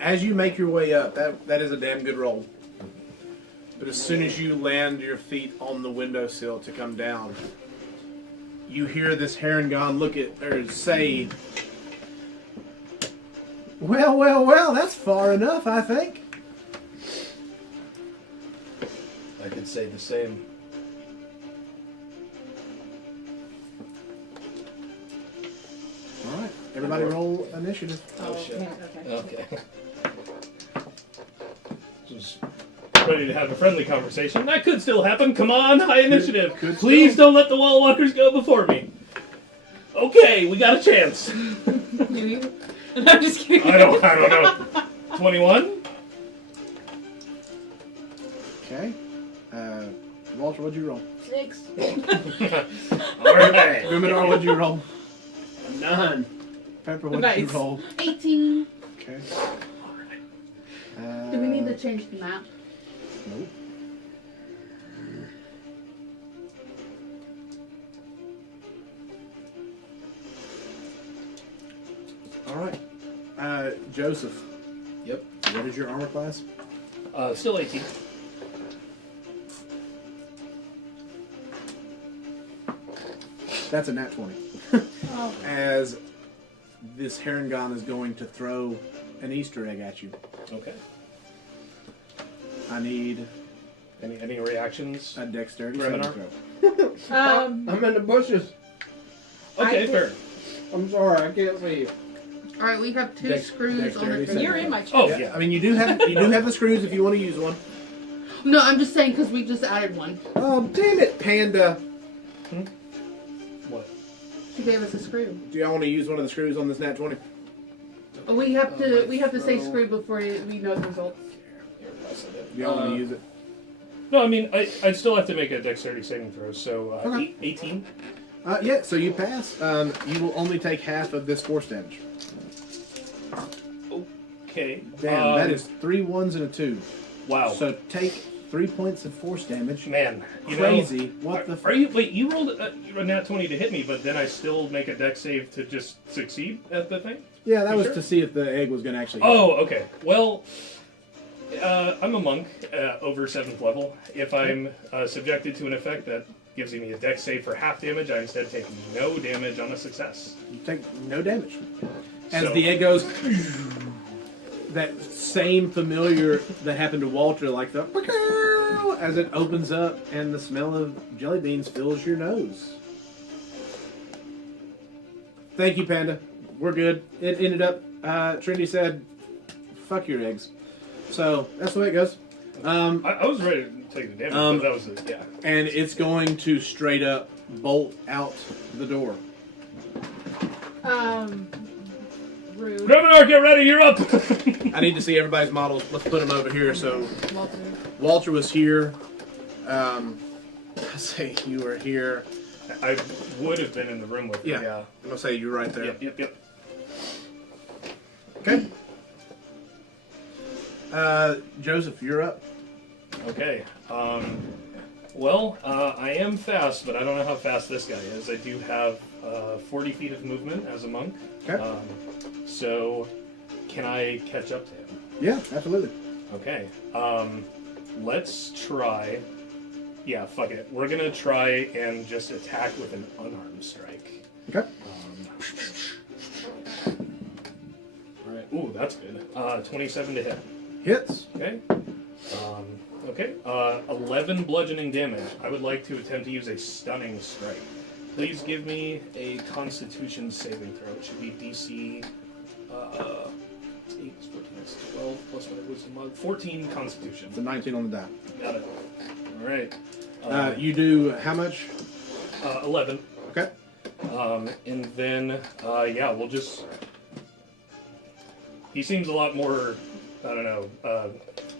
As you make your way up, that is a damn good roll. But as soon as you land your feet on the windowsill to come down, you hear this herringon look at or say, "Well, that's far enough, I think." I could say the same. All right, everybody roll initiative. Oh, shit. Okay. Okay. Just ready to have a friendly conversation. That could still happen. Come on, high initiative. Could Please still. don't let the wall walkers go before me. Okay, we got a chance. Maybe. I'm just kidding. I don't know. 21? Okay. Walter, what'd you roll? 6. Alright. Grimmidar, what'd you roll? 9. Pepper, what'd you Nice. roll? 18. Okay. Do we need to change the map? Nope. All right. Joseph, Yep. what is your armor class? Still 18. That's a nat 20. Oh. As this herringon is going to throw an Easter egg at you. Okay. I need Any reactions? a dexterity Grimmidar? saving throw. I'm in the bushes. Okay, I fair. I'm sorry, I can't see you. Alright, we have 2 Dex- screws on dexterity the saving You're in my chest. Oh, Yeah, yeah. I mean, you do have the screws if you want to use one. No, I'm just saying because we just added one. Oh, damn it, Panda. What? She gave us a screw. Do y'all want to use one of the screws on this nat 20? We have to say screw before we know the results. Do y'all want to use it? No, I mean, I'd still have to make a dexterity saving throw, so Okay. 18. Yeah, so you pass. You will only take half of this force damage. Okay. Damn, that is 3 1s and a 2. Wow. So take 3 points of force damage. Man, you Crazy. know, What the are you? Wait, you rolled a nat 20 to hit me, but then I still make a dex save to just succeed at the thing? Yeah, that You was sure? to see if the egg was going to actually hit. Oh, okay. Well, I'm a monk over 7th level. If I'm subjected to an effect that gives me a dex save for half damage, I instead take no damage on a success. You take no damage. As So- the egg goes, that same familiar that happened to Walter, like the as it opens up and the smell of jelly beans fills your nose. Thank you, Panda. We're good. It ended up, Trinity said, fuck your eggs. So that's the way it goes. I was ready to take the damage, but that was it, yeah. And it's going to straight up bolt out the door. Rude. Revenant, get ready, you're up! I need to see everybody's models. Let's put them over here. So Walter. Walter was here. I say you were here. I would have been in the room with you, Yeah. yeah. I'm going to say you're right there. Yep. Okay. Joseph, you're up. Okay. Well, I am fast, but I don't know how fast this guy is. I do have 40 feet of movement as a monk. Okay. So, can I catch up to him? Yeah, absolutely. Okay. Let's try. Yeah, fuck it. We're gonna try and just attack with an unarmed strike. Okay. Alright. Ooh, that's good. 27 to hit. Hits. Okay. Okay. 11 bludgeoning damage. I would like to attempt to use a stunning strike. Please give me a Constitution saving throw. It should be DC 8, 14, 12 plus my wisdom mod. 14 Constitution. It's a 19 on the die. Got it. All right. You do how much? 11. Okay. And then yeah, we'll just. He seems a lot more, I don't know,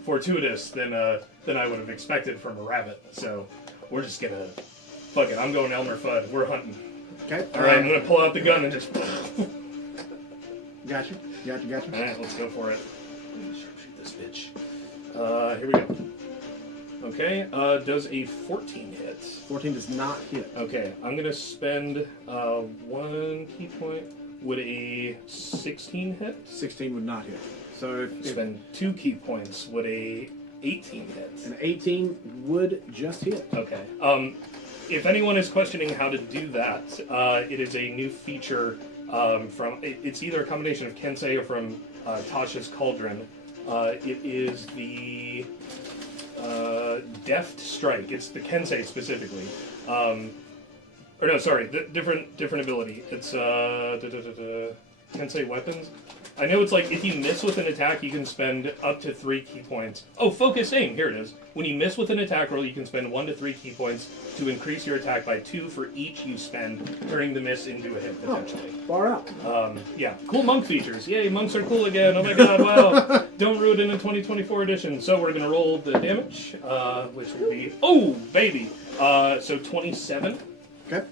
fortuitous than I would have expected from a rabbit. So we're just gonna. Fuck it, I'm going Elmer Fudd. We're hunting. Okay. Alright, I'm gonna pull out the gun and just. Gotcha. Alright, let's go for it. Sharpshoot this bitch. Here we go. Okay, does a 14 hit? 14 does not hit. Okay, I'm gonna spend 1 key point. Would a 16 hit? 16 would not hit. So if Spend 2 key points. Would a 18 hit? an 18 would just hit. Okay. If anyone is questioning how to do that, it is a new feature from. It's either a combination of Kensei or from Tasha's Cauldron. It is the Deft Strike. It's the Kensei specifically. Or no, sorry, different ability. It's Kensei weapons. I know it's like if you miss with an attack, you can spend up to 3 key points. Oh, focus aim. Here it is. When you miss with an attack roll, you can spend 1 to 3 key points to increase your attack by 2 for each you spend, turning the miss into a hit potentially. Far out. Yeah, cool monk features. Yay, monks are cool again. Oh my god, wow. Don't ruin it in the 2024 edition. So we're gonna roll the damage, which will be baby. So 27. Okay.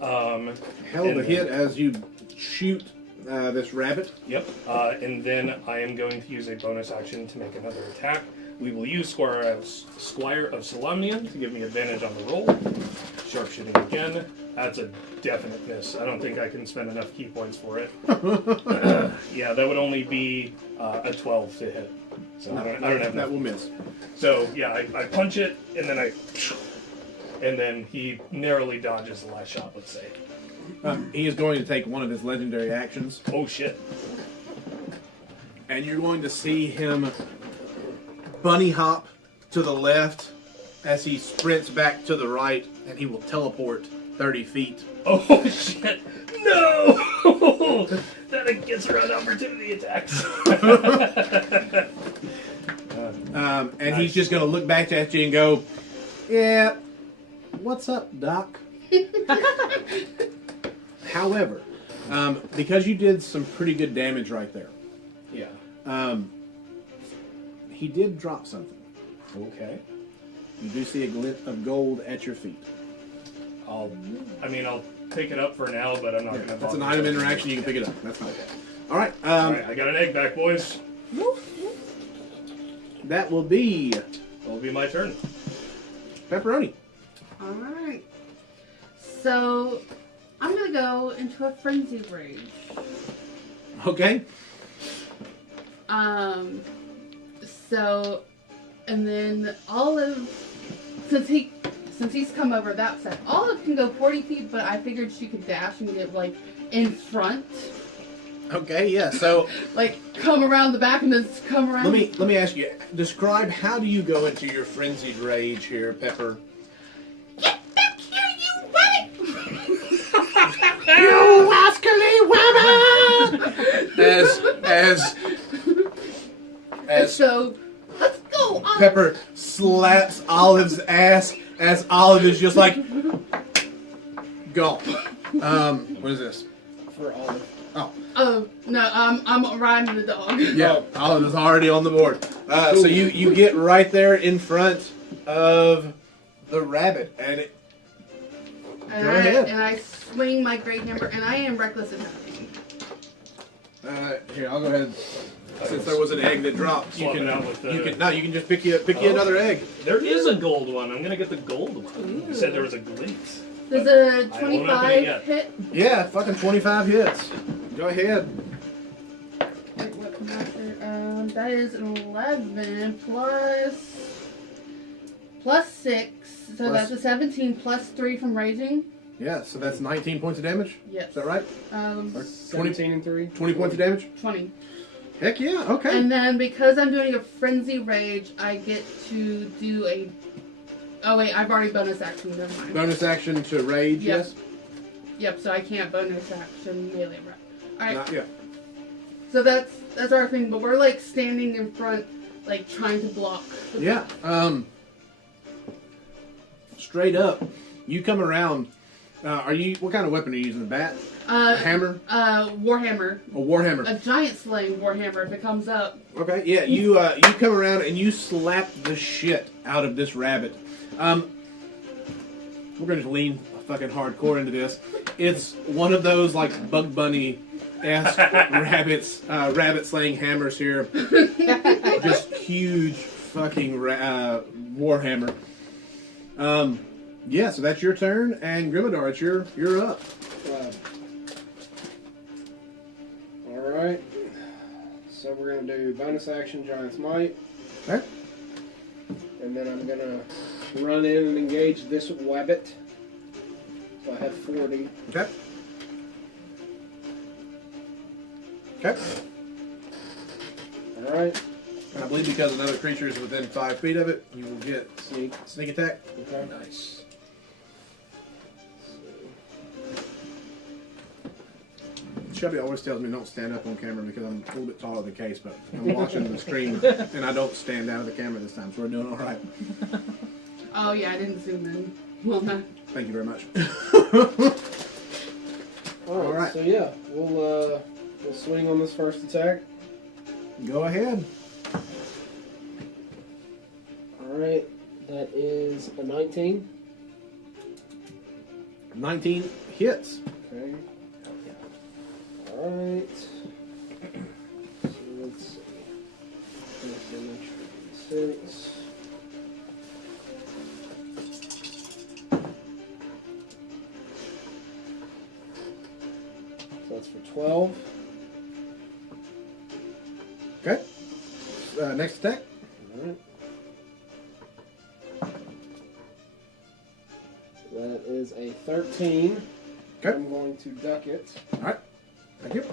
Hell of and a hit as you shoot this rabbit. Yep. And then I am going to use a bonus action to make another attack. We will use Squire of Solamnian to give me advantage on the roll. Sharpshooting again. That's a definite miss. I don't think I can spend enough key points for it. Yeah, that would only be a 12 to hit. So I don't have That enough. will miss. So yeah, I punch it and then and then he narrowly dodges the last shot. Let's say. He is going to take one of his legendary actions, Oh shit. and you're going to see him bunny hop to the left as he sprints back to the right, and he will teleport 30 feet. Oh shit! No! That gets around opportunity attacks. And he's just going to look back at you and go, "Yeah, what's up, Doc?" However, because you did some pretty good damage right there, Yeah. he did drop something. Okay. You do see a glint of gold at your feet. I'll pick it up for now, but I'm not gonna. That's an bother. item interaction. You can pick it up. That's fine. All right. All right, I got an egg back, boys. That will be It'll be my turn. pepperoni. Alright. So, I'm gonna go into a frenzy rage. Okay. And then Olive, since he's come over that side, Olive can go 40 feet, but I figured she could dash and get, like, in front Okay, yeah. So Like, come around the back and then come around. let me ask you. Describe how do you go into your frenzied rage here, Pepper? Get back here, you rabbit! You rascally women! As So, let's go on. Pepper slaps Olive's ass, as Olive is just like, gulp. What is this? For Olive. Oh, Oh, no, I'm riding the dog. yeah, Olive is already on the board. So you get right there in front of the rabbit, and it, And Go ahead. And I swing my great hammer, and I am reckless attacking. here, I'll go ahead. Since there was an egg that dropped, you Swap can it out with the- you can just pick you another egg. There is a gold one. I'm gonna get the gold one. You said there was a glint. Does a I won't open it 25 yet. hit? Yeah, fucking 25 hits. Go ahead. Wait, what comes after? That is an 11 plus 6. So Plus- that's a 17 plus 3 from raging. Yeah, so that's 19 points of damage. Yes. Is that right? Um, 17 and 3. 20 points of damage? 20. Heck yeah, okay. And then because I'm doing a frenzy rage, I get to do a. Oh wait, I've already bonus action. Never mind. Bonus action to rage, Yep. yes? Yep. So I can't bonus action melee. All right. Not yet. So that's our thing, but we're like standing in front, like trying to block. Yeah. Straight up, you come around. What kind of weapon are you using? A bat? A hammer? Warhammer. A warhammer. A giant slaying warhammer if it comes up. Okay, yeah, you come around and you slap the shit out of this rabbit. We're gonna lean fucking hardcore into this. It's one of those like Bug Bunny-esque rabbit slaying hammers here. Just huge fucking warhammer. Yeah, so that's your turn, and Grimadar, it's you're up. Alright. So we're going to do bonus action Giant's Might. Okay. And then I'm going to run in and engage this wabbit. So I have 40. Okay. Okay. Alright. I believe because another creature is within 5 feet of it, you will get sneak attack. Okay. Nice. Shelby always tells me don't stand up on camera because I'm a little bit taller than Case, but I'm watching the stream and I don't stand out of the camera this time, so we're doing all right. Oh yeah, I didn't zoom in. Well, no. Thank you very much. Alright. So yeah, we'll swing on this first attack. Go ahead. Alright. That is a 19. 19 hits. Okay. Alright. So let's see. First damage, 6. So that's for 12. Okay. Next attack. Alright. That is a 13. Okay. I'm going to duck it. All right. Thank you.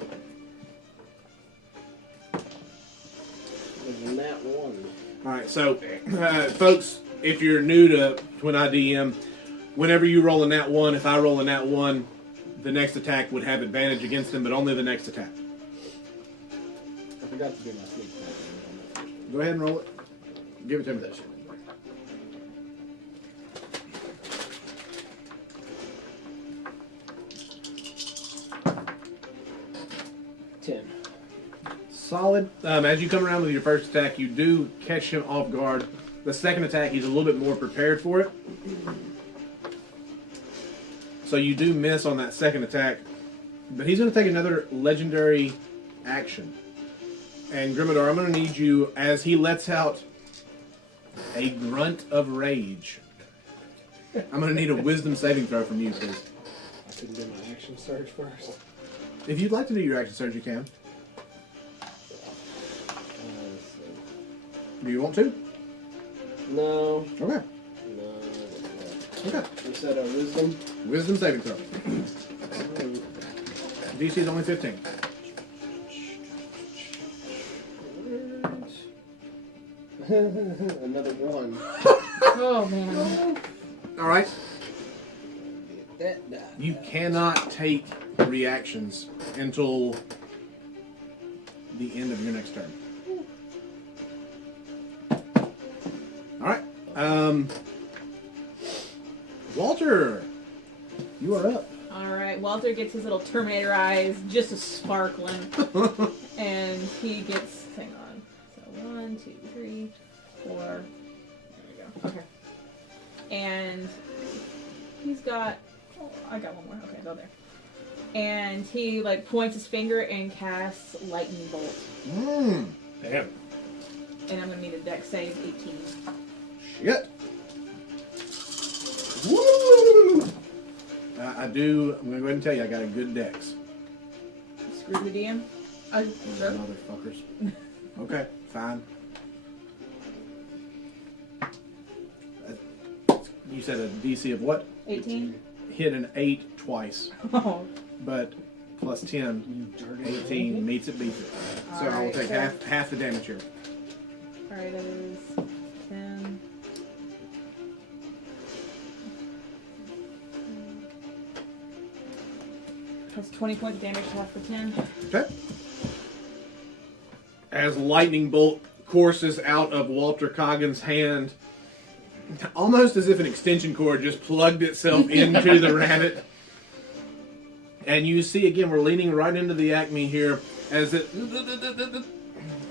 There's a nat 1. All right. So, folks, if you're new to when I DM, whenever you roll a nat 1, if I roll a nat 1, the next attack would have advantage against him, but only the next attack. I forgot to do my sneak attack. Go ahead and roll it. Give it to me. 10. Solid. As you come around with your first attack, you do catch him off guard. The second attack, he's a little bit more prepared for it. So you do miss on that second attack. But he's going to take another legendary action. And Grimadar, I'm going to need you, as he lets out a grunt of rage. I'm going to need a wisdom saving throw from you, please. I couldn't do my action surge first. If you'd like to do your action surge, you can. Do you want to? No. Okay. No. Okay. You said a wisdom? Wisdom saving throw. DC is only 15. Another one. Oh man. All right. That die. You cannot take reactions until the end of your next turn. All right. Walter, you are up. All right. Walter gets his little Terminator eyes just a sparkling, and he gets. Hang on. So 1, 2, 3, 4. There we go. Okay. And he's got. Oh, I got one more. Okay, go there. And he like points his finger and casts lightning bolt. Damn. And I'm gonna need a dex save 18. Shit. Woo! I'm going to go ahead and tell you, I got a good dex. Screw the DM. Motherfuckers. Okay, fine. You said a DC of what? 18. Hit an 8 twice, Oh. but plus 10, You dirty 18 meets it, beats it. So I will Alright, take so- half the damage here. Alright, that is 10. Plus 20 points of damage to half for 10. Okay. As lightning bolt courses out of Walter Coggin's hand, almost as if an extension cord just plugged itself into the rabbit. And you see again, we're leaning right into the Acme here as it,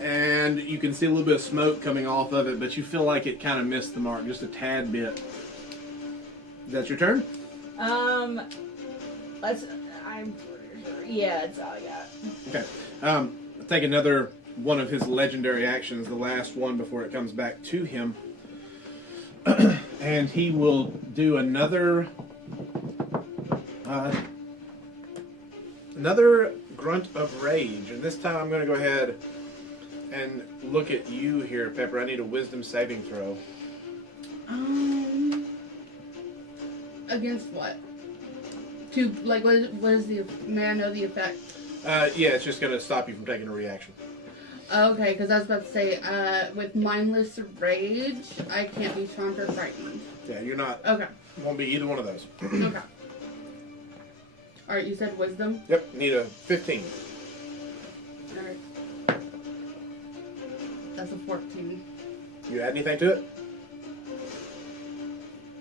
and you can see a little bit of smoke coming off of it, but you feel like it kind of missed the mark just a tad bit. That's your turn. Yeah, that's all I got. Okay. Take another one of his legendary actions, the last one before it comes back to him. And he will do another grunt of rage. And this time I'm going to go ahead and look at you here, Pepper. I need a wisdom saving throw. Against what? To like what is the? May I know the effect? Yeah, it's just going to stop you from taking a reaction. Okay, because I was about to say, with mindless rage, I can't be charmed or frightened. Yeah, you're not. Okay. Won't be either one of those. Okay. All right, you said wisdom. Yep, need a 15. All right. That's a 14. You add anything to it?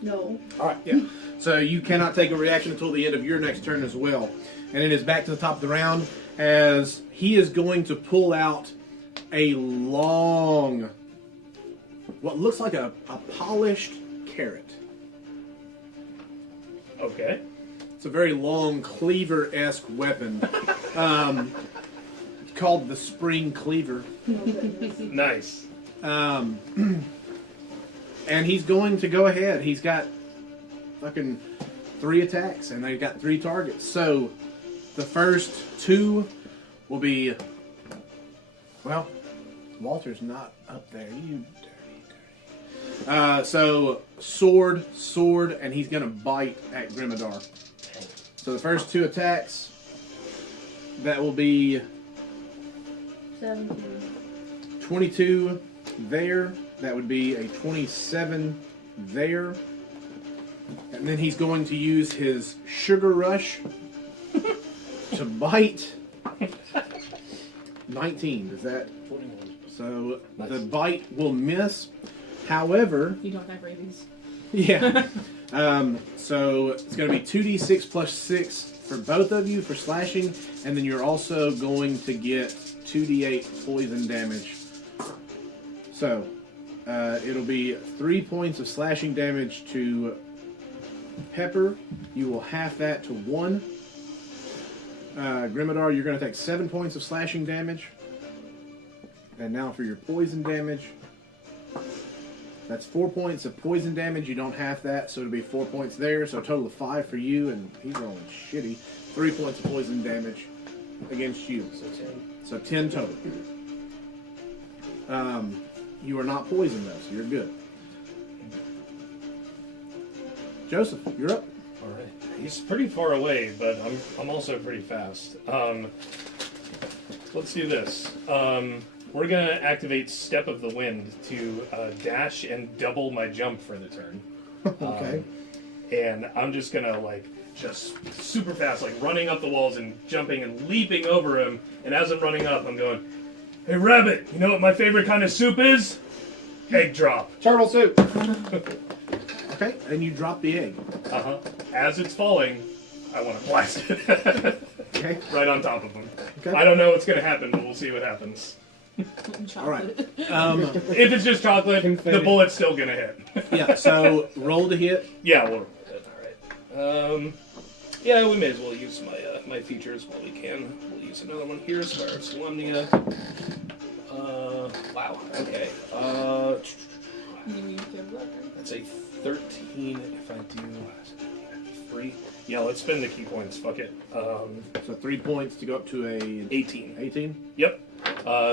No. Alright, yeah. So you cannot take a reaction until the end of your next turn as well. And it is back to the top of the round as he is going to pull out a long, what looks like a polished carrot. Okay. It's a very long cleaver-esque weapon. It's called the Spring Cleaver. Nice. And he's going to go ahead. He's got fucking 3 attacks, and they've got 3 targets. So the first 2 will be, well, Walter's not up there. You dirty. So sword, and he's going to bite at Grimadar. So the first 2 attacks, that will be 17. 22 there. That would be a 27 there. And then he's going to use his Sugar Rush to bite. 19. Does that? 21. So Nice. the bite will miss. However, You don't have rabies. yeah. So it's going to be 2d6 plus 6 for both of you for slashing, and then you're also going to get 2d8 poison damage. So it'll be 3 points of slashing damage to Pepper. You will half that to 1. Grimadar, you're going to take 7 points of slashing damage. And now for your poison damage. That's 4 points of poison damage. You don't half that, so it'll be 4 points there. So a total of 5 for you, and he's rolling shitty. 3 points of poison damage against you. So 10. So 10 total. You are not poisoned though, so you're good. Joseph, you're up. All right. He's pretty far away, but I'm also pretty fast. Let's do this. we're gonna activate Step of the Wind to dash and double my jump for the turn. Okay. And I'm just gonna just super fast, running up the walls and jumping and leaping over him. And as I'm running up, I'm going, "Hey, Rabbit, you know what my favorite kind of soup is? Egg drop." Turtle soup. Okay, and you drop the egg. As it's falling, I want to blast it. Okay. Right on top of him. Okay. I don't know what's gonna happen, but we'll see what happens. All right. If it's just chocolate, the bullet's still gonna hit. Yeah. So roll to hit. Yeah, we'll roll it. All right. Yeah, we may as well use my features while we can. We'll use another one here as far as Lumnia. Wow. Okay. That's a 13 if I do 3. Yeah, let's spend the key points. Fuck it. So 3 points to go up to a 18. 18. Yep.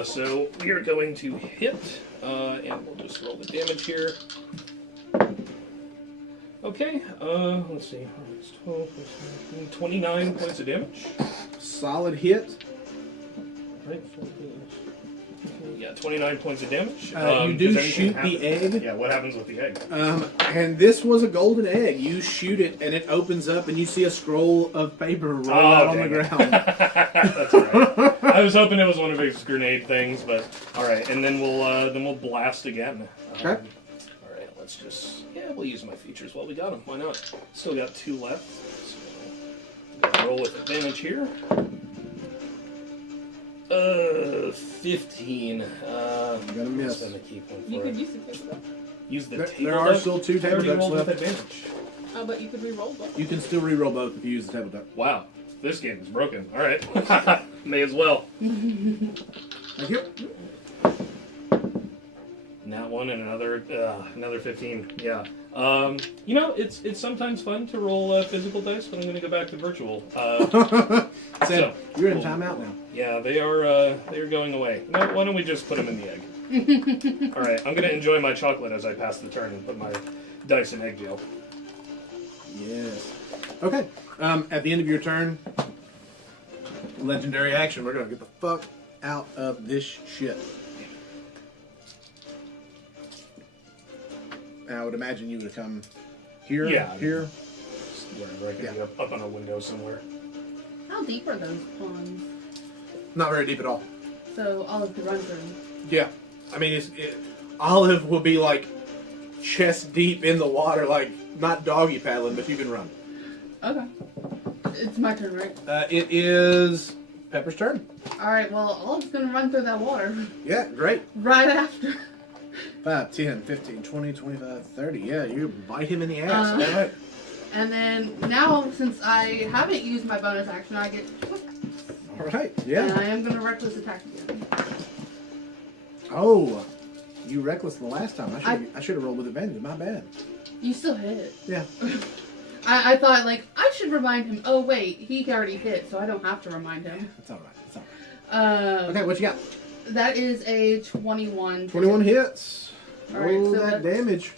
So we are going to hit, and we'll just roll the damage here. Okay, let's see. 12, 29 points of damage. Solid hit. Right. Yeah, 29 points of damage. You do does anything shoot the egg. Yeah, what happens with the egg? And this was a golden egg. You shoot it, and it opens up, and you see a scroll of paper roll out on the ground. That's all right. I was hoping it was one of his grenade things, but all right. And then we'll blast again. Okay. All right. Let's just we'll use my features while we got them. Why not? Still got 2 left. So roll with advantage here. 15. Gonna miss. Spend the key point You for could it. use the table duck. Use the There table are duck. still 2 I table already ducks rolled with left. advantage. Oh, but you could re-roll both. You can still re-roll both if you use the table duck. Wow, this game is broken. All right, may as well. Thank you. And that one and another 15. Yeah. It's sometimes fun to roll physical dice, but I'm going to go back to virtual. Sam, you're in timeout now. Yeah, they are going away. No, why don't we just put them in the egg? All right, I'm going to enjoy my chocolate as I pass the turn and put my dice in egg jail. Yes. Okay. At the end of your turn, legendary action. We're gonna get the fuck out of this shit. And I would imagine you would come here. Yeah. Here. Wherever I can be up on a window somewhere. How deep are those ponds? Not very deep at all. So Olive could run through. Yeah. I mean, Olive will be like chest deep in the water, like not doggy paddling, but you can run. Okay. It's my turn, right? It is Pepper's turn. Alright, well, Olive's gonna run through that water. Yeah, great. Right after. 5, 10, 15, 20, 25, 30. Yeah, you bite him in the ass. All right. And then, now, since I haven't used my bonus action, I get quick. All right. And Yeah. I am gonna reckless attack again. Oh, you reckless the last time. I should have rolled with advantage. My bad. You still hit. Yeah. I thought, I should remind him. Oh, wait, he already hit, so I don't have to remind him. That's all right. That's all right. Okay, what you got? That is a 21. 21 hits. All right, Roll so that that's- damage.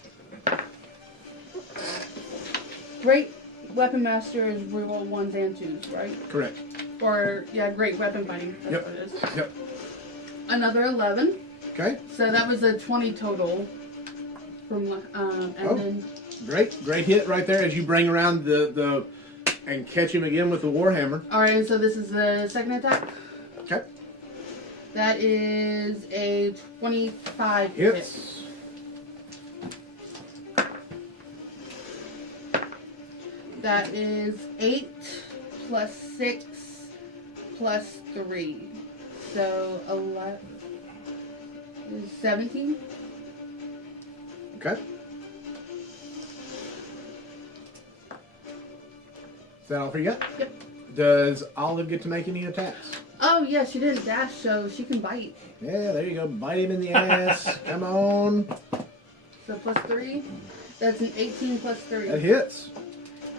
Great Weapon Master is reroll 1s and 2s, right? Correct. Or, yeah, Great Weapon Fighting. That's Yep. what it is. Yep. Another 11. Okay. So that was a 20 total. From and Oh. then Great hit right there as you bring around the and catch him again with the warhammer. all right. So this is the second attack. Okay. That is a 25 hit. Hits. That is 8 plus 6 plus 3. So 11 is 17. Okay. Is that all for you got? Yep. Does Olive get to make any attacks? Oh yeah, she didn't dash, so she can bite. Yeah, there you go. Bite him in the ass. Come on. So plus 3. That's an 18 plus 3. That hits.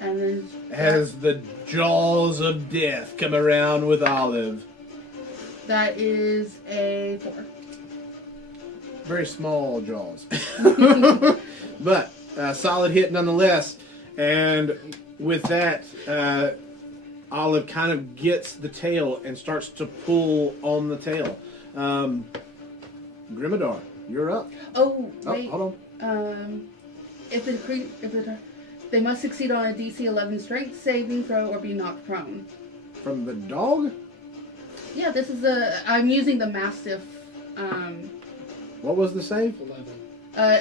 And then As the jaws of death come around with Olive. that is a 4. Very small jaws. But solid hit nonetheless. And with that, Olive kind of gets the tail and starts to pull on the tail. Grimadar, you're up. Oh, Oh, wait. hold on. They must succeed on a DC 11 strength saving throw or be knocked prone. From the dog? Yeah, this is I'm using the Mastiff. What was the save? 11.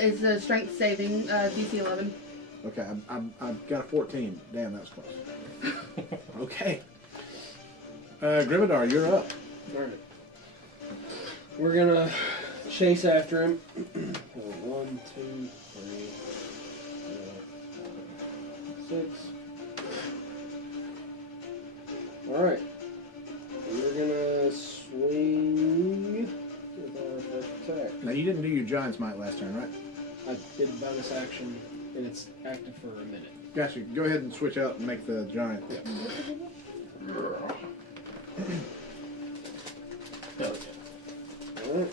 It's a strength saving, DC 11. Okay, I've got a 14. Damn, that was close. Okay. Grimadar, you're up. Alright. We're gonna chase after him. 1, 2, 3, 4, 5, 6. Alright. We're gonna swing with our first attack. Now, you didn't do your Giant Smite last turn, right? I did bonus action, and it's active for a minute. Gotcha. Go ahead and switch out and make the Giant. Oh, yeah. Alright.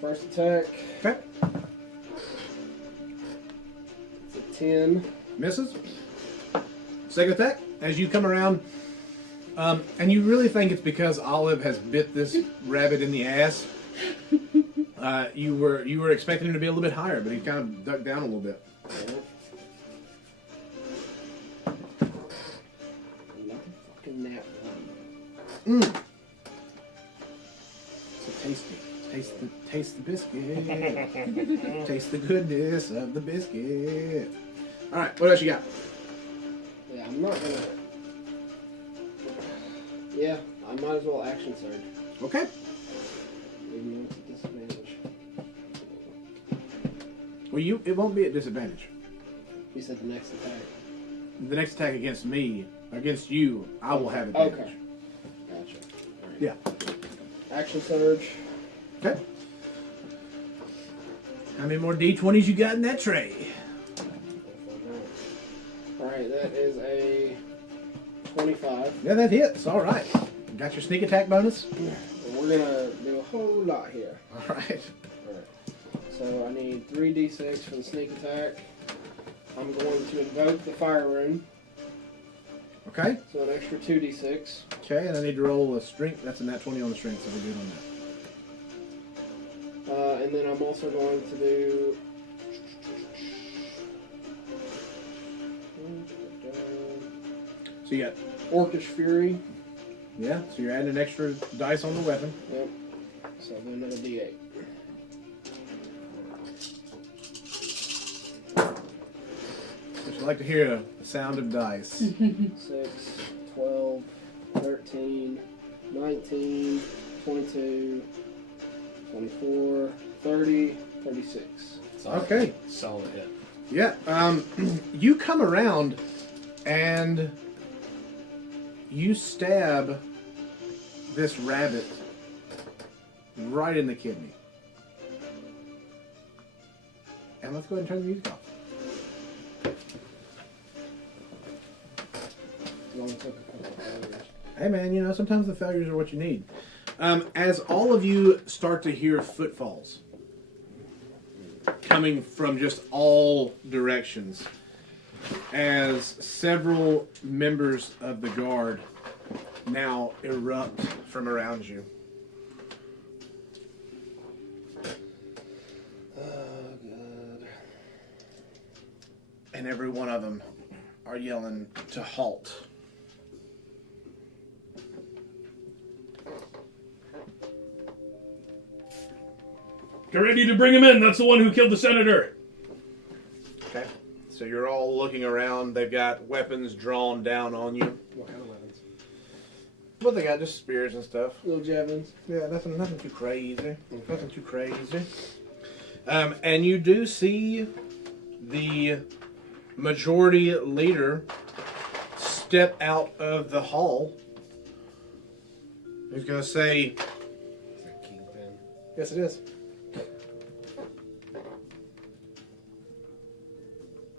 First attack, Okay. it's a 10. Misses. Second attack, as you come around, and you really think it's because Olive has bit this rabbit in the ass. You were expecting him to be a little bit higher, but he kind of ducked down a little bit. Another fucking nat Mmm. So tasty. Taste the biscuit. Taste the goodness of the biscuit. All right, what else you got? Yeah, I'm not gonna. Yeah, I might as well action surge, Okay. even though it's a disadvantage. Well, it won't be at disadvantage. You said the next attack. The next attack against you, I will have advantage. Okay. Gotcha. Alright. Yeah. Action surge. Okay. How many more D20s you got in that tray? Alright, that is a 25. Yeah, that hits. All right. Got your sneak attack bonus? And we're gonna do a whole lot here. All right. Alright. So I need 3d6 for the sneak attack. I'm going to invoke the fire rune. Okay. So an extra 2d6. Okay, and I need to roll a strength. That's a nat 20 on the strength, so we're good on that. And then I'm also going to do. So you got, Orcish Fury. yeah, so you're adding an extra dice on the weapon. Yep. So then another d8. Would you like to hear the sound of dice? 6, 12, 13, 19, 22, 24, 30, 36. Okay. Solid hit. Yeah, you come around and you stab this rabbit right in the kidney. And let's go ahead and turn the music off. It only took a couple of hours. Hey man, you know, sometimes the failures are what you need. As all of you start to hear footfalls coming from just all directions, as several members of the guard now erupt from around you. Oh, God. And every one of them are yelling to halt. Get ready to bring him in. That's the one who killed the senator. Okay. So you're all looking around. They've got weapons drawn down on you. What kind of weapons? What they got? Just spears and stuff. Little javelins. Yeah, nothing too crazy. Nothing too crazy. And you do see the majority leader step out of the hall. He's going to say, Is that Kingpin? yes, it is.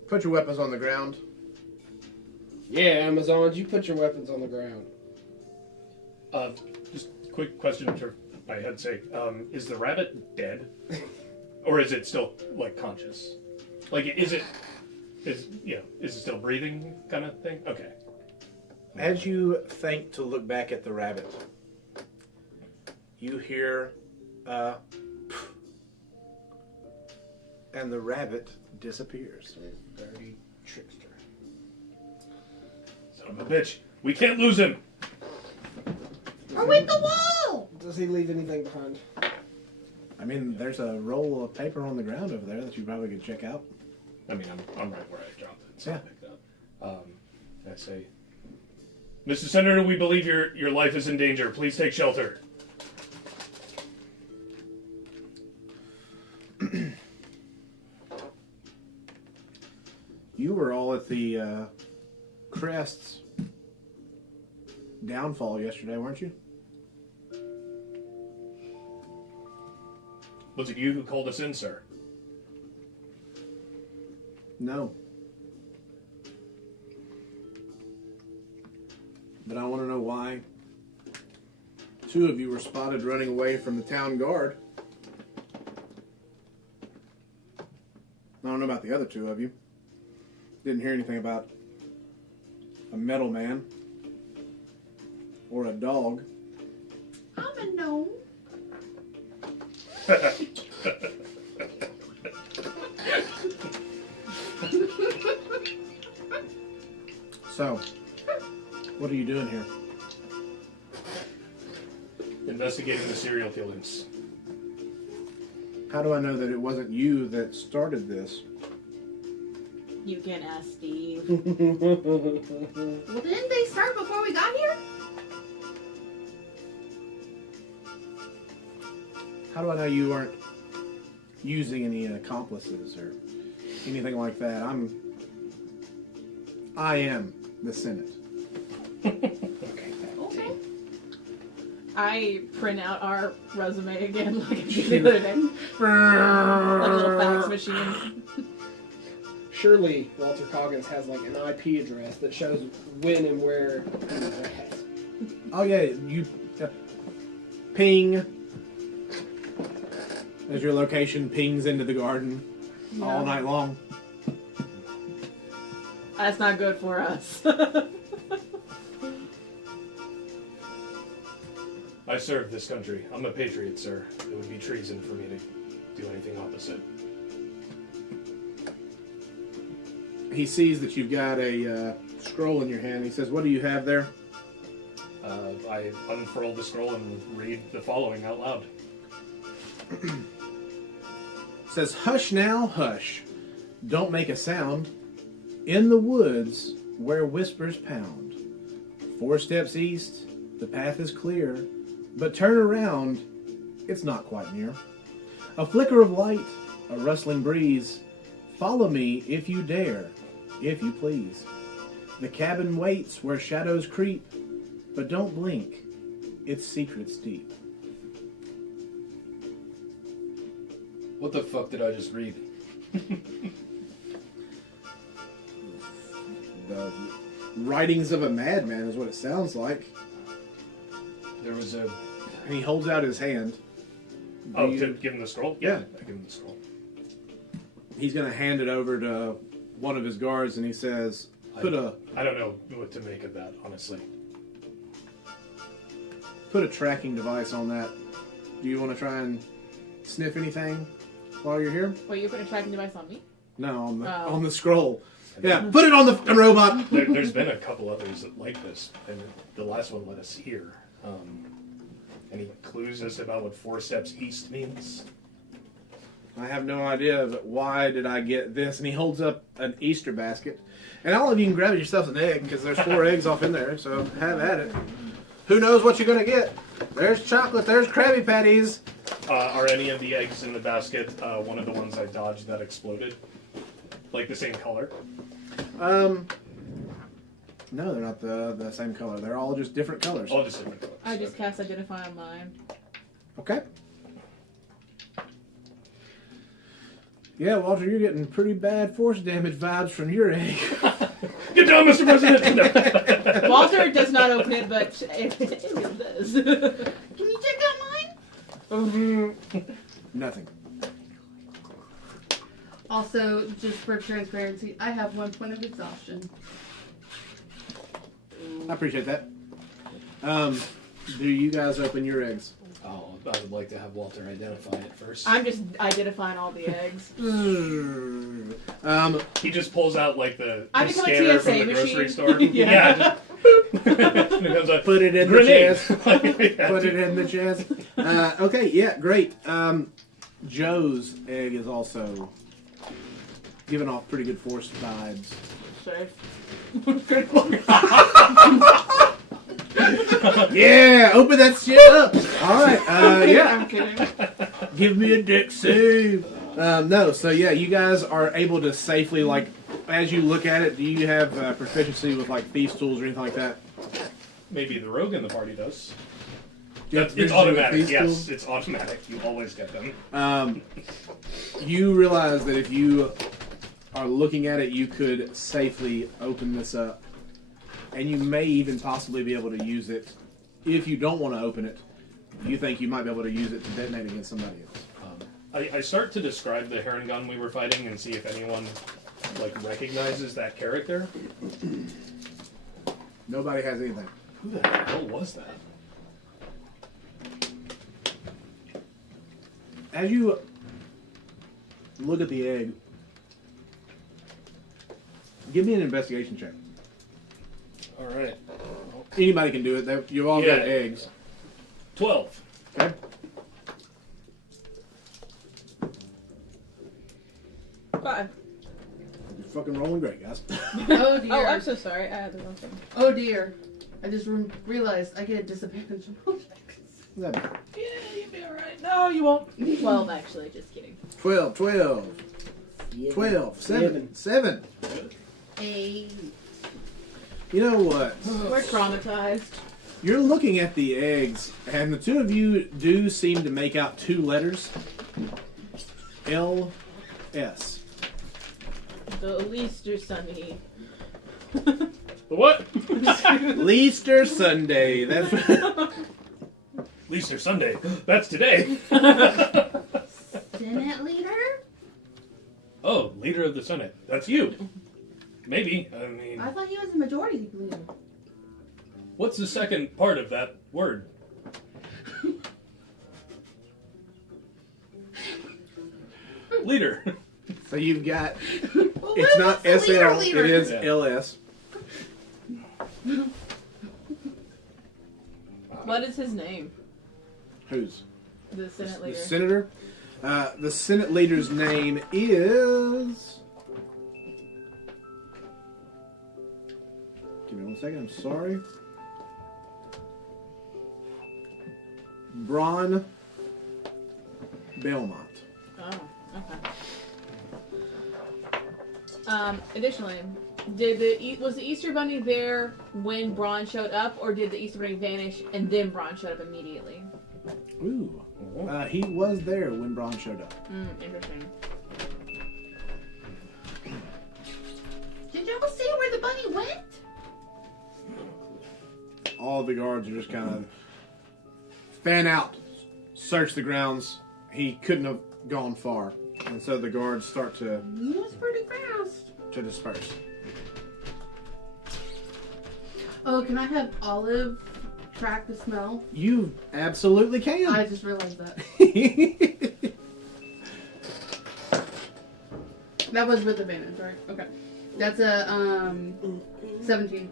Put your weapons on the ground. Yeah, Amazons, you put your weapons on the ground. Just quick question for my head's sake. Is the rabbit dead? Or is it still, like, conscious? Like, is it still breathing kind of thing? Okay. As you think to look back at the rabbit, you hear and the rabbit disappears. Dirty trickster. Son of a bitch. We can't lose him. Or with the wall! Does he leave anything behind? I mean, there's a roll of paper on the ground over there that you probably could check out. I mean, I'm right where I dropped it, so Yeah. I picked it up. I say, Mr. Senator, we believe your life is in danger. Please take shelter. You were all at the Crest's downfall yesterday, weren't you? Was it you who called us in, sir? No. But I want to know why two of you were spotted running away from the town guard. I don't know about the other two of you. Didn't hear anything about a metal man or a dog. I'm a gnome. So, what are you doing here? Investigating the serial killings. How do I know that it wasn't you that started this? You can ask Steve. Well, didn't they start before we got here? How do I know you weren't using any accomplices or anything like that? I am the Senate. Okay. Okay. I print out our resume again like I did the other day. Like a little fax machine. Surely Walter Coggins has like an IP address that shows when and where he was at. Oh yeah, you ping. As your location pings into the garden all night long. That's not good for us. I serve this country. I'm a patriot, sir. It would be treason for me to do anything opposite. He sees that you've got a scroll in your hand. He says, "What do you have there?" I unfurl the scroll and read the following out loud. It says, "Hush now, hush. Don't make a sound. In the woods where whispers pound. 4 steps east, the path is clear. But turn around, it's not quite near. A flicker of light, a rustling breeze. Follow me if you dare, if you please. The cabin waits where shadows creep. But don't blink, its secret's deep." What the fuck did I just read? The writings of a madman is what it sounds like. There was a... And he holds out his hand. Oh, Do you- to give him the scroll? Yeah. I give him the scroll. He's going to hand it over to one of his guards, and he says, I don't know what to make of that, honestly. put a tracking device on that. Do you want to try and sniff anything while you're here? Wait, you put a tracking device on me? No, on the, Oh. on the scroll. Yeah, put it on the robot. There's been a couple others that like this, and the last one let us hear. Any clues as to about what 4 steps east means? I have no idea, but why did I get this? And he holds up an Easter basket. And all of you can grab yourself an egg, because there's 4 eggs off in there, so have at it. Who knows what you're going to get? There's chocolate, there's Krabby Patties. Are any of the eggs in the basket one of the ones I dodged that exploded? Like the same color? No, they're not the same color. They're all just different colors. All just different colors. I just Okay. cast Identify on mine. Okay. Yeah, Walter, you're getting pretty bad force damage vibes from your egg. Get down, Mr. President! No. Walter does not open it, but it does. Can you check out mine? Nothing. Also, just for transparency, I have 1 point of exhaustion. I appreciate that. Do you guys open your eggs? Oh, I would like to have Walter identify it first. I'm just identifying all the eggs. He just pulls out like the I become a scanner from TSA the grocery machine. store. Yeah. Just and it comes out, Put it in grenade. the chest. Put it in the chest. Okay, yeah, great. Joe's egg is also giving off pretty good force vibes. Safe. Yeah, open that shit up. All right, yeah. I'm kidding. Give me a dick save. No, so yeah, you guys are able to safely, like, as you look at it, do you have proficiency with, like, thieves' tools or anything like that? Maybe the rogue in the party does. Do you have It's proficiency with automatic. thieves' Yes, tools? it's automatic. You always get them. You realize that if you are looking at it, you could safely open this up. And you may even possibly be able to use it. If you don't want to open it, you think you might be able to use it to detonate against somebody else. I start to describe the heron gun we were fighting and see if anyone like recognizes that character. Nobody has anything. Who the hell was that? As you look at the egg, give me an investigation check. All right. Anybody can do it. You've all got eggs. 12. Okay. Five. You're fucking rolling great, guys. Oh dear. Oh, I'm so sorry. I had the wrong thing. Oh dear. I just realized I get a disadvantage on roll checks. Yeah, you'll be alright. No, you won't. 12, actually. Just kidding. 12, 7. 8. You know what? We're traumatized. You're looking at the eggs, and the two of you do seem to make out two letters. L-S. The Easter Sunday. The what? Easter Sunday. That's Easter Sunday. That's today. Senate leader? Oh, leader of the Senate. That's you. Maybe. I mean, I thought he was the majority leader. what's the second part of that word? Leader. so you've got. Well, It's not what's the SL. leader? It is Yeah. LS. What is his name? Who's The Senate the leader. senator? The Senate leader's name is. Give me 1 second. I'm sorry. Braun Belmont. Oh, okay. Additionally, was the Easter Bunny there when Braun showed up, or did the Easter Bunny vanish and then Braun showed up immediately? Ooh. He was there when Braun showed up. Interesting. Did y'all see where the bunny went? All the guards are just kind of fan out, search the grounds. He couldn't have gone far, and so the guards start to He was pretty fast. disperse. Oh, can I have Olive track the smell? You absolutely can. I just realized that. That was with advantage, right? Okay. That's a 17.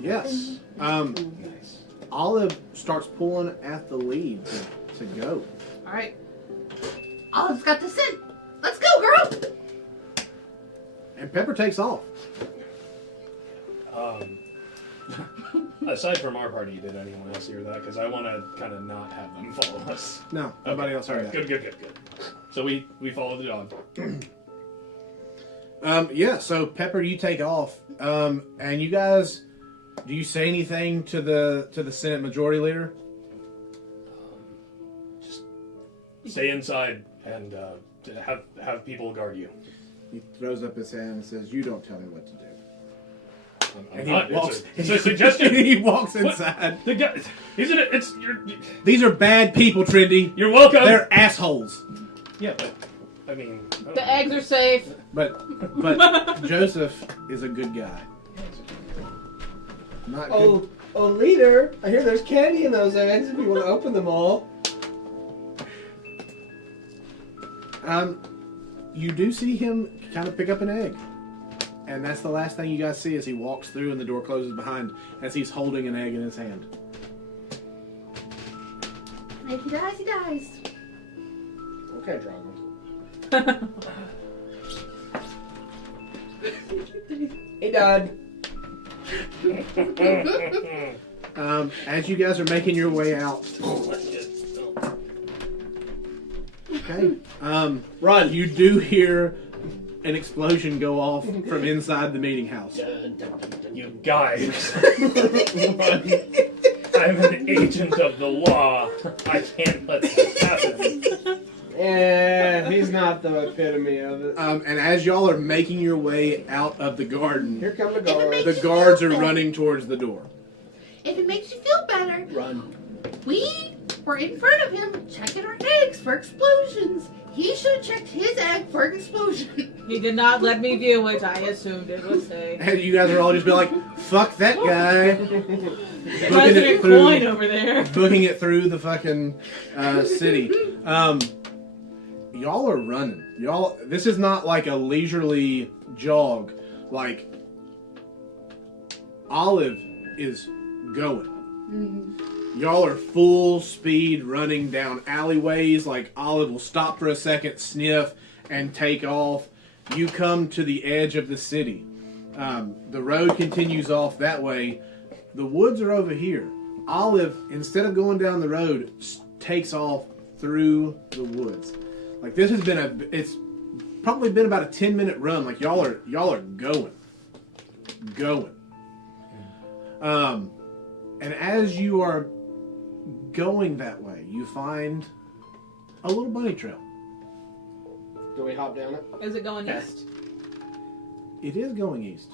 Yes. Nice. Olive starts pulling at the lead to go. Alright. Olive's got the scent. Let's go, girl! And Pepper takes off. Aside from our party, did anyone else hear that? Because I want to kind of not have them follow us. No, nobody else heard that. Good. So we follow the dog. Yeah, so Pepper, you take off. And you guys, do you say anything to the Senate Majority Leader? Just stay inside and to have people guard you. He throws up his hand and says, "You don't tell me what to do." I'm And not. he walks. It's a suggestion. He walks What? inside. The guy, isn't it? It's These are bad people, Trendy. you're welcome. They're assholes. Yeah, but I mean, I don't The know. eggs are safe. But Joseph is a good guy. Not good. Oh, leader! I hear there's candy in those eggs. If you want to open them all. You do see him kind of pick up an egg. And that's the last thing you guys see as he walks through and the door closes behind as he's holding an egg in his hand. If he dies, he dies. Okay, Drago. He died. As you guys are making your way out. Okay. Run! You do hear an explosion go off from inside the meeting house. You guys. I'm an agent of the law. I can't let this happen. Yeah, he's not the epitome of it. And as y'all are making your way out of the garden, Here come the If it guards. makes the you guards feel are better- running towards the door. If it makes you feel better, Run. we were in front of him checking our eggs for explosions. He should have checked his egg for an explosion. He did not let me view it. I assumed it was safe. And you guys are all just be like, fuck that guy. President Coin over there. Booking it through the fucking city. Y'all are running. This is not like a leisurely jog. Like, Olive is going. Y'all are full speed running down alleyways. Like, Olive will stop for a second, sniff, and take off. You come to the edge of the city. The road continues off that way. The woods are over here. Olive, instead of going down the road, takes off through the woods. Like, this has been it's probably been about a 10-minute run. Like, y'all are going. And as you are going that way, you find a little bunny trail. Do we hop down it? Is it going east? It is going east.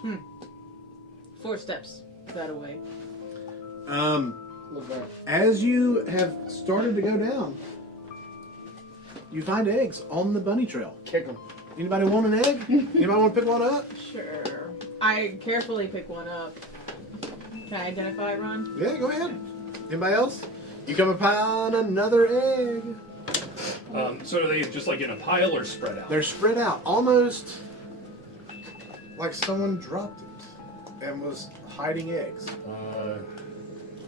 4 steps that away. Look back. As you have started to go down, you find eggs on the bunny trail. Kick him. Anybody want an egg? Anybody want to pick one up? Sure. I carefully pick one up. Can I identify it, Ron? Yeah, go ahead. Anybody else? You come upon another egg. So are they just like in a pile or spread out? They're spread out, almost like someone dropped it and was hiding eggs.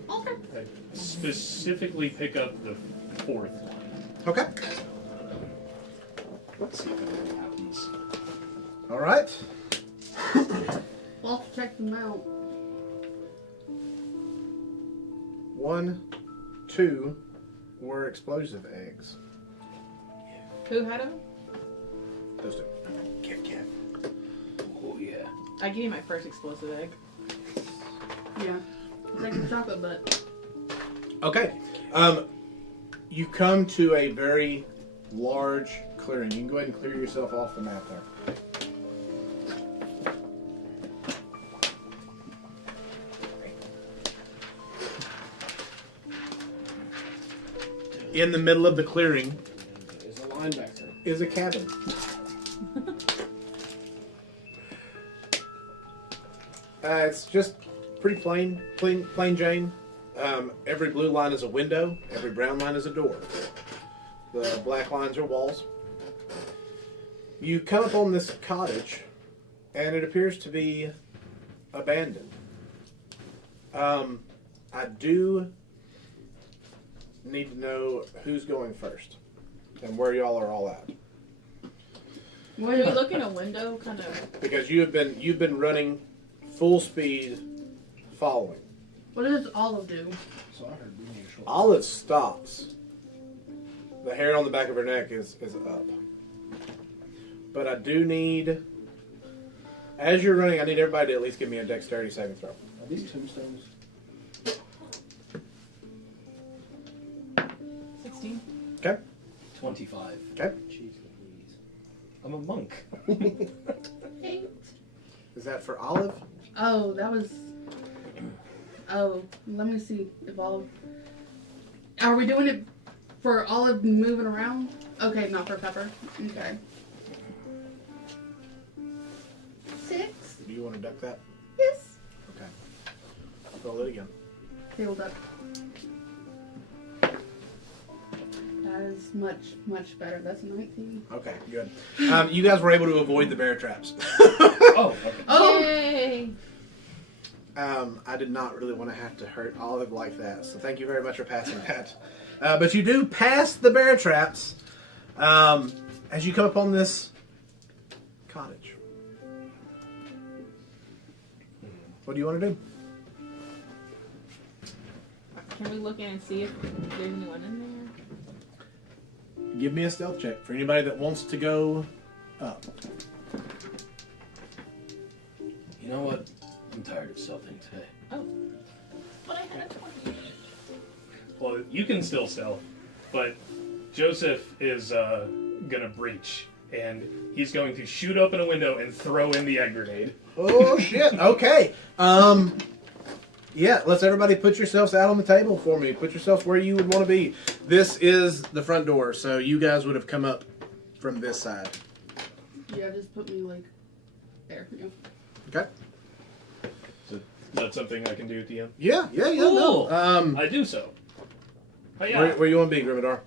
Okay. I specifically pick up the 4th one. Okay. Let's see if anything happens. All right. We'll have to check them out. 1, 2 were explosive eggs. Who had them? Those two. Give. Oh yeah. I gave you my first explosive egg. Yeah. It's like a chocolate butt. Okay. You come to a very large clearing. You can go ahead and clear yourself off the map there. In the middle of the clearing There's a linebacker. is a cabin. It's just pretty plain Jane. Every blue line is a window. Every brown line is a door. The black lines are walls. You come up on this cottage, and it appears to be abandoned. I do need to know who's going first and where y'all are all at, Can we look in a window, kind of? because you've been running full speed, following. What does Olive do? So I heard being short. Olive stops. The hair on the back of her neck is up. But I do need, as you're running, I need everybody to at least give me a dexterity saving throw. Are these tombstones? 16. Okay? 25. Okay. Jeez Louise. I'm a monk. 8. Is that for Olive? Oh, that was. Oh, let me see if Olive. Are we doing it for Olive moving around? Okay, not for Pepper. Okay. 6. Do you want to duck that? Yes. Okay. Roll it again. Tabletop. That is much, much better. That's a 19. Okay, good. You guys were able to avoid the bear traps. Oh, okay. Oh! Yay! I did not really want to have to hurt Olive like that, so thank you very much for passing that. But you do pass the bear traps as you come upon this cottage. What do you want to do? Can we look in and see if there's anyone in there? Give me a stealth check for anybody that wants to go up. You know what? I'm tired of stealthing today. Oh. But I had a 20. Well, you can still stealth, but Joseph is gonna breach, and he's going to shoot open a window and throw in the egg grenade. Oh shit! Okay. Yeah, let's everybody put yourselves out on the table for me. Put yourselves where you would want to be. This is the front door, so you guys would have come up from this side. Yeah, just put me like there. Yeah. Okay. Is that something I can do at the end? Yeah. Cool. No. I do so. Hi-ya. Where you want to be, Grimmadar?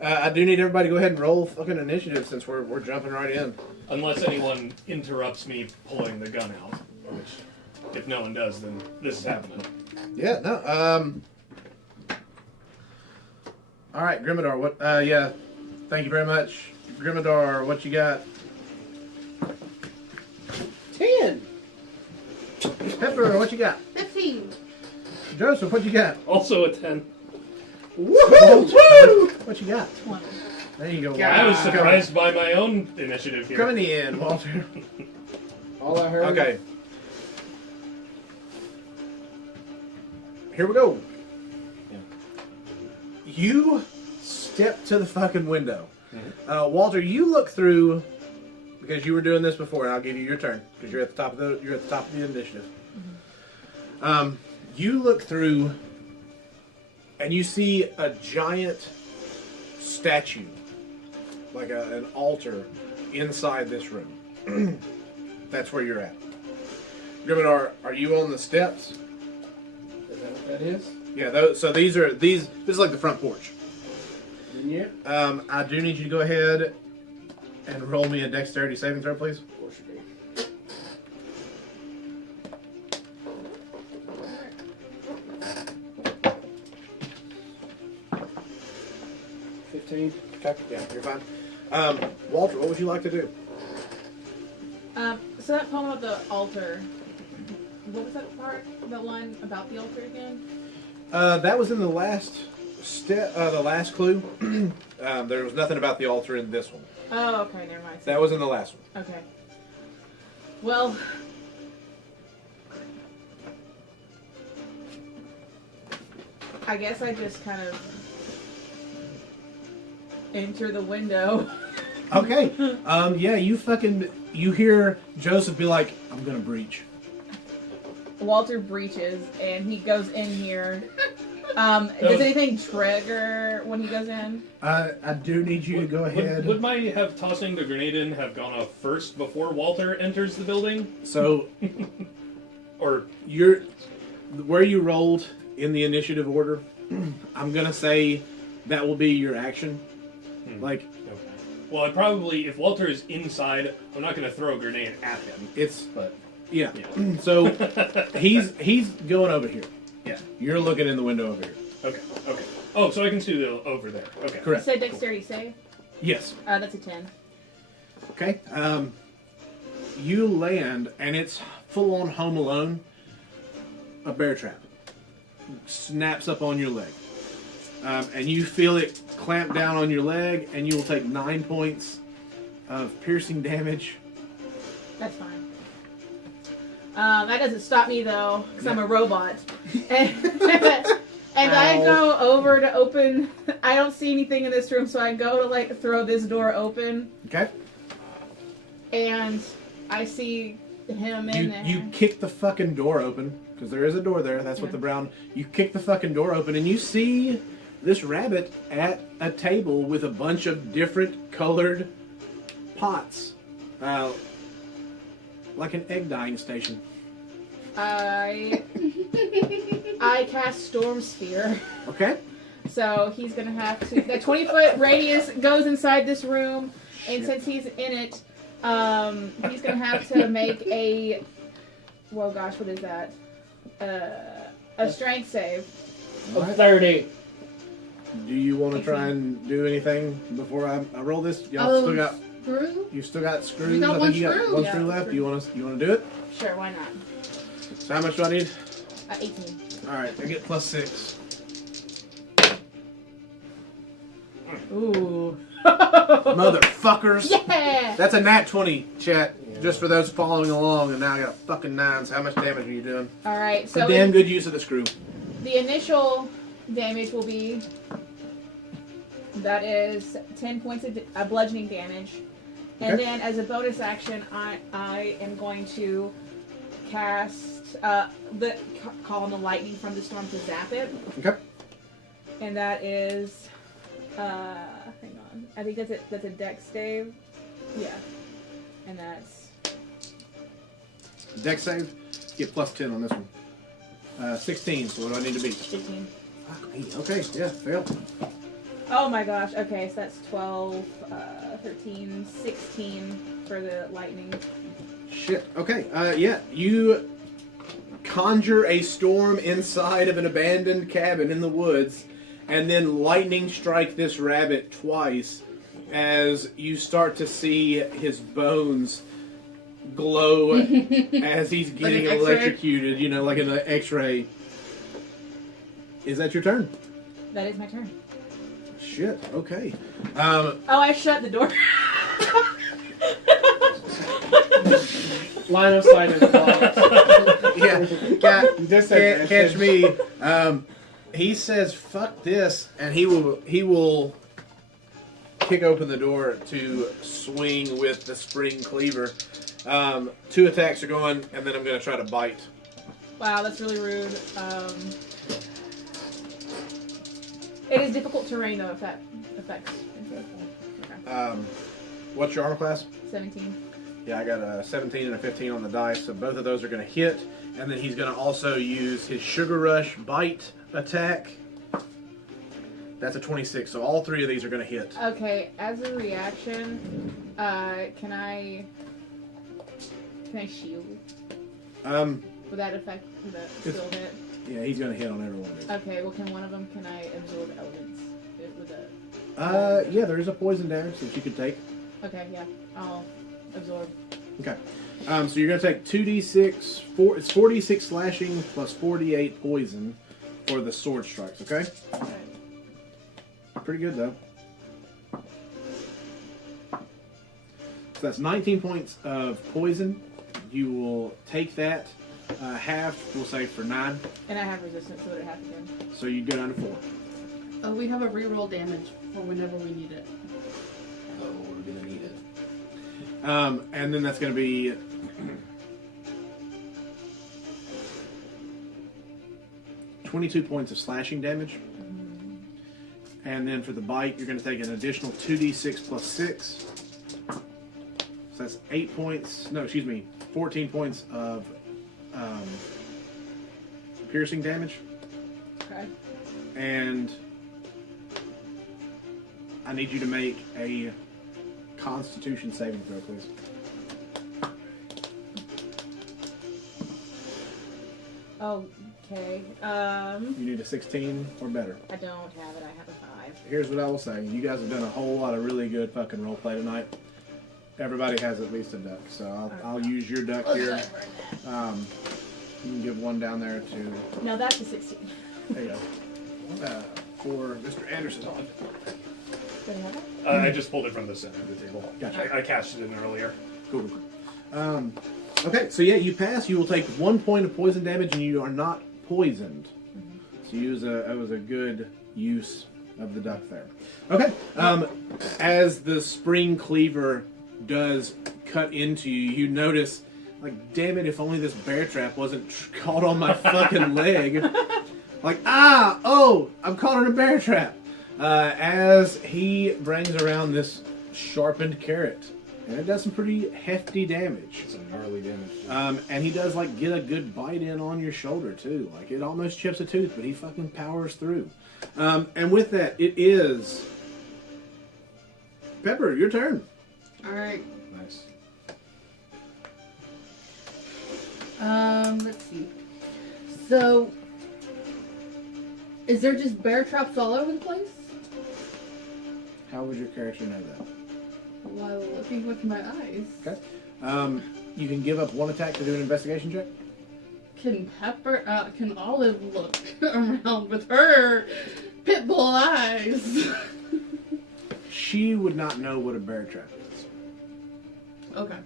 I do need everybody to go ahead and roll fucking initiative since we're jumping right in. Unless anyone interrupts me pulling the gun out, which, if no one does, then this is happening. Yeah. No. All right, Grimmadar. What? Yeah. Thank you very much, Grimmadar. What you got? 10. Pepper. What you got? 15. Joseph. What you got? Also a 10. Woohoo! Woo! What you got? 20. There you go. I was Walter. surprised by my own initiative here. Coming in, Walter. All I heard. Okay. Here we go. Yeah. You step to the fucking window. Walter, you look through because you were doing this before, and I'll give you your turn because you're at the top of the initiative. You look through, and you see a giant statue, like an altar, inside this room. That's where you're at. Grimmadar, are you on the steps? Is that what that is? Yeah. So these. This is like the front porch. Then yeah. I do need you to go ahead and roll me a dexterity saving throw, please. Of course you do. $15. Okay. Yeah, you're fine. Walter, what would you like to do? So that poem about the altar. What was that part? The line about the altar again? That was in the last step, the last clue. There was nothing about the altar in this one. Oh, okay, never mind. That was in the last one. Okay. Well, I guess I just kind of enter the window. Okay. Yeah, you hear Joseph be like, "I'm gonna breach." Walter breaches and he goes in here. Does anything trigger when he goes in? I do need you to go ahead. Would my have tossing the grenade in have gone off first before Walter enters the building? So, Or where you rolled in the initiative order, I'm gonna say that will be your action. Like, okay. Well, I'd probably, if Walter is inside, I'm not going to throw a grenade at him. but yeah. So he's going over here. Yeah. You're looking in the window over here. Okay. Oh, so I can see the over there. Okay. You Correct. said dexterity save? Yes. That's a 10. Okay. You land, and it's full on Home Alone. A bear trap snaps up on your leg, and you feel it clamp down on your leg, and you will take 9 points of piercing damage. That's fine. That doesn't stop me though, because I'm a robot. And I go over to open. I don't see anything in this room, so I go to like throw this door open, Okay. and I see him in there. You kick the fucking door open because there is a door there. That's what the brown. You kick the fucking door open, and you see this rabbit at a table with a bunch of different colored pots, like an egg dyeing station. I cast Storm Sphere. Okay. So he's gonna have to. The 20-foot radius goes inside this room, and since he's in it, he's gonna have to make a. Well, gosh, what is that? A strength save. Of 30. Do you want to try and do anything before I roll this? Y'all Oh, still got screw? you still got screws. We got I think one you got screw. one Yeah, screw left. screw. You want to do it? Sure, why not? So how much do I need? 18. All right, I get +6. Ooh. Motherfuckers. Yeah. That's a nat 20, chat. Just for those following along, and now I got a fucking 9. So how much damage are you doing? All right. It's a So damn good use of the screw. the initial damage will be. That is 10 points of bludgeoning damage. And Okay. then as a bonus action, I am going to cast call on the lightning from the storm to zap it. Okay. And that is hang on. I think that's a dex save. Yeah. And that's Dex save. Get +10 on this one. 16. So what do I need to beat? 15. Fuck me. Okay. Yeah. Fail. Oh my gosh. Okay, so that's 12, 13, 16 for the lightning. Shit. Okay. Yeah. You conjure a storm inside of an abandoned cabin in the woods, and then lightning strike this rabbit twice as you start to see his bones glow as he's getting an X-ray? electrocuted, you know, like in an X-ray. Is that your turn? That is my turn. Shit, okay. Oh, I shut the door. Line of sight is blocked. Yeah, can't catch me. He says, "Fuck this," and he will kick open the door to swing with the spring cleaver. 2 attacks are going, and then I'm going to try to bite. Wow, that's really rude. It is difficult terrain though, if that affects. Okay. What's your armor class? 17. Yeah, I got a 17 and a 15 on the dice, so both of those are going to hit. And then he's going to also use his Sugar Rush bite attack. That's a 26, so all 3 of these are going to hit. Okay, as a reaction, can I shield? Would that affect the still hit? Yeah, he's going to hit on every one of these. Okay, well, can I absorb elements with a? Yeah, there is a poison damage that you could take. Okay, yeah, I'll absorb. Okay. So you're going to take 2d6, it's 4d6 slashing plus 4d8 poison for the sword strikes, okay? Okay. Pretty good, though. So that's 19 points of poison. You will take that. Half, we'll say, for 9. And I have resistance, so it happens again. So you go down to 4. Oh, we have a reroll damage for whenever we need it. Oh, we're gonna need it. And then that's going to be 22 points of slashing damage. And then for the bite, you're going to take an additional 2d6 plus 6. So that's 8 points. No, excuse me, 14 points of piercing damage. Okay. And I need you to make a Constitution saving throw, please. Okay. You need a 16 or better. I don't have it. I have a 5. Here's what I will say. You guys have done a whole lot of really good fucking roleplay tonight. Everybody has at least a duck, so I'll use your duck here. You can give one down there to... No, that's a 16. There you go. For Mr. Anderson. Do I have it? I just pulled it from the center of the table. Gotcha. I cashed it in earlier. Cool. Okay, so yeah, you pass. You will take 1 point of poison damage, and you are not poisoned. So it was a good use of the duck there. Okay. As the spring cleaver does cut into you, you notice, like, damn it, if only this bear trap wasn't caught on my fucking leg. Like, I'm caught in a bear trap. As he brings around this sharpened carrot and it does some pretty hefty damage. It's a gnarly damage. And he does like get a good bite in on your shoulder too. Like it almost chips a tooth, but he fucking powers through. And with that, it is Pepper. Your turn. All right. Nice. Let's see. So, is there just bear traps all over the place? How would your character know that? While looking with my eyes. Okay. You can give up one attack to do an investigation check. Can Olive look around with her pit bull eyes? She would not know what a bear trap is. Okay.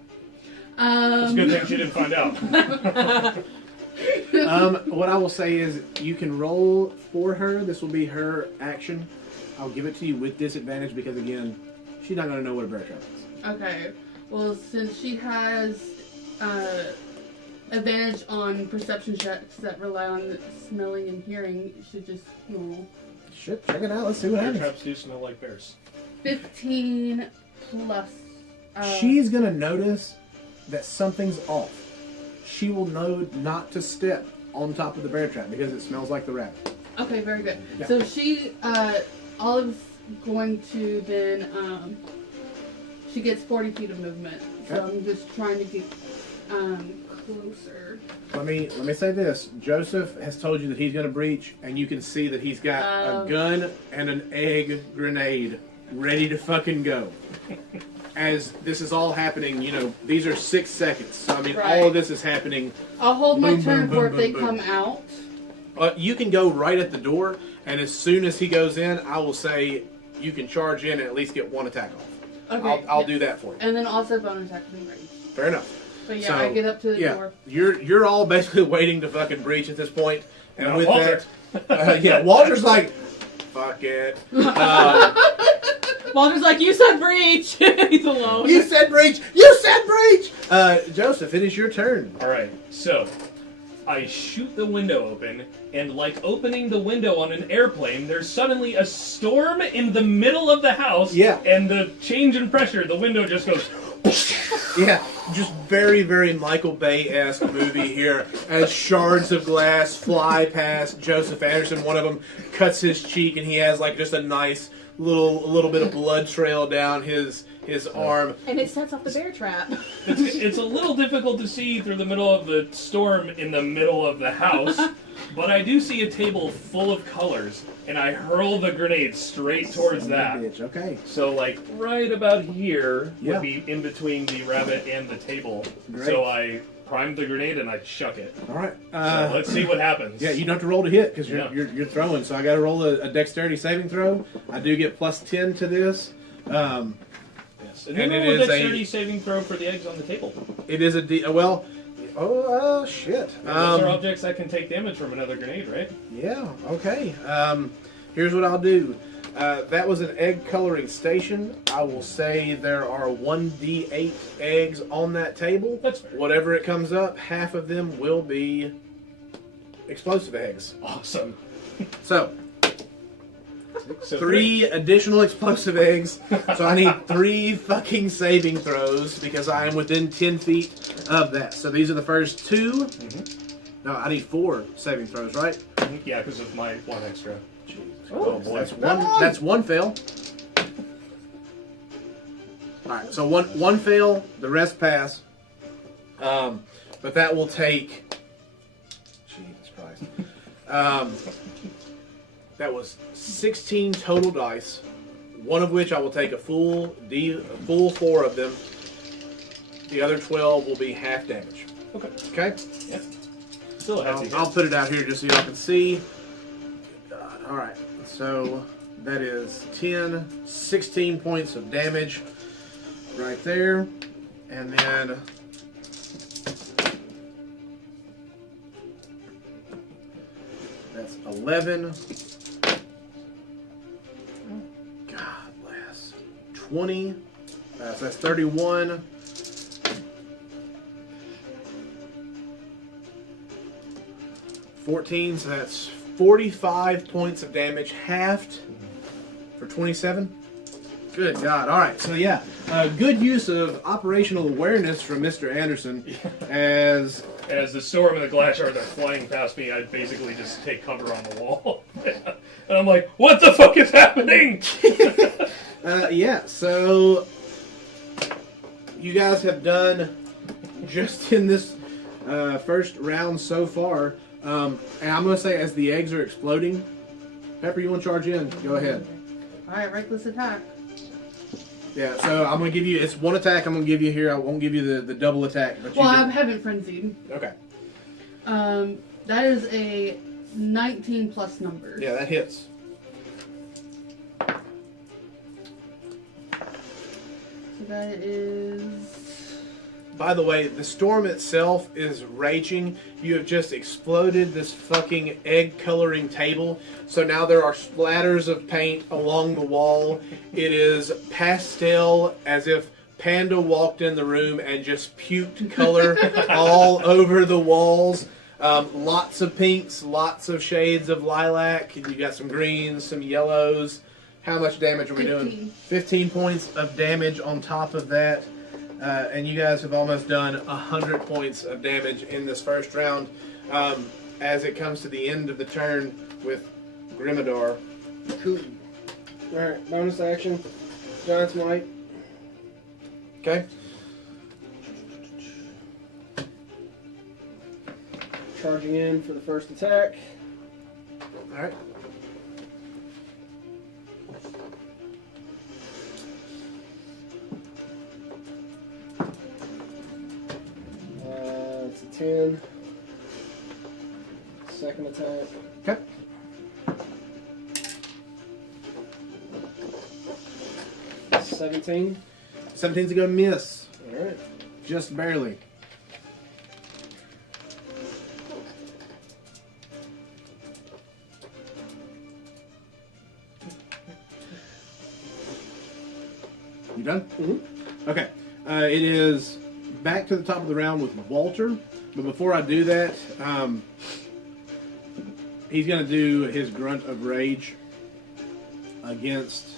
It's a good thing she didn't find out. What I will say is you can roll for her. This will be her action. I'll give it to you with disadvantage because, again, she's not going to know what a bear trap is. Okay. Well, since she has advantage on perception checks that rely on smelling and hearing, you should just roll. Shit, check it out. Let's see what Bear happens. traps do smell like bears. 15 plus. She's going to notice that something's off. She will know not to step on top of the bear trap because it smells like the rabbit. Okay, very good. Yeah. So she, Olive's going to then, she gets 40 feet of movement. So Okay. I'm just trying to get closer. Let me say this. Joseph has told you that he's going to breach, and you can see that he's got a gun and an egg grenade ready to fucking go. As this is all happening, you know, these are 6 seconds. So, I mean, Right. all of this is happening. I'll hold my Boom, turn boom, for if boom, they boom, come boom. out. You can go right at the door, and as soon as he goes in, I will say you can charge in and at least get one attack off. Okay. I'll yeah. do that for you. And then also bonus action range. Fair enough. But yeah, So, I get up to the Yeah, door. you're all basically waiting to fucking breach at this point, and No, with Walter. that, yeah, Walter's like, fuck it. Walter's like, you said breach. He's alone. You said breach. You said breach. Joseph, it is your turn. Alright, so I shoot the window open, and like opening the window on an airplane, there's suddenly a storm in the middle of the house. Yeah. And the change in pressure, the window just goes. Yeah, just very, very Michael Bay-esque movie here. As shards of glass fly past Joseph Anderson, one of them cuts his cheek, and he has like just a nice little bit of blood trail down his arm. And it sets off the bear trap. It's a little difficult to see through the middle of the storm in the middle of the house, but I do see a table full of colors, and I hurl the grenade straight towards that. Bitch. Okay. So, like, right about here Yeah. would be in between the rabbit and the table. Great. So I prime the grenade and I chuck it. All right. So let's see what happens. Yeah, you don't have to roll to hit because Yeah. you're throwing. So I got to roll a dexterity saving throw. I do get plus 10 to this. Yes. And And then it roll a is dexterity saving throw for the eggs on the table. It is a well. Oh shit. Those are objects that can take damage from another grenade, right? Yeah. Okay. Here's what I'll do. That was an egg coloring station. I will say there are 1d8 eggs on that table. That's fair. Whatever it comes up, half of them will be explosive eggs. Awesome. So, So 3 additional explosive eggs. So I need 3 fucking saving throws because I am within 10 feet of that. So these are the first 2. No, I need 4 saving throws, right? Yeah, because of my one extra. Oh boy. That's one fail. Alright, so one fail, the rest pass. But that will take Jesus Christ. That was 16 total dice, one of which I will take a full 4 of them. The other 12 will be half damage. Okay. Okay? Yeah. Still a hefty I'll hit. put it out here just so y'all can see. God, all right, so that is 16 points of damage right there. And then that's 11. God bless. 20. So that's 31. 14, so that's 45 points of damage, halved for 27. Good God. All right, so yeah, Good use of operational awareness from Mr. Anderson, as As the storm and the glass shards are flying past me, I basically just take cover on the wall. And I'm like, what the fuck is happening? yeah. So you guys have done just in this first round so far, and I'm going to say as the eggs are exploding, Pepper, you want to charge in? Go ahead. Alright, reckless attack. Yeah, so I'm going to give you, it's one attack I'm going to give you here. I won't give you the double attack. But Well, you I'm Heaven Frenzied. Okay. That is a 19 plus numbers. Yeah, that hits. So that is... By the way, the storm itself is raging. You have just exploded this fucking egg coloring table. So now there are splatters of paint along the wall. It is pastel, as if Panda walked in the room and just puked color all over the walls. Lots of pinks, lots of shades of lilac. You got some greens, some yellows. How much damage are we doing? 15 points of damage on top of that. And you guys have almost done 100 points of damage in this first round. As it comes to the end of the turn with Grimador. Cool. Alright, bonus action. Giant's Might. Okay? Charging in for the first attack. Alright. It's a 10. Second attack. Okay. It's 17. 17's gonna miss. Alright. Just barely. You done? Mm-hmm. Okay. It is back to the top of the round with Walter. But before I do that, he's going to do his Grunt of Rage against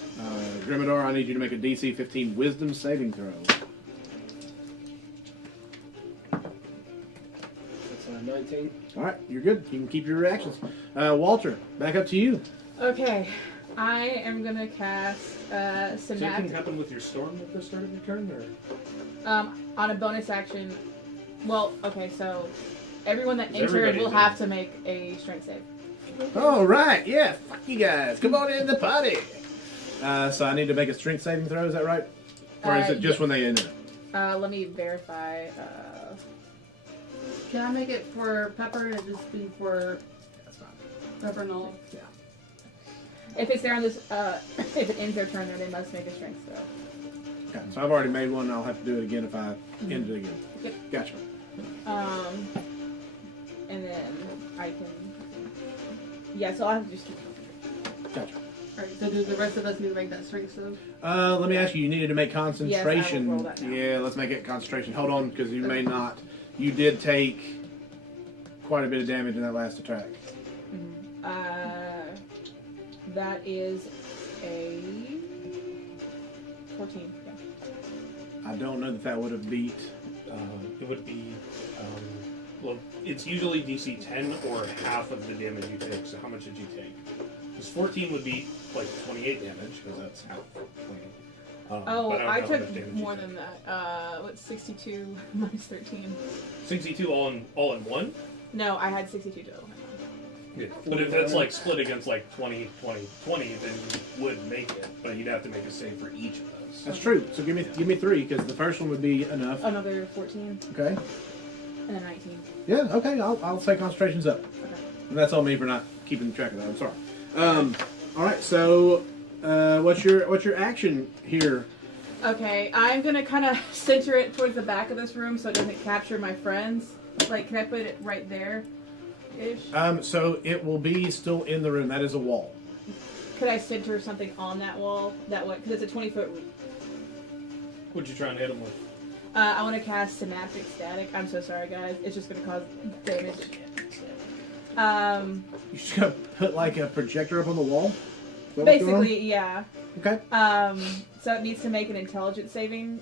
Grimador. I need you to make a DC 15 Wisdom saving throw. That's 19. All right, you're good. You can keep your reactions. Walter, back up to you. Okay, I am gonna cast So anything Synaptic happen with your storm at the start of your turn, or? on a bonus action. Well, okay, so everyone that Is entered everybody will doing? have to make a strength save. All right, yeah, fuck you guys. Come on in the party. So I need to make a strength saving throw, is that right? Or is it just when they enter? Let me verify. Can I make it for Pepper and just be for That's fine. Pepper and all? Yeah. If it's there on this, if it ends their turn, then they must make a strength throw. Okay, so I've already made one. I'll have to do it again if I end it again. Yep. Gotcha. And then I can. Yeah, so I'll have to just. Gotcha. Alright, so do the rest of us need to make that strength save? Let me ask you. You needed to make concentration. Yes, I will roll that now. Yeah, let's make it concentration. Hold on, because you may not. You did take quite a bit of damage in that last attack. That is a 14. Yeah. I don't know that would have beat. It would be, well, it's usually DC 10 or half of the damage you take. So how much did you take? Because 14 would be like 28 damage, because that's half 28. Oh, but I don't I know how took much damage more you than that. What's 62 minus 13? took. 62 all in one? No, I had 62 total. Yeah. But if that's like split against like 20, 20, 20, then you would make it. But you'd have to make a save for each of those. That's true. So give me 3, because the first one would be enough. Another 14 Okay. and then 19. Yeah. Okay. I'll say concentration's up. Okay. And that's on me for not keeping track of that. I'm sorry. All right. So, what's your action here? Okay, I'm gonna kind of center it towards the back of this room so it doesn't capture my friends. Like, can I put it right there? Ish. So it will be still in the room. That is a wall. Could I center something on that wall that way? Because it's a 20-foot. What'd you try and hit him with? I want to cast Synaptic Static. I'm so sorry, guys. It's just gonna cause damage. You just gonna put like a projector up on the wall? Is that what's going on? Basically, yeah. Okay. So it needs to make an intelligence saving.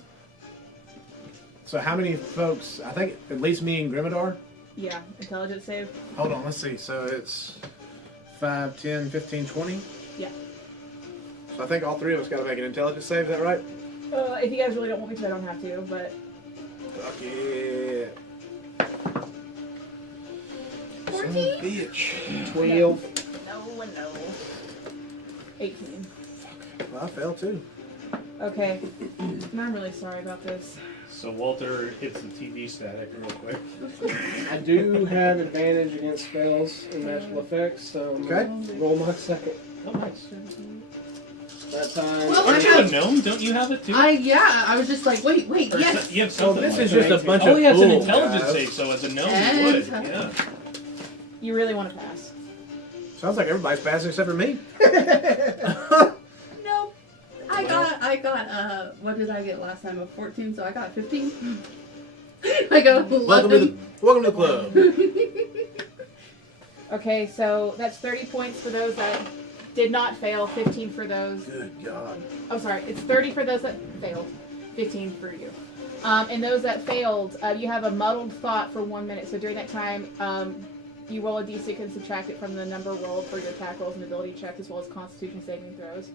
So how many folks? I think at least me and Grimadar. Yeah, intelligence save. Hold on, let's see. So it's 5, 10, 15, 20. Yeah. So I think all three of us got to make an intelligence save. Is that right? If you guys really don't want me to, I don't have to. But Fuck yeah. Son of a bitch. 12. no. 18. Well, I fell too. Okay. I'm really sorry about this. So Walter hits the TV static real quick. I do have advantage against spells and magical effects, so I'm Okay. gonna roll my second. Oh, nice. That time. Well, Aren't I you a have- gnome? Don't you have it too? I was just like, wait, Or yes. you have So something this like is that. just a bunch Oh, of he has an bull, intelligence guys. save, so as a gnome you And- would. Yeah. You really want to pass? Sounds like everybody's passing except for me. No. I got, what did I get last time? A 14, so I got 15. I got 11. Welcome to the club. Okay, so that's 30 points for those that did not fail, 15 for those. Good God. Oh, sorry. It's 30 for those that failed, 15 for you. And those that failed, you have a muddled thought for 1 minute. So during that time, you roll a d6 and subtract it from the number rolled for your attack rolls and ability checks, as well as Constitution saving throws,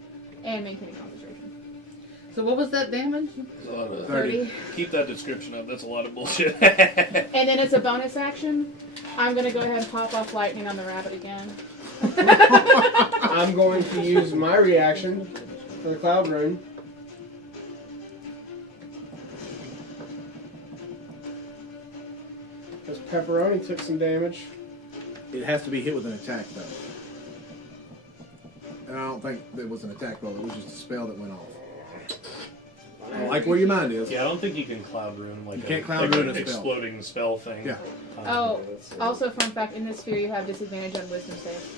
and maintaining concentration. So what was that damage? There's a lot of 30. Keep that description up. That's a lot of bullshit. And then as a bonus action, I'm going to go ahead and pop off lightning on the rabbit again. I'm going to use my reaction for the cloud rune. Because Pepperoni took some damage. It has to be hit with an attack, though. And I don't think it was an attack roll. It was just a spell that went off. I like where your mind is. Yeah, I don't think you can cloud rune like You can't cloud like rune an a spell. exploding spell thing. Yeah. Oh, also fun fact, in this sphere you have disadvantage on wisdom saves.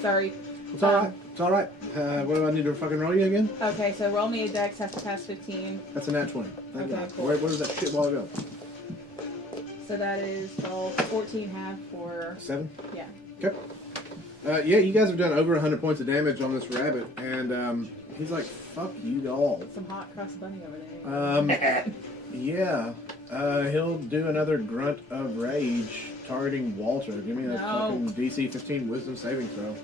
Sorry. It's alright. It's alright. What do I need to fucking roll you again? Okay, so roll me a dex, has to pass 15. That's a nat 20. Thank Okay, God. cool. Where does that shit ball go? So that is 12, 14 half for, 7? yeah. Okay. Yeah, you guys have done over 100 points of damage on this rabbit, and he's like, fuck you all. Some hot cross bunny over there. Yeah. He'll do another grunt of rage targeting Walter. Give me a No. fucking DC 15 wisdom saving throw.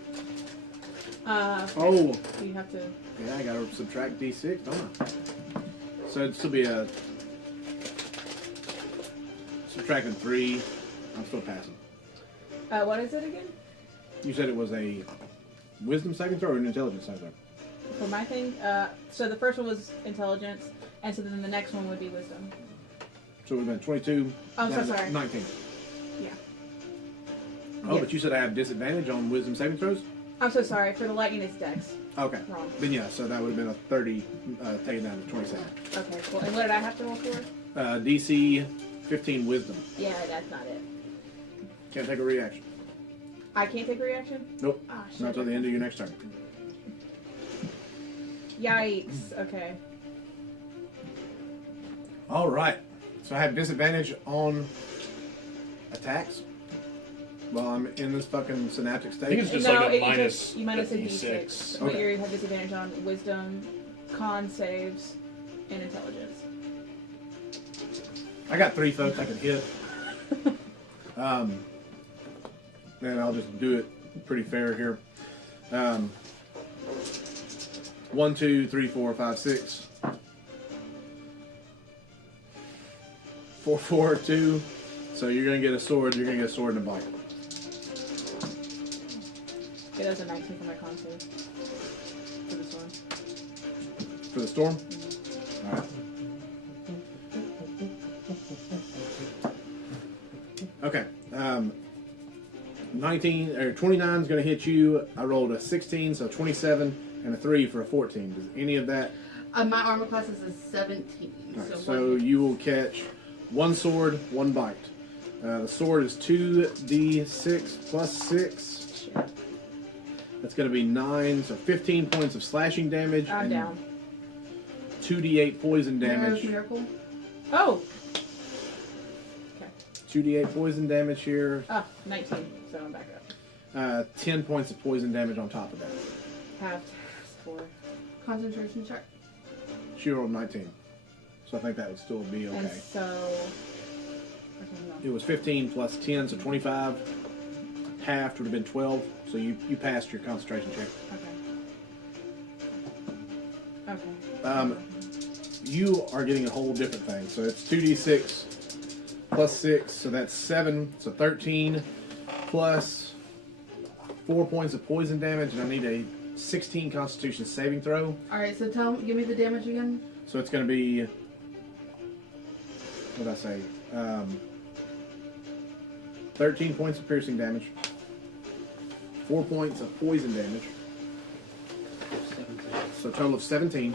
Oh, You have to, Yeah, I gotta subtract D6, don't I? So it'd still be a... Subtracting 3. I'm still passing. what is it again? You said it was a wisdom saving throw or an intelligence saving throw? For my thing, so the first one was intelligence, and so then the next one would be wisdom. So we've been 22. Oh, so down to sorry. 19. Yeah. Oh, Yeah. but you said I have disadvantage on wisdom saving throws? I'm so sorry, for the lightning it's dex. Okay. Wrong. Then yeah, so that would have been a 30 taken down to 27. Okay, cool. And what did I have to roll for? DC 15 wisdom. Yeah, that's not it. Can't take a reaction. I can't take a reaction? Nope. Ah, shit. Not until the end of your next turn. Yikes. Okay. All right. So I have disadvantage on attacks while I'm in this fucking synaptic I think state. it's just No, like a you minus, just- you minus a D6. D6. But Okay. you have disadvantage on wisdom, con saves, and intelligence. I got 3 folks I can hit. And I'll just do it pretty fair here. 1, 2, 3, 4, 5, 6. 4, 4, 2. So you're gonna get a sword. You're gonna get a sword and a bite. Yeah, that's a 19 for my con save. For this one. For the storm? Alright. Okay. 19 or 29 is going to hit you. I rolled a 16, so 27 and a 3 for a 14. Does any of that? My armor class is a 17. Alright, So, so you will catch 1 sword, 1 bite. The sword is 2d6 plus 6. Shit. That's going to be 9, so 15 points of slashing damage. I'm and down. 2d8 poison Mirror's damage. Miracle. Oh! Okay. 2d8 poison damage here. Ah, 19. So I'm back up. 10 points of poison damage on top of that. have for. Concentration check. She rolled 19. So I think that would still be And okay. so. Okay, It was 15 plus 10, so 25. Half would have been 12. So you passed your concentration check. no. Okay. You are getting a whole different thing. So it's 2d6 plus 6, so that's 7. So 13 plus 4 points of poison damage, and I need a 16 Constitution saving throw. Alright, so give me the damage again. So it's going to be, what did I say? 13 points of piercing damage, 4 points of poison damage, so a total of 17.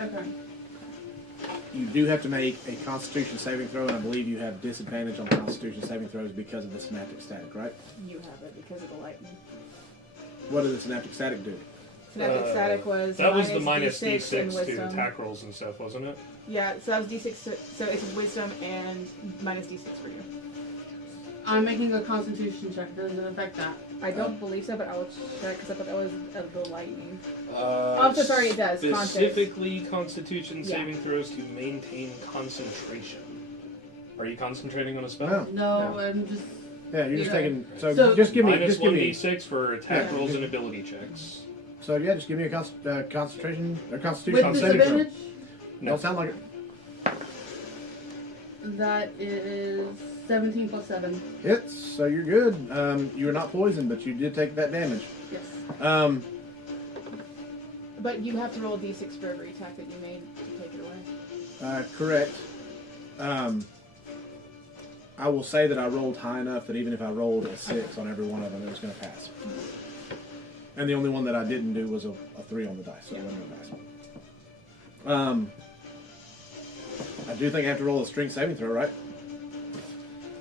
Okay. You do have to make a Constitution saving throw, and I believe you have disadvantage on Constitution saving throws because of the synaptic static, right? You have it because of the lightning. What did the synaptic static do? Synaptic static was. That was the minus D6 and D6 to wisdom. attack rolls and stuff, wasn't it? Yeah, so that was D6. So it's wisdom and minus D6 for you. I'm making a constitution check. Does it affect that? I don't believe so, but I'll check because I thought that was of the lightning. I'm so sorry, it does. Specifically, Constitution Yeah. saving throws to maintain concentration. Are you concentrating on a spell? No. No, No. I'm just. Yeah, you're just Yeah. taking. So- just give me. Minus Just give me. 1d6 for attack Yeah. rolls and ability checks. So yeah, just give me a concentration or Constitution With saving throw. disadvantage? No. Don't sound like it. That is 17 plus 7. Hits, so you're good. You were not poisoned, but you did take that damage. Yes. But you have to roll a D6 for every attack that you made to take it away. Correct. I will say that I rolled high enough that even if I rolled a 6 on every one of them, it was going to pass. And the only one that I didn't do was a 3 on the dice, so it wasn't going to pass. I do think I have to roll a strength saving throw, right?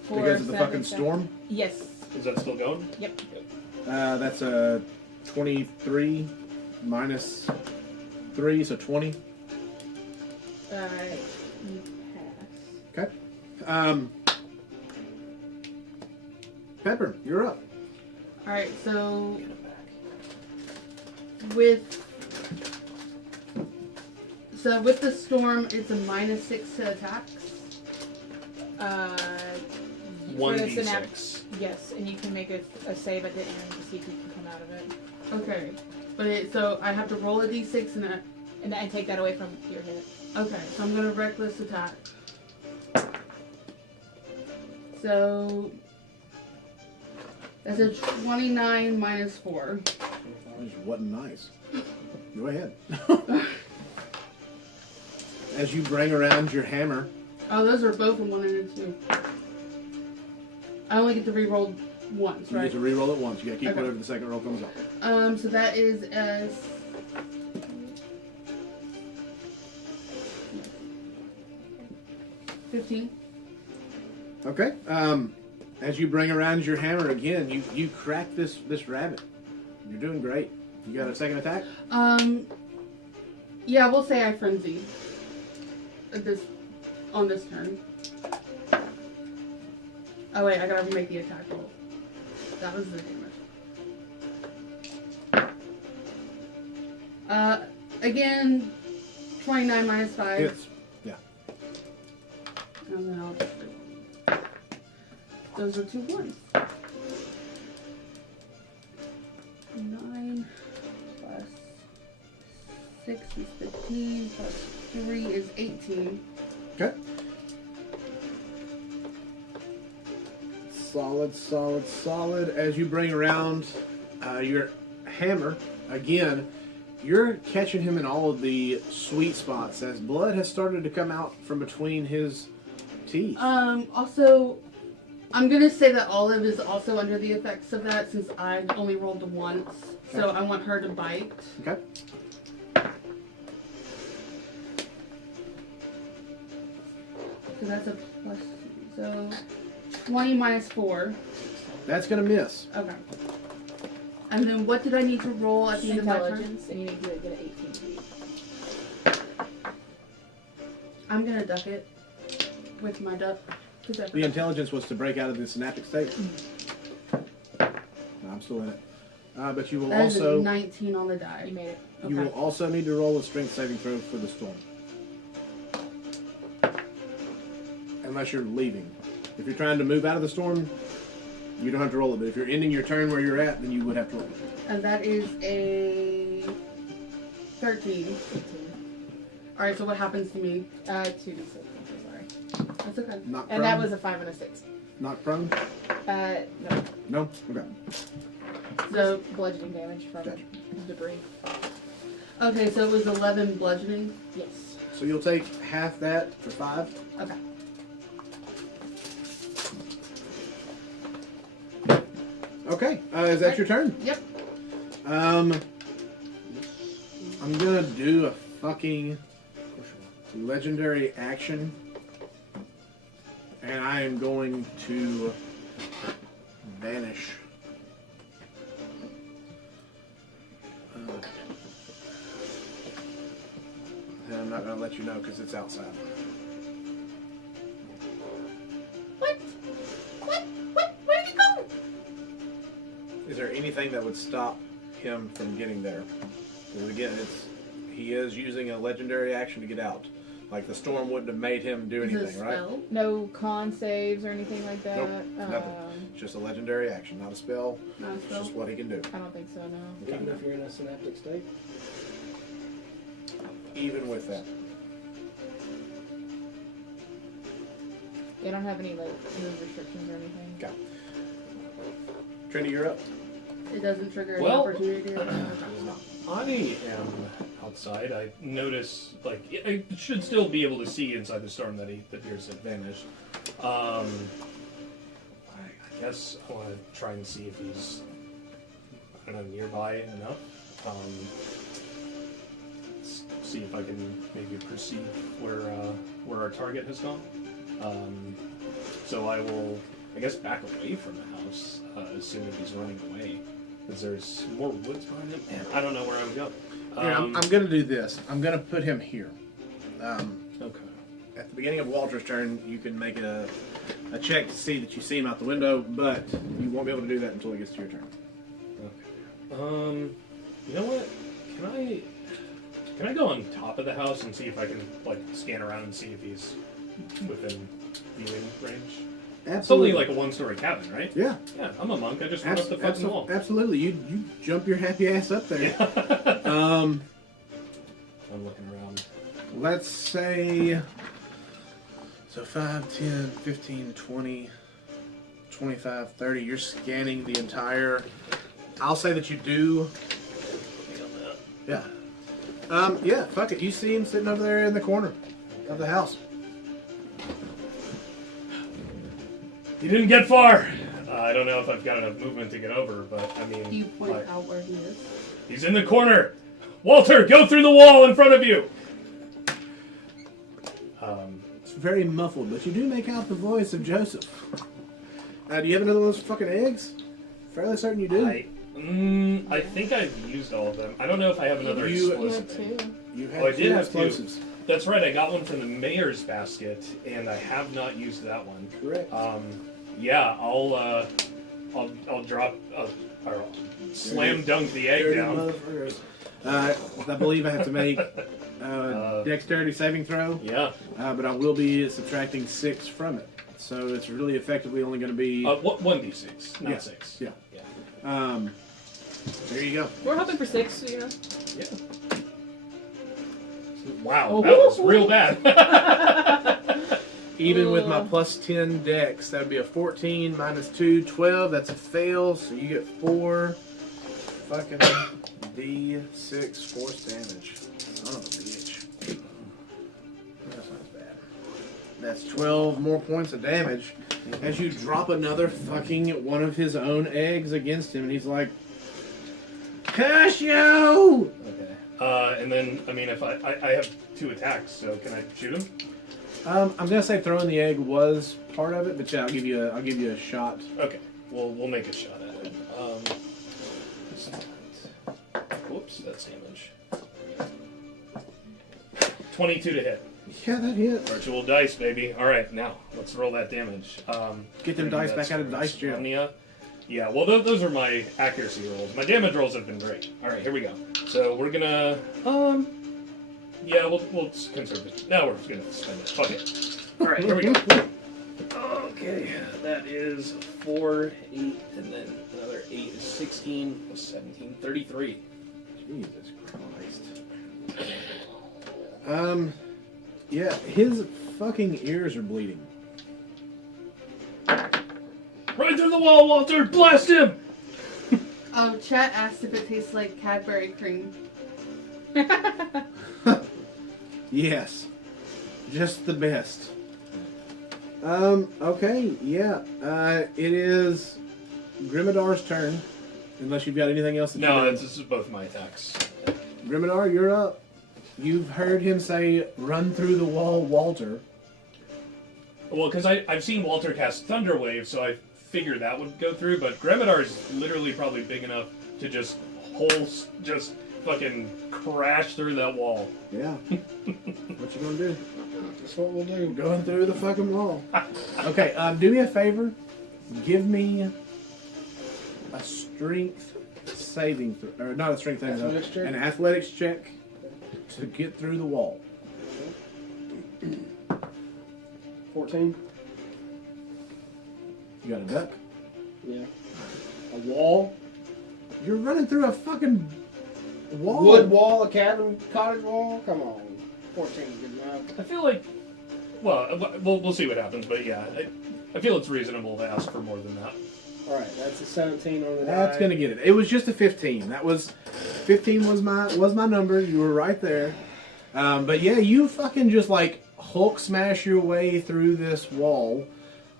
For Because of the fucking 7. storm. Yes. Is that still going? Yep. That's a 23 minus 3, so 20. You pass. Okay. Pepper, you're up. Alright, so. With the storm, it's a minus 6 to attacks. For the synapse. 1d6. Yes, and you can make a save at the end to see if you can come out of it. Okay. But so I have to roll a d6 And take that away from your hit. Okay, so I'm gonna reckless attack. So that's a 29 minus 4. That just wasn't nice. Go ahead. As you bring around your hammer, Oh, those are both a 1 and a 2. I only get to re-roll once, you right? get to re-roll it once. You got to keep Okay. whatever the second roll comes up. So that is as 15. Okay. As you bring around your hammer again, you crack this rabbit. You're doing great. You got a second attack? Yeah, we'll say I frenzy on this turn. Oh wait, I gotta make the attack roll. That was the damage. Again, 29 minus 5. Hits. Yeah. And then I'll just re-roll. Those are 2 ones. 9 plus 6 is 15 plus 3 is 18. Okay. Solid, solid, solid. As you bring around your hammer, again, you're catching him in all of the sweet spots as blood has started to come out from between his teeth. Also, I'm gonna say that Olive is also under the effects of that since I only rolled once. So I want her to bite. Okay. So that's a plus. So 20 minus 4. That's going to miss. Okay. And then what did I need to roll at the end of my turn? Intelligence, and you need to get an 18. I'm gonna duck it with my duck. The intelligence was to break out of the synaptic state. No, I'm still in it. But you will That is a also 19 on the die. You made it. you will also need to roll a strength saving throw for the storm. Unless you're leaving. If you're trying to move out of the storm, you don't have to roll it. But if you're ending your turn where you're at, then you would have to roll it. And that is a 13. Alright, so what happens to me? 2d6. I'm sorry. That's okay. Knock And prone? that was a 5 and a 6. Knock prone? No. No? Okay. So, Bludgeoning damage from Gotcha. debris. okay, so it was 11 bludgeoning. Yes. So you'll take half that for 5. Okay. Okay. Is that your turn? Yep. I'm gonna do a fucking legendary action, and I am going to vanish. And I'm not gonna let you know because it's outside. What? Where'd he go? Is there anything that would stop him from getting there? Because again, he is using a legendary action to get out. Like the storm wouldn't have made him do Is it a anything, right? spell? No con saves or anything like that. Nope, nothing. It's just a legendary action, not a spell. Not a It's spell? just what he can do. I don't think so, no. Even if you're in a synaptic state. Even with that. They don't have any, like, move restrictions or anything. Okay. Trini, you're up. It doesn't trigger an Well- opportunity. Or I am outside. I notice, like, I should still be able to see inside the storm that yours had vanished. I guess I want to try and see if he's, I don't know, nearby enough. See if I can maybe perceive where our target has gone. So I will, I guess, back away from the house as soon as he's running away. Because there's more woods behind him. Man, I don't know where I would go. Here, I'm going to do this. I'm going to put him here. Okay. At the beginning of Walter's turn, you can make a check to see that you see him out the window, but you won't be able to do that until it gets to your turn. Okay. You know what? Can I go on top of the house and see if I can, like, scan around and see if he's within viewing range? It's only like a one-story cabin, right? Yeah. Yeah, I'm a monk. I just run up the fucking wall. Absolutely. You jump your happy ass up there. Yeah. Um, I'm looking around. let's say, so 5, 10, 15, 20, 25, 30. You're scanning the entire, I'll say that you do. Yeah. Yeah, fuck it. You see him sitting over there in the corner of the house. He didn't get far. I don't know if I've got enough movement to get over, but I mean, you point like, out where he is. he's in the corner. Walter, go through the wall in front of you. It's very muffled, but you do make out the voice of Joseph. Do you have another one of those fucking eggs? Fairly certain you do. I think I've used all of them. I don't know if I have another You- You explosive. have 2. You have Oh, I did two have two. explosives. That's right. I got one from the mayor's basket, and I have not used that one. Correct. Yeah, I'll drop or slam dunk the egg Dirty down. motherfuckers. I believe I have to make dexterity saving throw, Yeah. but I will be subtracting 6 from it. So it's really effectively only going to be. What 1d6, not Yeah. 6. Yeah. Yeah. There you go. We're hoping for 6, you know. Yeah. Wow, Oh, that was woo, real woo. bad. Even with my Ugh. plus 10 dex, that would be a 14 minus 2, 12. That's a fail, so you get 4 fucking D6 force damage. Son of a bitch. That's not bad. That's 12 more points of damage as you drop another fucking one of his own eggs against him, and he's like, "Curse you!" Okay. And then, I mean, if I have 2 attacks, so can I shoot him? I'm gonna say throwing the egg was part of it, but yeah, I'll give you a shot. Okay. We'll make a shot at it. Whoops, that's damage. 22 to hit. Yeah, that hit. Virtual dice, baby. All right, now let's roll that damage. Get them dice back out of dice jail. Insomnia. Yeah, well, those are my accuracy rolls. My damage rolls have been great. All right, here we go. So we're gonna, yeah, we'll just conserve it. Now we're just gonna spend it. Fuck it. All right, here we go. Okay, that is 4, 8, and then another 8 is 16, plus 17, 33. Jesus Christ. Yeah, his fucking ears are bleeding. Right through the wall, Walter! Blast him! Oh, chat asked if it tastes like Cadbury cream. Yes. Just the best. Okay, yeah. It is Grimadar's turn. Unless you've got anything else to do. No, this is both my attacks. Grimadar, you're up. You've heard him say, run through the wall, Walter. Well, because I've seen Walter cast Thunder Wave, so I figured that would go through, but Grimadar is literally probably big enough to just fucking crash through that wall. Yeah. What you gonna do? That's what we'll do. Going through the fucking wall. Okay, do me a favor. Give me a strength saving, or not a strength saving, Athletics check? an athletics check to get through the wall. 14. You got a duck? Yeah. A wall. You're running through a fucking wall. Wood wall, a cabin, cottage wall. Come on. 14 is good enough. I feel like, well, we'll see what happens, but yeah, I feel it's reasonable to ask for more than that. Alright, that's a 17 on the That's die. gonna get it. It was just a 15. 15 was my number. You were right there. But yeah, you fucking just like Hulk smash your way through this wall,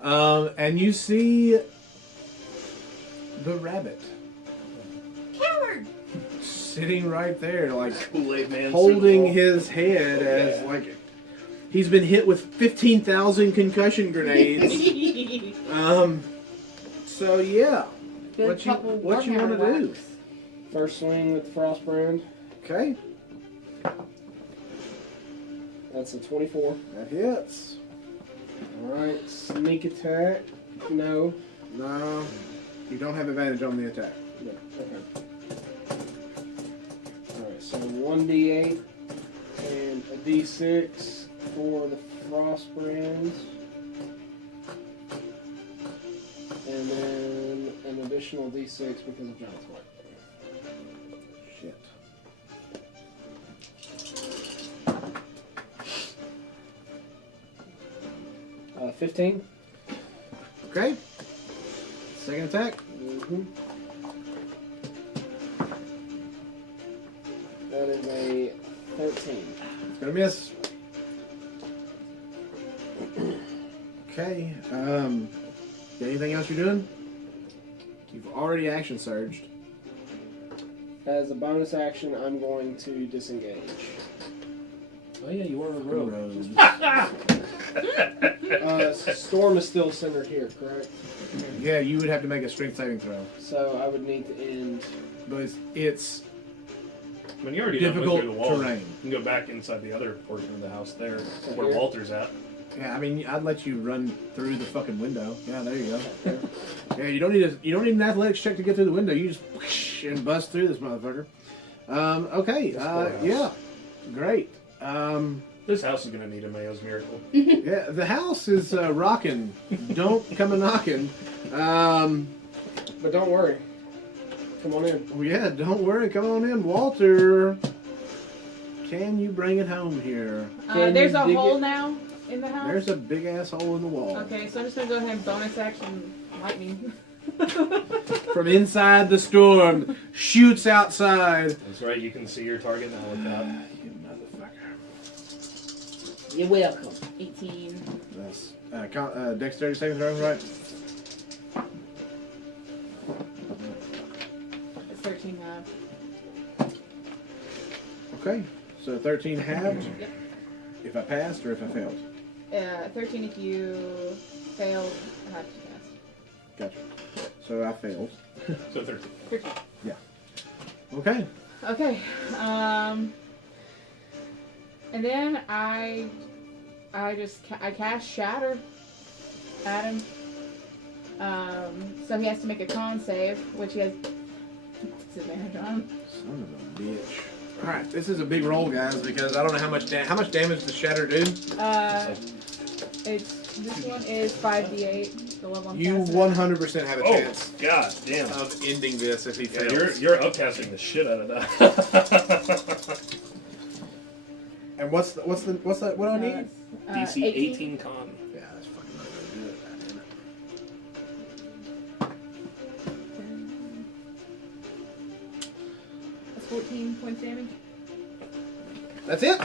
and you see the rabbit Coward! sitting right there, like Kool-Aid Man. holding his head as like he's been hit with 15,000 concussion grenades. So yeah, Good what you couple want to Warhammer do? wax. First swing with the frost brand. Okay, That's a 24. that hits. Alright, sneak attack. No. No, you don't have advantage on the attack. No. Okay. Alright, so 1d8 and a d6 for the frost brands. And then an additional d6 because of Giant's White. Shit. Uh, 15. Okay. Second attack. Mm-hmm. That is a 13. It's gonna miss. Okay. Anything else you're doing? You've already action surged. As a bonus action, I'm going to disengage. Oh yeah, you are a rogue. Storm is still centered here, correct? Yeah, you would have to make a strength saving throw, So I would need to end. but it's I mean, you already went difficult through the wall. terrain. You can go back inside the other portion of the house there, So where here? Walter's at. Yeah, I mean, I'd let you run through the fucking window. Yeah, there you go. Yeah, you don't need an athletics check to get through the window. You just whoosh and bust through this motherfucker. Okay, yeah, great. This house is gonna need a Mayo's miracle. Yeah, the house is rocking. Don't come a knocking. But don't worry. Come on in. Yeah, don't worry. Come on in, Walter. Can you bring it home here? Can There's you a dig hole it? now in the house. There's a big ass hole in the wall. Okay, so I'm just gonna go ahead and bonus action lightning. From inside the storm, shoots outside. That's right. You can see your target now with that. You motherfucker. You're welcome. 18. That's dexterity saving throw, right? It's 13 now. Okay, so 13 halved. Yep. If I passed or if I failed. 13 if you failed. I have to pass. Gotcha. So I failed. So 13. 13. Okay. Okay. And then I cast Shatter at him. So he has to make a con save, which he has disadvantage on. Son of a bitch. Alright, this is a big roll, guys, because I don't know how much damage does Shatter do? This one is 5d8. The level I'm You casting. 100% have a Oh, chance god damn. of ending this if he Yeah, fails. you're upcasting the shit out of that. And what's that? What do I need? DC 18 con. Yeah, that's fucking not gonna do it. Damn it. That's 14 points damage. That's it.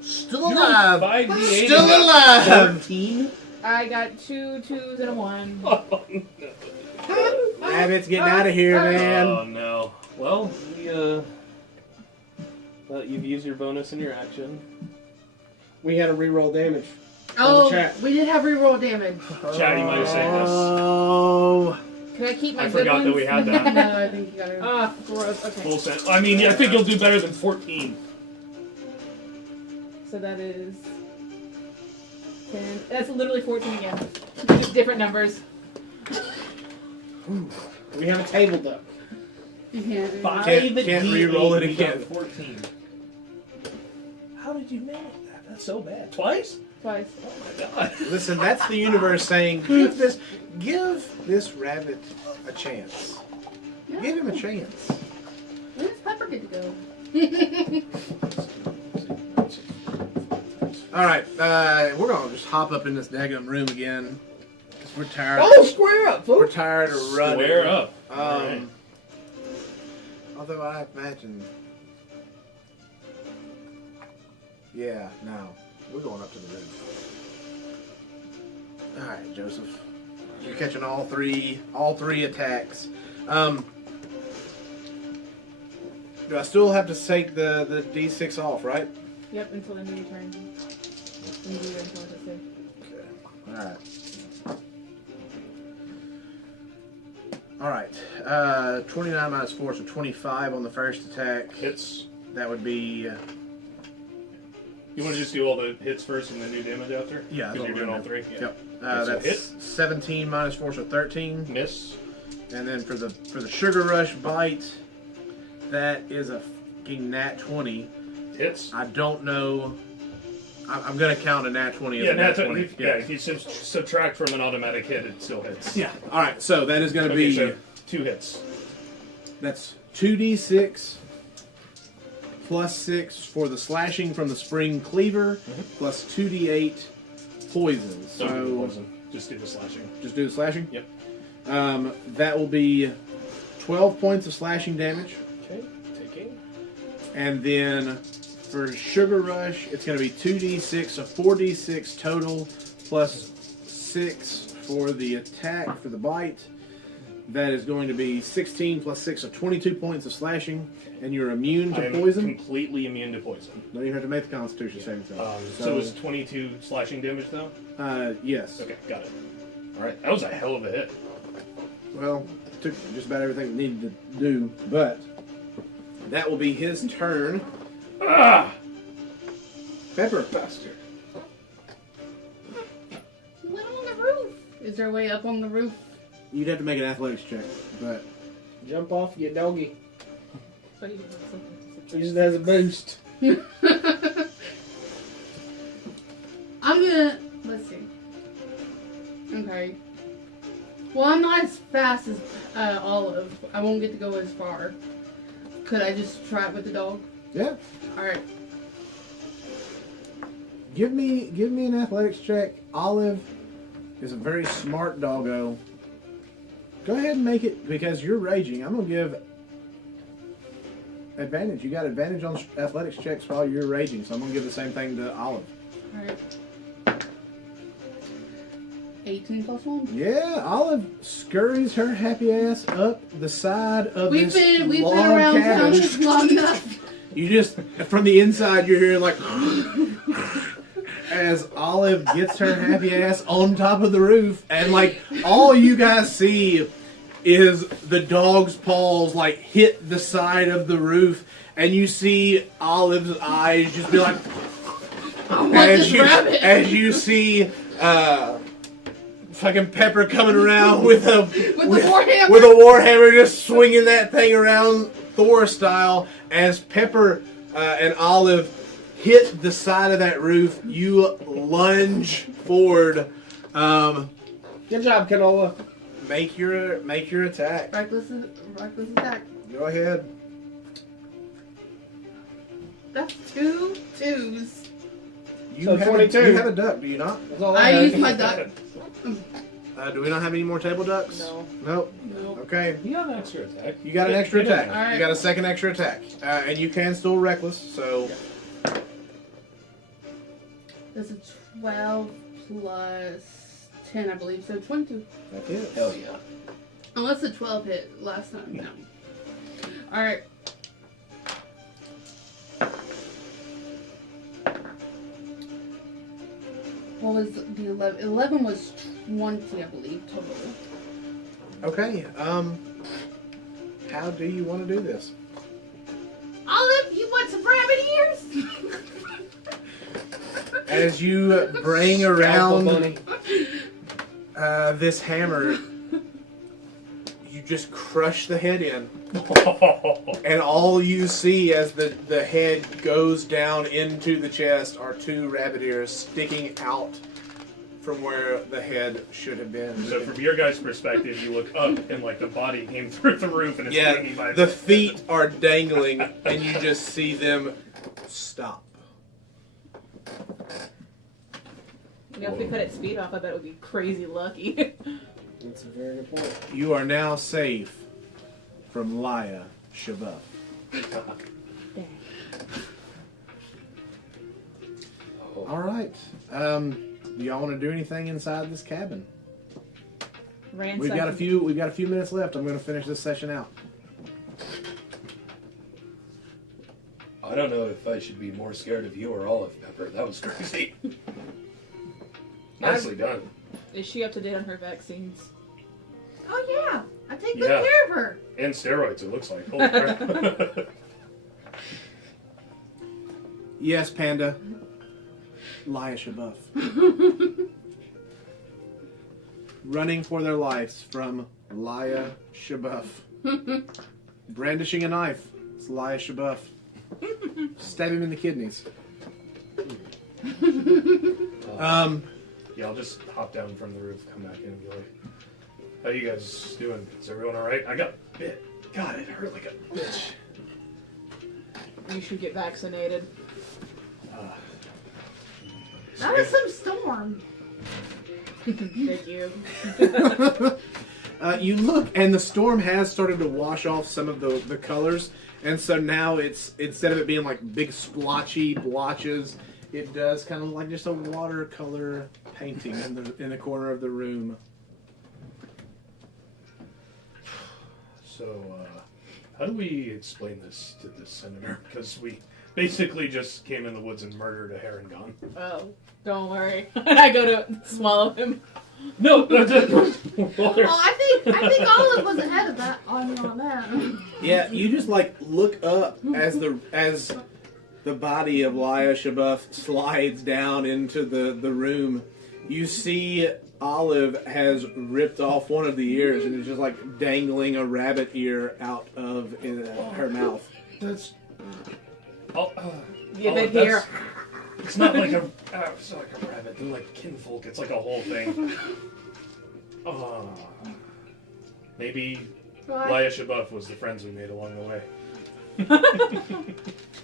Still You're alive. 5d8 Still and alive. 14? I got 2 2s and a 1. Oh, no. Rabbit's getting out of here, man. Oh, no. Well, you've used your bonus in your action. We had a reroll damage. Oh, chat. we did have reroll damage. Chad, you might have saved us. Oh. Can I keep my I good forgot ones? that we had that. No, I think you got it. Ah, gross. Okay. Full set. I mean, I think you'll do better than 14. So that is 10. That's literally 14 again. Just different numbers. We have a table though. Yeah. Can't re-roll it again. 14. How did you manage that? That's so bad. Twice? Twice. Oh my god. Listen, that's the universe saying, give this rabbit a chance. Yeah. Give him a chance. When does Pepper get to go? Alright, we're gonna just hop up in this daggum room again. Because we're tired. Oh, square up, We're folks. tired of running. Square up. Alright. Although I imagine. Yeah, no. We're going up to the roof. Alright, Joseph. You're catching all three attacks. Do I still have to take the D6 off, right? Yep, until the new turn. When you do it until it's safe. Okay. Alright. 29 minus 4, so 25 on the first attack. Hits. That would be... You want to just do all the hits first and then do damage after? Yeah, Because you're doing all three? Yeah. Yep. So That's hit. 17 minus 4, so 13. Miss. And then for the Sugar Rush bite, that is a fucking nat 20. Hits. I don't know. I'm going to count a nat 20 as Yeah, a nat 20. if you subtract from an automatic hit, it still hits. Yeah. All right. So that is going to Okay, be so 2 hits. that's 2d6 plus 6 for the slashing from the spring cleaver plus 2d8 poison. Don't do the So poison. Just do the slashing. just do the slashing. Yep. That will be 12 points of slashing damage. Okay. Taking. And then for Sugar Rush, it's going to be 2d6, so 4d6 total, plus 6 for the attack, for the bite. That is going to be 16 plus 6, so 22 points of slashing, and you're immune I to am poison. completely immune to poison. Don't even have to make the Constitution saving throw. So it's 22 slashing damage, though? Yes. Okay, got it. Alright, that was a hell of a hit. Well, it took just about everything it needed to do, but that will be his turn. Ah! Pepper. Bastard. He went on the roof. Is there a way up on the roof? You'd have to make an athletics check, but Jump off, you doggy. But you can Use it as a boost. I'm gonna. Let's see. Okay. Well, I'm not as fast as Olive. I won't get to go as far. Could I just try it with the dog? yeah. Alright. Give me an athletics check. Olive is a very smart doggo. Go ahead and make it because you're raging. I'm gonna give advantage. You got advantage on athletics checks while you're raging, so I'm gonna give the same thing to Olive. Alright. 18 plus 1. Yeah, Olive scurries her happy ass up the side of We've this been log around town cabin. long enough. You just from the inside you're hearing like as Olive gets her happy ass on top of the roof, and like all you guys see is the dog's paws like hit the side of the roof, and you see Olive's eyes just be like I want this rabbit. as you see fucking Pepper coming around with a With the warhammer. with a warhammer, just swinging that thing around Thor style. As Pepper and Olive hit the side of that roof, you lunge forward. Good job, Canola. Make your attack. Reckless attack. Go ahead. That's 2 2s. You So have 22. You have a duck, do you not? That's all I had. used my duck. Do we not have any more table ducks? No. Nope. Nope. Okay. You got an extra attack. You got an extra Get in attack. there. Alright. You got a second extra attack. And you can still reckless, so... This is 12 plus 10, I believe. So 22. That is. Hell yeah. Unless the 12 hit last time. No. Alright. What was the 11? 11 was 20, I believe, total. Okay, how do you want to do this? Olive, you want some rabbit ears? As you bring Scalpel around bunny. this hammer, you just crush the head in. And all you see as the head goes down into the chest are 2 rabbit ears sticking out from where the head should have been. So from your guys' perspective, you look up and like the body came through the roof and it's swinging by the feet are dangling, and you just see them stop. You know, if we cut its speed off, I bet it would be crazy lucky. That's a very good point. You are now safe from Laya Shabbat. Dang. All right. Do y'all want to do anything inside this cabin? We've got a few minutes left. I'm going to finish this session out. I don't know if I should be more scared of you or Olive, Pepper. That was crazy. Nicely done. Is she up to date on her vaccines? Oh, yeah. I take good Yeah. care of her. And steroids, it looks like. Holy crap. Yes, Panda. Laya Shabbat. Running for their lives from Laya Shabbat. Brandishing a knife. It's Laya Shabbat. Stab him in the kidneys. Yeah, I'll just hop down from the roof, come back in and be like, how you guys doing? Is everyone alright? I got bit. God, it hurt like a bitch. You should get vaccinated. That was some storm. Thank you. You look, and the storm has started to wash off some of the colors, and so now it's, instead of it being like big splotchy blotches, it does kind of like just a watercolor painting in the corner of the room. So, how do we explain this to the senator? Because we basically just came in the woods and murdered a Harengon. Oh, don't worry. I go to swallow him. No, that's it. Oh, I think Olive was ahead of that on that. Yeah, you just like look up as the body of Laya Shabbat slides down into the room. You see Olive has ripped off one of the ears and is just like dangling a rabbit ear out of her mouth. That's. Oh, Get oh, it that's- here. It's not like a rabbit. They're like kinfolk. It's like a whole thing. Maybe Laya Shabbat was the friends we made along the way.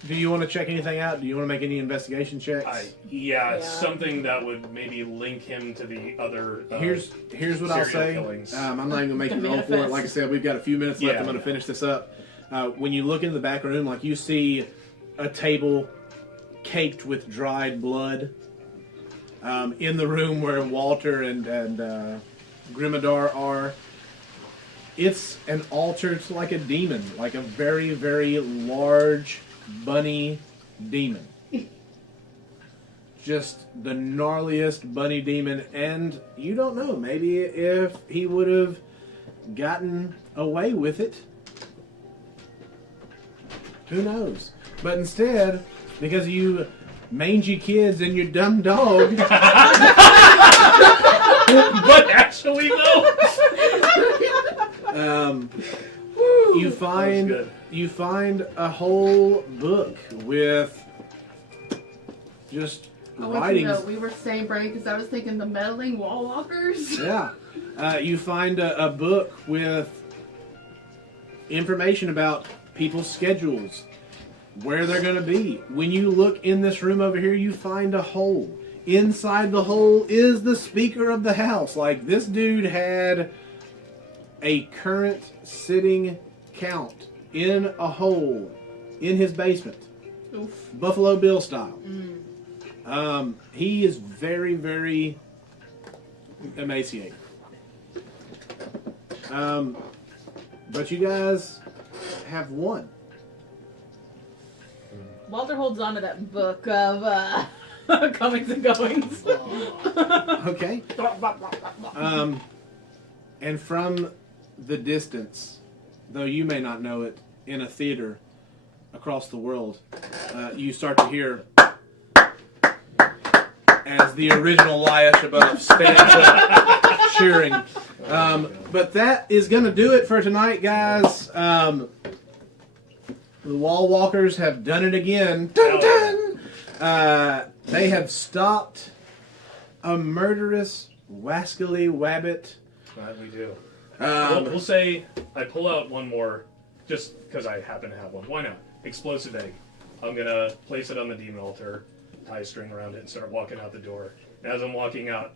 Do you want to check anything out? Do you want to make any investigation checks? Yeah, Yeah. something that would maybe link him to the other. Here's what I'll say. serial killings. I'm not even going to make The you roll for it. manifest. Like I said, we've got a few minutes left. Yeah, I'm going to yeah. finish this up. When you look into the back room, like you see a table caked with dried blood. In the room where Walter and Grimadar are, it's an altar to like a demon, like a very, very large bunny demon. Just the gnarliest bunny demon, and you don't know, maybe if he would have gotten away with it, who knows? But instead, because you mangy kids and your dumb dog But actually, though. You That find was good. you find a whole book with just I want you to writings. know, we were saying brain because I was thinking the meddling wall walkers. Yeah. You find a book with information about people's schedules, where they're going to be. When you look in this room over here, you find a hole. Inside the hole is the Speaker of the House. Like, this dude had a current sitting count in a hole in his basement. Oof. Buffalo Bill style. Mm. He is very, very emaciated. But you guys have won. Walter holds on to that book of comings and goings. Okay. And from the distance, though you may not know it, in a theater across the world, you start to hear as the original Liashabov stands up cheering. But that is going to do it for tonight, guys. The Wall Walkers have done it again. Dun, dun! They have stopped a murderous, wascally wabbit. Right, we do. We'll Um, say I pull out one more, just because I happen to have one. Why not? Explosive egg. I'm going to place it on the demon altar, tie a string around it, and start walking out the door. And as I'm walking out,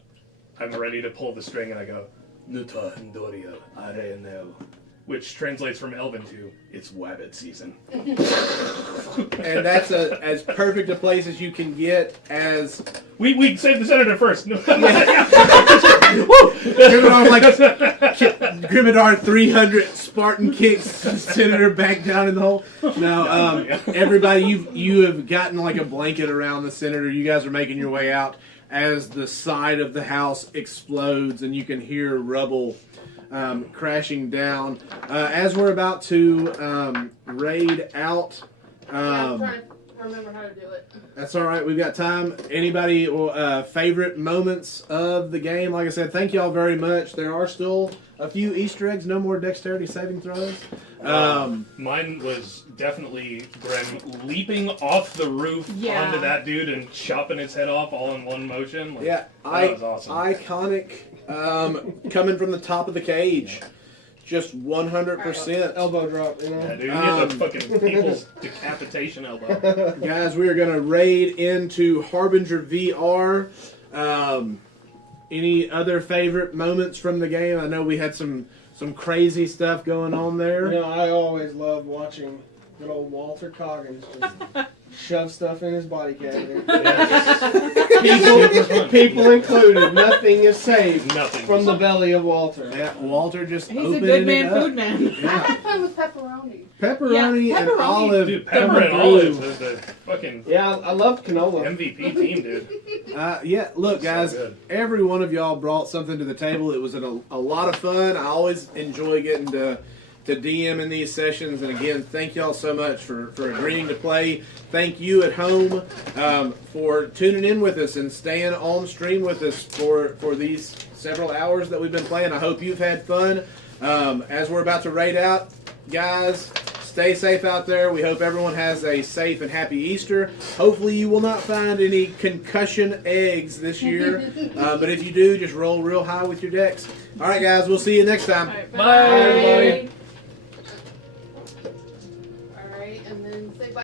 I'm ready to pull the string, and I go, Nuta Ndoria Areneo, which translates from Elven to, it's wabbit season. and that's as perfect a place as you can get as We saved the senator first. No. Grimidar 300 Spartan kicks Senator back down in the hole. No, everybody, you have gotten like a blanket around the Senator. You guys are making your way out as the side of the house explodes and you can hear rubble crashing down. As we're about to raid out. I'm trying to remember how to do it. That's all right. We've got time. Anybody favorite moments of the game? Like I said, thank y'all very much. There are still a few Easter eggs. No more dexterity saving throws. Mine was definitely Gren leaping off the roof Yeah. onto that dude and chopping his head off all in one motion. Like, Yeah, that was awesome. iconic. Coming from the top of the cage, just 100%. Elbow drop, you know. Yeah, dude, you get the fucking people's decapitation elbow. Guys, we are going to raid into Harbinger VR. Any other favorite moments from the game? I know we had some crazy stuff going on there. You know, I always love watching good old Walter Coggins just shove stuff in his body cavity. People included. Nothing is safe Nothing. from the belly of Walter. Yeah, Walter just He's a opening good it man, up. food man. I Yeah. had fun with pepperoni. Pepperoni, Yeah, and pepperoni. olive. Dude, pepper and brew. olive is the fucking Yeah, I love canola. MVP team, dude. Yeah, look, So guys, good. every one of y'all brought something to the table. It was a lot of fun. I always enjoy getting to DM in these sessions. And again, thank y'all so much for agreeing to play. Thank you at home for tuning in with us and staying on stream with us for these several hours that we've been playing. I hope you've had fun. As we're about to raid out, guys, stay safe out there. We hope everyone has a safe and happy Easter. Hopefully you will not find any concussion eggs this year. But if you do, just roll real high with your decks. All right, guys, we'll see you next time. All right, Bye, everybody.